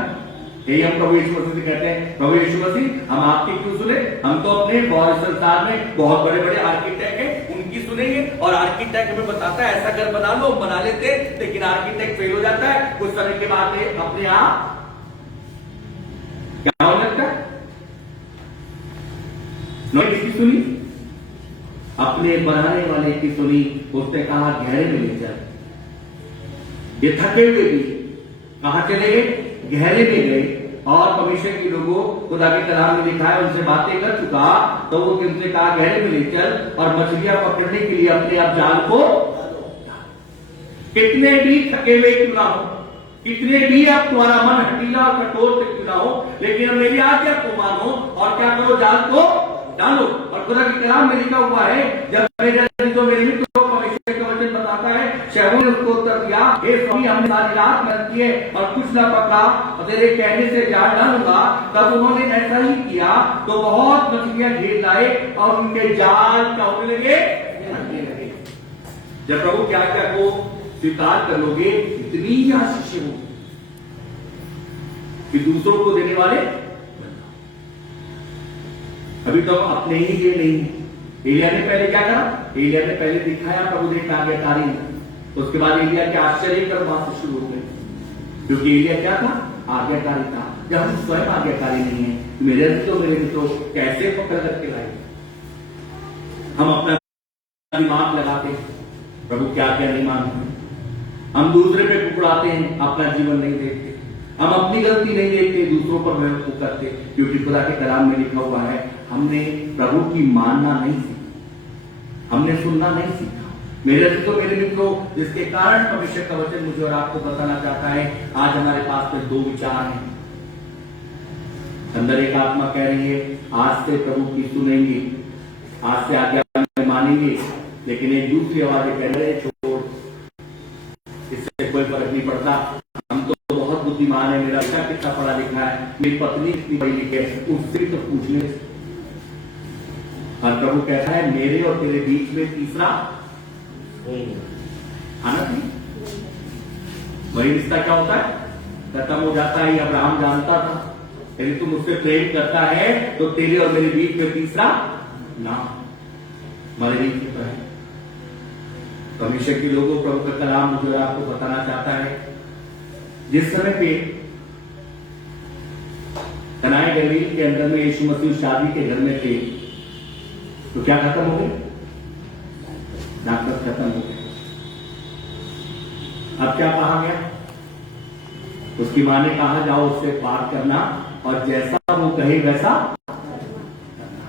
यही हम प्रभु यीशु मसीह से कहते हैं, प्रभु यीशु मसीह हम आपकी क्यों सुने? हम तो अपने संसार में बहुत बड़े बड़े आर्किटेक्ट हैं, उनकी सुनेंगे। और आर्किटेक्ट हमें बताता है ऐसा घर बना लो, बना लेते, लेकिन आर्किटेक्ट फेल हो जाता है कुछ समय के बाद अपने आप क्या होने लगता है? किसकी सुनी? अपने बनाने वाले की सुनी। उसने कहा, गहरे में ले चल। ये थके हुए भी कहां चले गए? गहरे में गए। और परमेश्वर के लोगों खुदा के कलाम में लिखा है, उनसे बातें कर चुका तो वो उनसे कहा, गहरे में ले चल और मछलियां पकड़ने के लिए अपने आप जाल को। कितने भी थके हुए क्यों ना हो, कितने भी अब तुम्हारा मन हटीला और कठोर से क्यों ना हो, लेकिन मेरी आज्ञा को मानो और क्या करो? जाल को डालो। और खुदा के कलाम में लिखा हुआ है, जब जो मेरे मित्र परमेश्वर का वचन बताता है, शमौन ने उसको उत्तर दिया, हे स्वामी, हमने सारी रात मेहनत की है और कुछ न पकड़ा, और तेरे कहने से जाल डालूंगा। तब उन्होंने ऐसा ही किया तो बहुत मछलियां घेर लाए और उनके जाल क्या होने लगे? फटने लगे। जब प्रभु की आज्ञा को स्वीकार कर लोगे, इतनी आशीष होगी कि दूसरों को देने वाले। अभी तो अपने ही लिए नहीं है। एलिया ने पहले क्या करा? एलिया ने पहले दिखाया प्रभु ने आज्ञाकारी है, तो उसके बाद एलिया के आश्चर्य कर बात शुरू हो गई, क्योंकि एलिया क्या था? आज्ञाकारी था। जब हम स्वयं आज्ञाकारी नहीं है, मेरे तो कैसे पकड़ करके लाए? हम अपना दिमाग लगाते हैं, प्रभु क्या क्या नहीं मानते, हम दूसरे पे कुकड़ाते हैं, अपना जीवन नहीं देखते, हम अपनी गलती नहीं देखते, दूसरों पर महत्व करते, क्योंकि खुदा के कलाम में लिखा हुआ है, हमने प्रभु की मानना नहीं सीखा, हमने सुनना नहीं सीखा, मेरे मित्रों, जिसके कारण भविष्य का वचन मुझे और आपको बताना चाहता है, आज हमारे पास में दो विचार हैं। अंदर एक आत्मा कह रही है आज से प्रभु की सुनेंगे, आज से आज्ञा मानेंगे, लेकिन एक दूसरी आवाज कह रहे छोड़, इससे कोई फर्क नहीं पड़ता, हम तो बहुत बुद्धिमान है, मेरा बच्चा कितना पढ़ा लिखा है, मेरी पत्नी कितनी पढ़ी लिखी है, उससे तो पूछ ले। और प्रभु कहता है मेरे और तेरे बीच में तीसरा आना नहीं। वही रिश्ता क्या होता है, खत्म हो जाता है। अब्राहम जानता था यदि तुम मुझसे प्रेम करता है तो तेरे और मेरे बीच में तीसरा ना हमारे बीच में तो है। परमेश्वर के लोगों, प्रभु का कलाम मुझे आपको बताना चाहता है, जिस समय पे कनाए गलील के अंदर में यीशु मसीह शादी के घर में थे तो क्या खत्म हो गए, नाटक खत्म हो गया। अब क्या कहा गया, उसकी मां ने कहा जाओ उससे पार करना और जैसा वो कहे वैसा करना।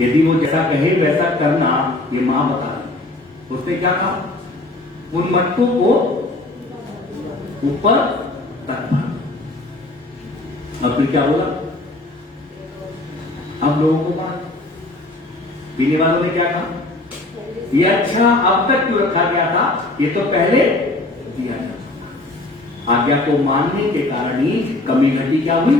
यदि वो जैसा कहे वैसा करना, ये मां बता रही। उसने क्या कहा, उन मटकों को ऊपर रखना। अब फिर क्या बोला, अब लोगों को बात, पीने वालों ने क्या कहा, ये अच्छा अब तक क्यों रखा गया था, ये तो पहले दिया जाता। आज्ञा को मानने के कारण ही कमी घटी क्या हुई,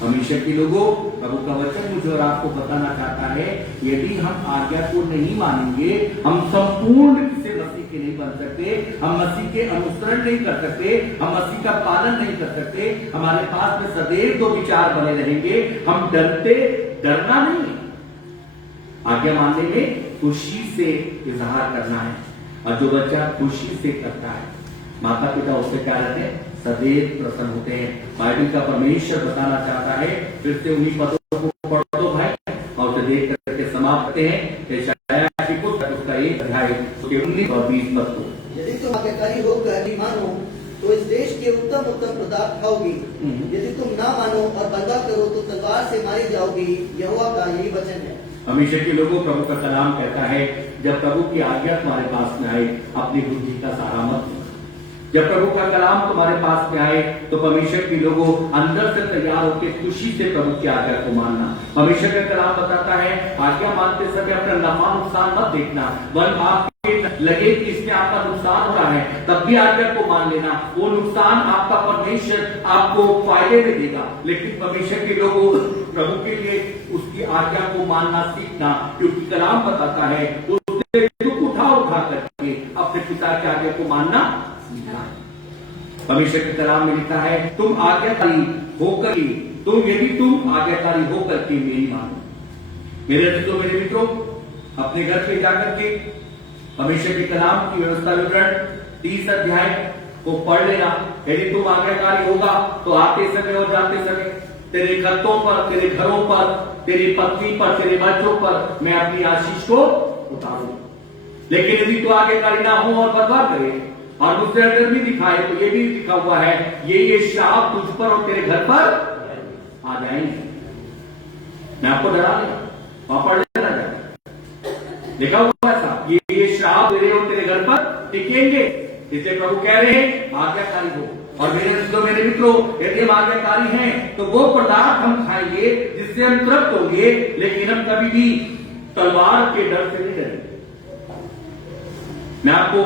परमेश्वर के लोगों, प्रभु का वचन मुझे और आपको बताना चाहता है, यदि हम आज्ञा को नहीं मानेंगे, हम संपूर्ण से मसीह के नहीं बन सकते, हम मसीह के अनुसरण नहीं कर सकते, हम मसीह का पालन नहीं कर सकते, हमारे पास में सदैव दो विचार बने रहेंगे। हम डरना नहीं, आज्ञा मानने में खुशी से इजहार करना है। और जो बच्चा खुशी से करता है, माता पिता उससे क्या रहते हैं, सदैव प्रसन्न होते हैं। बाइबल का परमेश्वर बताना चाहता है, फिर से उन्हीं पदों को पढ़ दो भाई, और उसे देख करके समाप्त करते हैं। यशायाह की पुस्तक उसका 1 अध्याय उसके 19 और 20 पद को, यदि तुम आज्ञाकारी होकर मानो तो इस देश के उत्तम उत्तम पदार्थ खाओगी, यदि तुम ना मानो और बंदा करो तो तलवार से मारी जाओगी। यहोवा का यही वचन है। हमेशा के लोगों, प्रभु का कलाम कहता है, जब प्रभु की आज्ञा तुम्हारे पास में आए, अपनी बुद्धि का सहारा मत लो। जब प्रभु का कलाम तुम्हारे पास में आए तो परमेश्वर के लोगों अंदर से तैयार होकर खुशी से प्रभु की आज्ञा को मानना। परमेश्वर का कलाम बताता है, आज्ञा मानते समय अपना नफा नुकसान मत देखना। वन आपके लगे कि इसमें आपका नुकसान हो रहा है, तब भी आज्ञा को मान लेना। वो नुकसान आपका परमेश्वर आपको फायदे में देगा। लेकिन परमेश्वर के लोगों, प्रभु के लिए उसकी आज्ञा को मानना सीखना, क्योंकि कलाम बताता है उसने दुख उठा करके अपने पिता की आज्ञा को मानना सीखा। परमेश्वर के कलाम में लिखा है, तुम आज्ञाकारी होकर के, यदि तुम आज्ञाकारी होकर के मेरी मानो। मेरे मित्रों, अपने घर पे जाकर के परमेश्वर के कलाम की व्यवस्था विवरण 30 अध्याय को पढ़ लेना। यदि तुम आज्ञाकारी होगा तो आते समय और जाते समय तेरे खतों पर, तेरे घरों पर, तेरी पत्नी पर, तेरे बच्चों पर मैं अपनी आशीष को उतारूं। लेकिन यदि तू आज्ञाकारी ना हो और बर्बाद करे और मुझसे अगर भी दिखाए, तो ये भी लिखा हुआ है, ये श्राप तुझ पर और तेरे घर पर आ जाएंगे। मैं आपको डरा दूं, वहां पढ़ लेना जाए, लिखा हुआ ऐसा, ये श्राप तेरे और तेरे घर पर टिकेंगे। इसलिए प्रभु कह रहे हैं आज्ञाकारी हो। और मेरे मित्रों, यदि हम आज्ञाकारी हैं तो वो पदार्थ हम खाएंगे जिससे हम तृप्त होंगे, लेकिन हम कभी भी तलवार के डर से नहीं डरेंगे। मैं आपको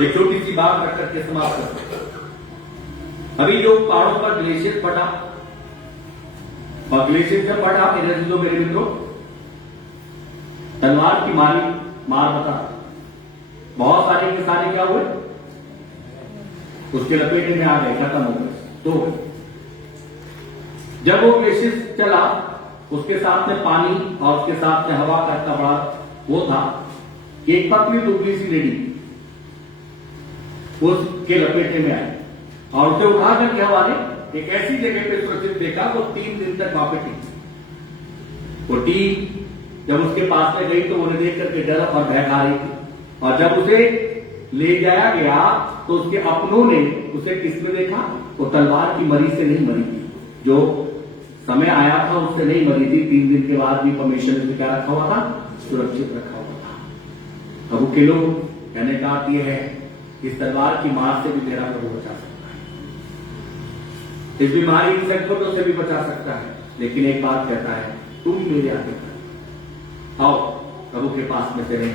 एक छोटी सी बात रख करके समाप्त करता। अभी जो पहाड़ों पर ग्लेशियर फटा, और ग्लेशियर जब फटा, मेरे मित्रों, तलवार की मार बता, बहुत सारे किसाने क्या हुए, उसके लपेटे में आ गए, खत्म हो गए। तो जब वो ग्लेशियर चला, उसके साथ में पानी और उसके साथ में हवा का इतना बड़ा वो था कि एक पतली दुबली सी लेडी उसके लपेटे में आई और उसे उठा करके हवा ने एक ऐसी जगह पे सुरक्षित देखा। वो 3 दिन तक वहां पे टिकी। वो टीम जब उसके पास में गई तो उन्हें देख करके डर और भय खा रही थी। और जब उसे ले जाया गया तो उसके अपनों ने उसे किस में देखा, वो तलवार की मरी से नहीं मरी थी, जो समय आया था उससे नहीं मरी थी। 3 दिन के बाद भी परमेश्वर ने क्या रखा हुआ था, सुरक्षित रखा हुआ था। प्रभु के लोग कहने का अर्थ यह है, इस तलवार की मार से भी मेरा प्रभु बचा सकता है, इस बीमारी की संकटों से भी बचा सकता है, लेकिन एक बात कहता है, तुम मेरे आगे कर आओ, प्रभु के पास में चले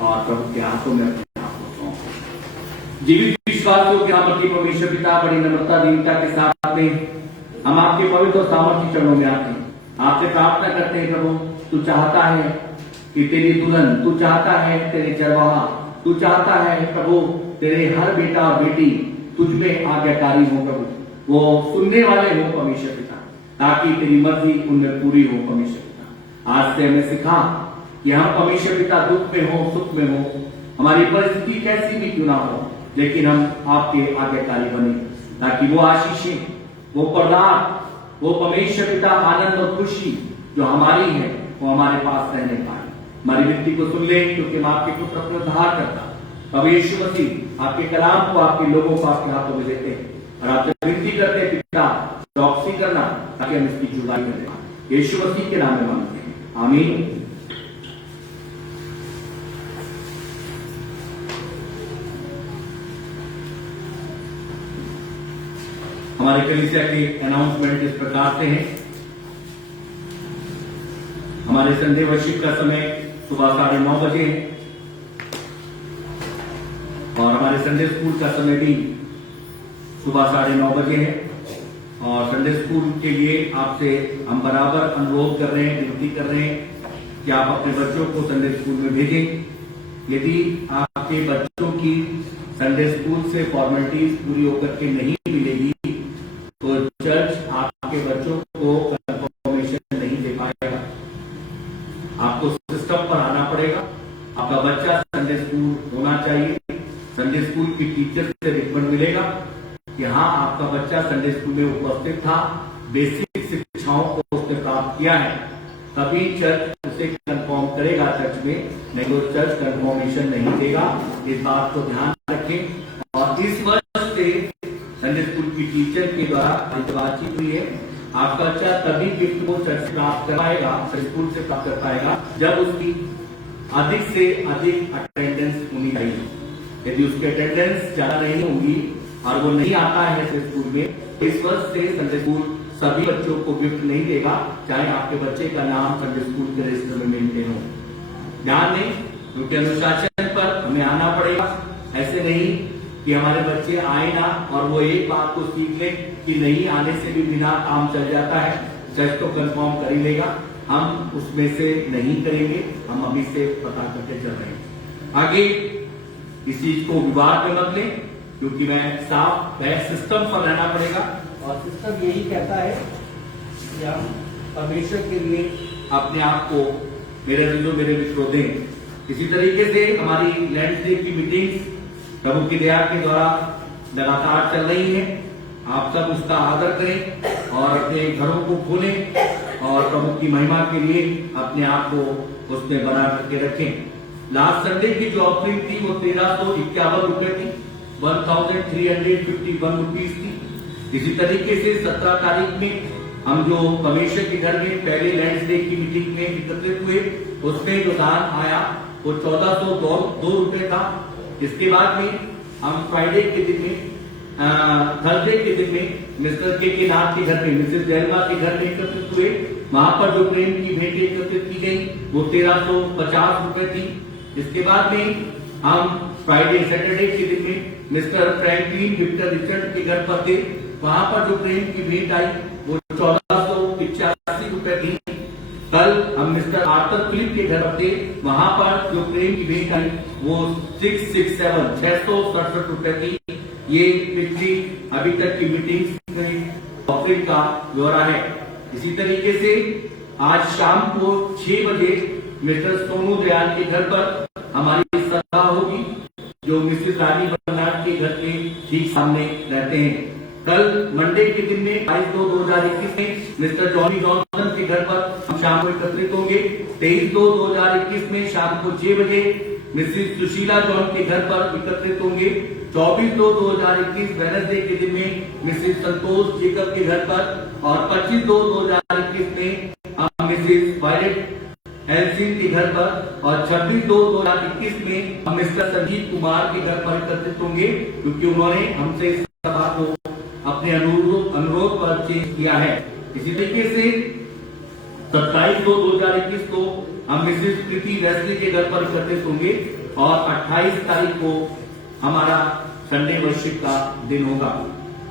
और प्रभु के हाथों में अपने आप को सौंपो। जीवित विश्वासियों के आमती परमेश्वर पिता बड़ी नम्रता दीनता के साथ आते हैं, हम आपके पवित्र और सामर्थ्य चरणों में आते हैं, आपसे प्रार्थना करते हैं प्रभु, तू चाहता है कि तेरी दुल्हन, तू चाहता है तेरे चरवाहा, तू चाहता है प्रभु तेरे हर बेटा और बेटी तुझ में आज्ञाकारी हो प्रभु, वो सुनने वाले हो परमेश्वर पिता, ताकि तेरी मर्जी उनमें पूरी हो परमेश्वर पिता। आज से हमें सिखा कि हम परमेश्वर पिता दुख में हो सुख में हो, हमारी परिस्थिति कैसी भी क्यों ना हो, लेकिन हम आपके आज्ञाकारी बने, ताकि वो आशीषें, वो प्रदान, वो परमेश्वर पिता आनंद और खुशी जो हमारी है वो हमारे पास रहने पाए। हमारी विनती को सुन ले, क्योंकि हम आपके पुत्र अपने उद्धार करता प्रभु यीशु मसीह आपके कलाम को, आपके लोगों को आपके हाथों में देते हैं और आपसे विनती करते हैं पिता चौकसी करना, ताकि हम इसकी जुदाई करें। यीशु मसीह के नाम में मांगते हैं, आमीन। हमारे कलीसिया के अनाउंसमेंट इस प्रकार से हैं। हमारे संडे वर्शिप का समय सुबह 9:30 बजे है और हमारे संडे स्कूल का समय भी सुबह 9:30 बजे है। और संडे स्कूल के लिए आपसे हम बराबर अनुरोध कर रहे हैं, विनती कर रहे हैं कि आप अपने बच्चों को संडे स्कूल में भेजें। यदि आपके बच्चों की संडे स्कूल से फॉर्मेलिटीज पूरी होकर के नहीं मिलेगी तो चर्च आपके बच्चों को कंफर्मेशन नहीं दे पाएगा। आपको सिस्टम पर आना पड़ेगा। आपका बच्चा संडे स्कूल होना चाहिए। संडे स्कूल की टीचर से रिकमेंड मिलेगा कि हाँ आपका बच्चा संडे स्कूल में उपस्थित था, बेसिक शिक्षाओं को उसने प्राप्त किया है, तभी चर्च उसे कंफर्म करेगा चर्च में, नहीं तो चर्च कंफर्मेशन नहीं देगा। इस बात को ध्यान रखें। और इस वर्ष से संडे स्कूल की टीचर के द्वारा बातचीत हुई है, आपका बच्चा तभी गिफ्ट को चर्च से प्राप्त कर पाएगा, स्कूल से प्राप्त कर पाएगा, जब उसकी अधिक से अधिक अटेंडेंस होनी चाहिए। यदि उसकी अटेंडेंस ज्यादा नहीं होगी और वो नहीं आता है स्कूल में, इस वर्ष से संडे स्कूल सभी बच्चों को गिफ्ट नहीं देगा, चाहे आपके बच्चे का नाम संडे स्कूल के रजिस्टर में मेंटेन हो। ध्यान दें, क्योंकि अनुशासन पर हमें आना पड़ेगा। ऐसे नहीं कि हमारे बच्चे आए ना और वो एक बात को सीख ले कि नहीं आने से भी बिना काम चल जाता है, चर्च तो कंफर्म कर ही लेगा। हम उसमें से नहीं करेंगे, हम अभी से पता करके चल रहे हैं। आगे इस चीज को विवाद में मत लें, क्योंकि मैं साफ सिस्टम पर रहना पड़ेगा और सिस्टम यही कहता है कि हम परमेश्वर के लिए अपने आप को मेरे मित्रों दें। इसी तरीके से हमारी लैंडस्डे की मीटिंग प्रभु की दया के द्वारा लगातार चल रही है। आप सब उसका आदर करें और अपने घरों को खोलें और प्रभु की महिमा के लिए अपने आप को उसमें बना करके रखें। लास्ट संडे की जो ऑफरिंग थी वो 1351 रुपए थी, 1351 रुपीज थी। इसी तरीके से 17 तारीख में हम जो परमेश्वर के घर में पहले लैंडस्डे की मीटिंग में एकत्रित हुए, उसमें जो दान आया वो 1402 रुपए था। इसके बाद में हम फ्राइडे के दिन में थर्सडे के दिन में मिस्टर के नाथ के घर में, मिसेस जयलवा के घर में एकत्रित हुए। वहां पर जो प्रेम की भेंट एकत्रित की गई वो 1350 रुपए थी। इसके बाद में हम फ्राइडे सैटरडे के दिन में मिस्टर फ्रैंकलिन विक्टर रिचर्ड के घर पर थे। वहां पर जो प्रेम की भेंट आई वो 1485 रुपए थी। कल हम मिस्टर आर्थर फिलिप के घर पर थे। वहां पर जो प्रेम की भेंट आई वो 667 रुपए थी। ये पिछली अभी तक की मीटिंग ऑफरिंग का ब्यौरा है। इसी तरीके से आज शाम को 6 बजे मिस्टर सोनू दयाल के घर पर हमारी सभा होगी, जो मिसेस रानी बर्नार्ड के घर के ठीक सामने रहते हैं। कल मंडे के दिन में 22/2/2021 में मिस्टर जॉनी जॉनसन के घर पर हम शाम को एकत्रित होंगे। 23/2/2021 में शाम को 6 बजे मिसेस सुशीला जॉन के घर पर एकत्रित होंगे। 24/2/2021 वेडनेसडे के दिन में मिसेस संतोष जेकब के घर पर और 25/2/2021 में हम मिसेस वायलेट एल्सिन के घर पर, और 26/2/2021 में हम मिस्टर संजीव कुमार के घर पर एकत्रित होंगे, क्योंकि उन्होंने हमसे इस सभा को अपने अनुरोध पर चेंज किया है। इसी तरीके से 27/2/2021 को हम मिसेस प्रीति वेस्ली के घर पर एकत्रित होंगे, और 28 तारीख को हमारा संडे वर्शिप का दिन होगा।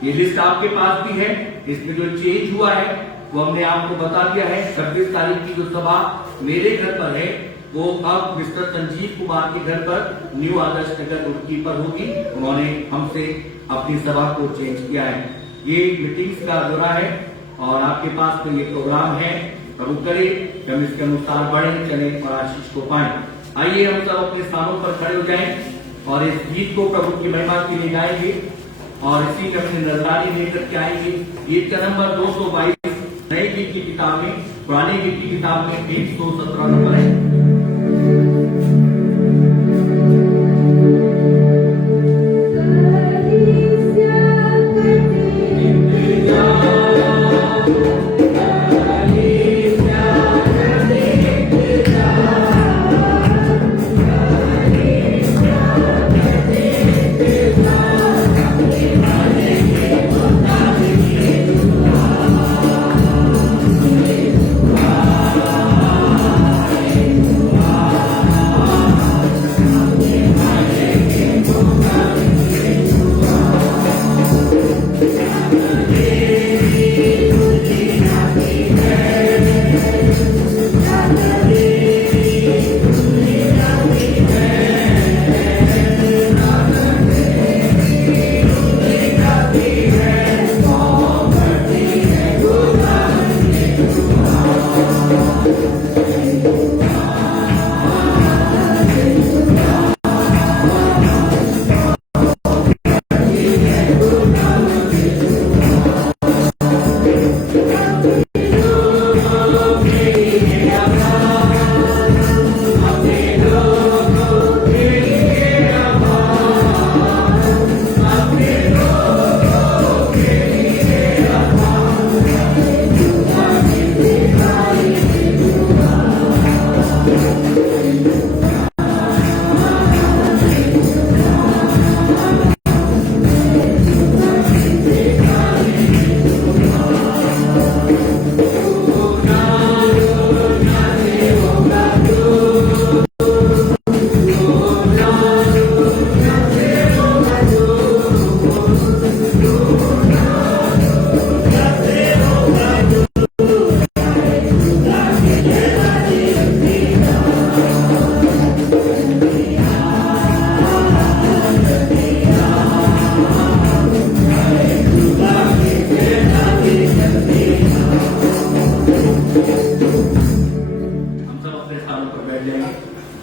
ये लिस्ट आपके पास भी है। इसमें जो चेंज हुआ है वो हमने आपको बता दिया है। 26 तारीख की जो सभा मेरे घर पर है वो अब मिस्टर संजीव कुमार के घर पर न्यू आदर्श नगर रुड़की पर होगी। उन्होंने हमसे अपनी सभा को चेंज किया है। ये मीटिंग्स का दौरा है और आपके पास तो ये प्रोग्राम है। प्रभु करे कि हम इसके अनुसार बढ़े चले और आशीष को पाए। आइए हम सब अपने स्थानों पर खड़े हो जाएं और इस गीत को प्रभु की महिमा के लिए गाएंगे, और इसी में अपनी नजरानी लेकर के आएंगे। गीत का नंबर 222 नए गीत की किताब में, पुराने गीत की किताब में 117 नंबर है।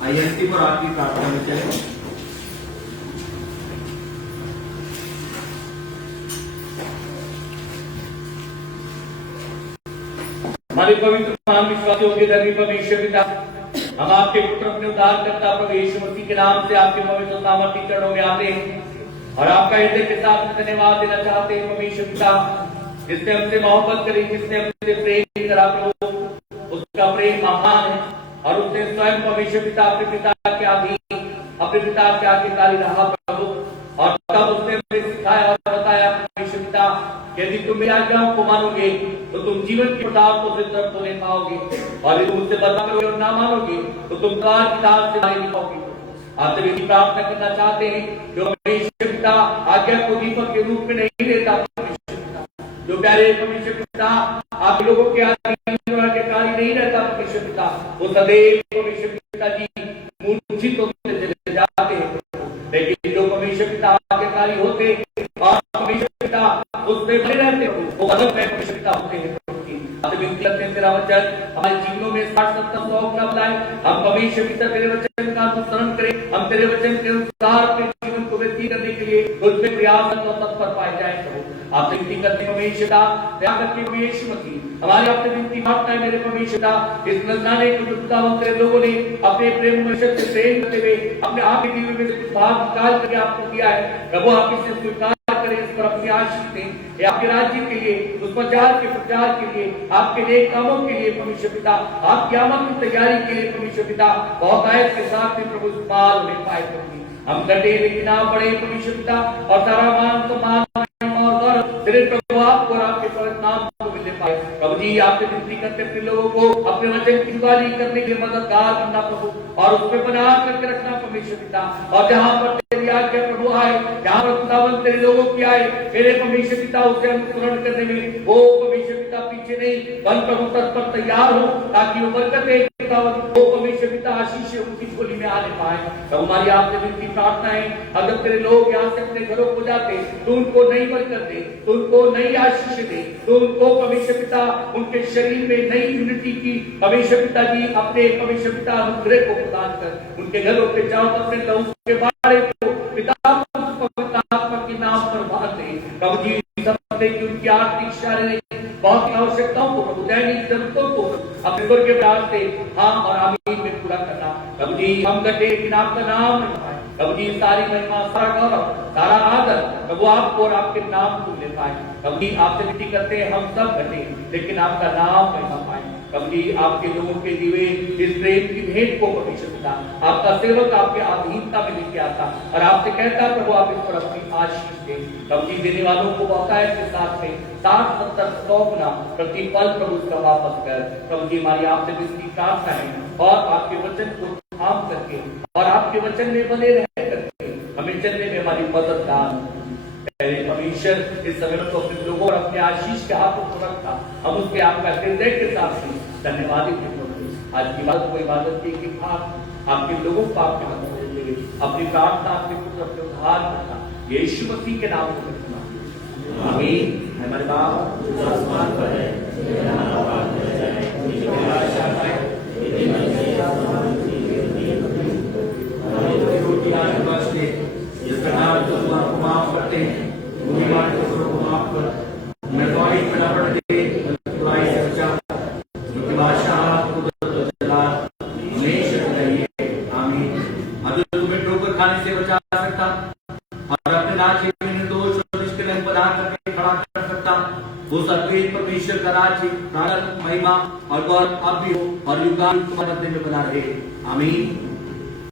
आईएनसी पर आपकी प्रार्थना में चले। हमारे पवित्र महान विश्वासियों के धर्मी परमेश्वर पिता, हम आपके पुत्र अपने उद्धारकर्ता प्रभु यीशु मसीह के नाम से आपके पवित्र सामर्थ्य चरणों में आते हैं और आपका हृदय के साथ में धन्यवाद देना चाहते हैं। परमेश्वर पिता, जिसने हमसे मोहब्बत करी, जिसने हमसे प्रेम करा प्रभु, उसका प्रेम महान है और उसने स्वयं परमेश्वर पिता अपने पिता के अधीन, अपने पिता के आज्ञाकारी रहा प्रभु, और तब उसने हमें सिखाया और बताया परमेश्वर पिता, यदि तुम मेरी आज्ञाओं को मानोगे तो तुम जीवन के प्रताप को सिद्ध होने पाओगे, और यदि तुम मुझसे बदला करोगे और ना मानोगे तो तुम काल की दाल से मारे नहीं पाओगे। आपसे भी प्रार्थना करना चाहते हैं, जो परमेश्वर पिता आज्ञा को दीपक के रूप में नहीं लेता, परमेश्वर पिता जो प्यारे परमेश्वर पिता आप लोगों के आज्ञाकारी नहीं रहता, परमेश्वर पिता वो सदैव परमेश्वर पिता जी मूर्छित होते चले जाते हैं, लेकिन जो परमेश्वर पिता आज्ञाकारी होते और परमेश्वर पिता उसमें बने रहते वो अलग में परमेश्वर पिता होते हैं। विनती करते हैं तेरा वचन हमारे जीवनों में 60-70-100 उपलब्ध आए। हम परमेश्वर पिता तेरे वचन का अनुसरण करें, हम तेरे वचन के अनुसार अपने जीवन को व्यतीत करने के लिए उसमें प्रयास और तत्पर पाए जाए। प्रभु आपसे विनती करते हैं परमेश्वर पिता, दया करके यीशु मसीह हमारे आपसे विनती मांगता है मेरे परमेश्वर पिता, इस नजराने को जो खुदावंद तेरे लोगों ने अपने प्रेम में से प्रेम करते हुए अपने आप के जीवन में से कुछ भाग निकाल करके आपको दिया है प्रभु, आप इसे स्वीकार करें, इस पर अपनी आशीष दें। ये आपके राज्य के लिए, उस प्रचार के प्रचार के लिए, आपके नेक कामों के लिए परमेश्वर पिता, आपकी आमद की तैयारी के लिए परमेश्वर पिता, बहुत आयत के साथ में प्रभु इस्तेमाल होने पाए प्रभु। हम कटे लेकिन आप बड़े परमेश्वर पिता, और सारा मान सम्मान और गौरव तेरे प्रभु आपको और आपके पवित्र नाम को मिलने पाए। प्रभु जी आपसे विनती करते अपने लोगों को अपने वचन की जुगाली करने के लिए मददगार बनना प्रभु, और उस पर बना करके रखना परमेश्वर पिता। और जहां पर तेरी आज्ञा प्रभु आए, जहां पर खुदावंद तेरे लोगों की आए, मेरे परमेश्वर पिता उसे अनुसरण करने में वो परमेश्वर पिता पीछे नहीं बन प्रभु तत्पर तैयार हो, ताकि वो बरकतें वो परमेश्वर पिता आशीष उनकी झोली में आने पाए। तो हमारी आपसे विनती प्रार्थना है, अगर तेरे लोग यहाँ से अपने घरों को जाते तो उनको नई बरकत दे, तो उनको नई आशीष दे, तो उनको परमेश्वर पिता उनके शरीर में नई यूनिटी की परमेश्वर पिता जी अपने परमेश्वर पिता अनुग्रह को प्रदान कर उनके घरों के चारों अपने लहू के बारे को पिता के नाम पर बांध दे। प्रभु जी समझते कि उनकी आर्थिक शारीरिक बहुत आवश्यकताओं को प्रभु दैनिक जरूरतों को अपने स्वर्ग के प्रयास से हम और आमीन में पूरा करना। प्रभु जी हम कटे लेकिन आपका नाम नहीं पाए। प्रभु जी सारी महिमा, सारा गौरव, सारा आदर प्रभु आपको और आपके नाम को ले पाए। प्रभु जी आपसे विनती करते हैं हम सब घटे लेकिन आपका नाम महिमा पाए। प्रभु जी आपके लोगों के लिए इस प्रेम की भेंट को परमेश्वर पिता आपका सेवक आपके अधीनता में लेके आता और आपसे कहता प्रभु आप इस पर अपनी आशीष दें। प्रभु जी देने वालों को बहुतायत के साथ में 60, 70, 100 गुना प्रतिफल प्रभु उसका वापस कर। प्रभु जी हमारी आपसे विनती प्रार्थना है और आपके वचन को थाम करके और आपके वचन में बने रह करके हमें चलने में हमारी मदद दान। परमेश्वर इस समय तो अपने लोगों और अपने आशीष के हाथों को रखता, हम उसके आपका हृदय के साथ धन्यवाद आज की बात को इबादत की खास आपके लोगों को आपके हाथ में देते हुए अपनी प्रार्थना आपके पुत्र अपने उद्धार करता यीशु मसीह के नाम में आमीन। हमारे बाप जो आसमान पर है, तेरा नाम पाक जाए, तेरी आशा है, तेरी मर्जी हमें रोटी आज बख्श दे, जिस प्रकार तो तुम आपको माफ करते हैं उन्हीं हमारे कसूरों को माफ कर, मैं तुम्हारी में न पड़ दे बुराई से बचा, क्योंकि बादशाह कुदरत जलाल हमेशा रहिए। आमीन। अगर तुम्हें ठोकर खाने से बचा सकता और अपने राज्य में निर्दोष और रिश्ते में बना करके खड़ा कर सकता, वो सत्य परमेश्वर का राज्य महिमा और गौरव अब भी हो और युगान तुम्हारे मध्य में बना रहे। आमीन।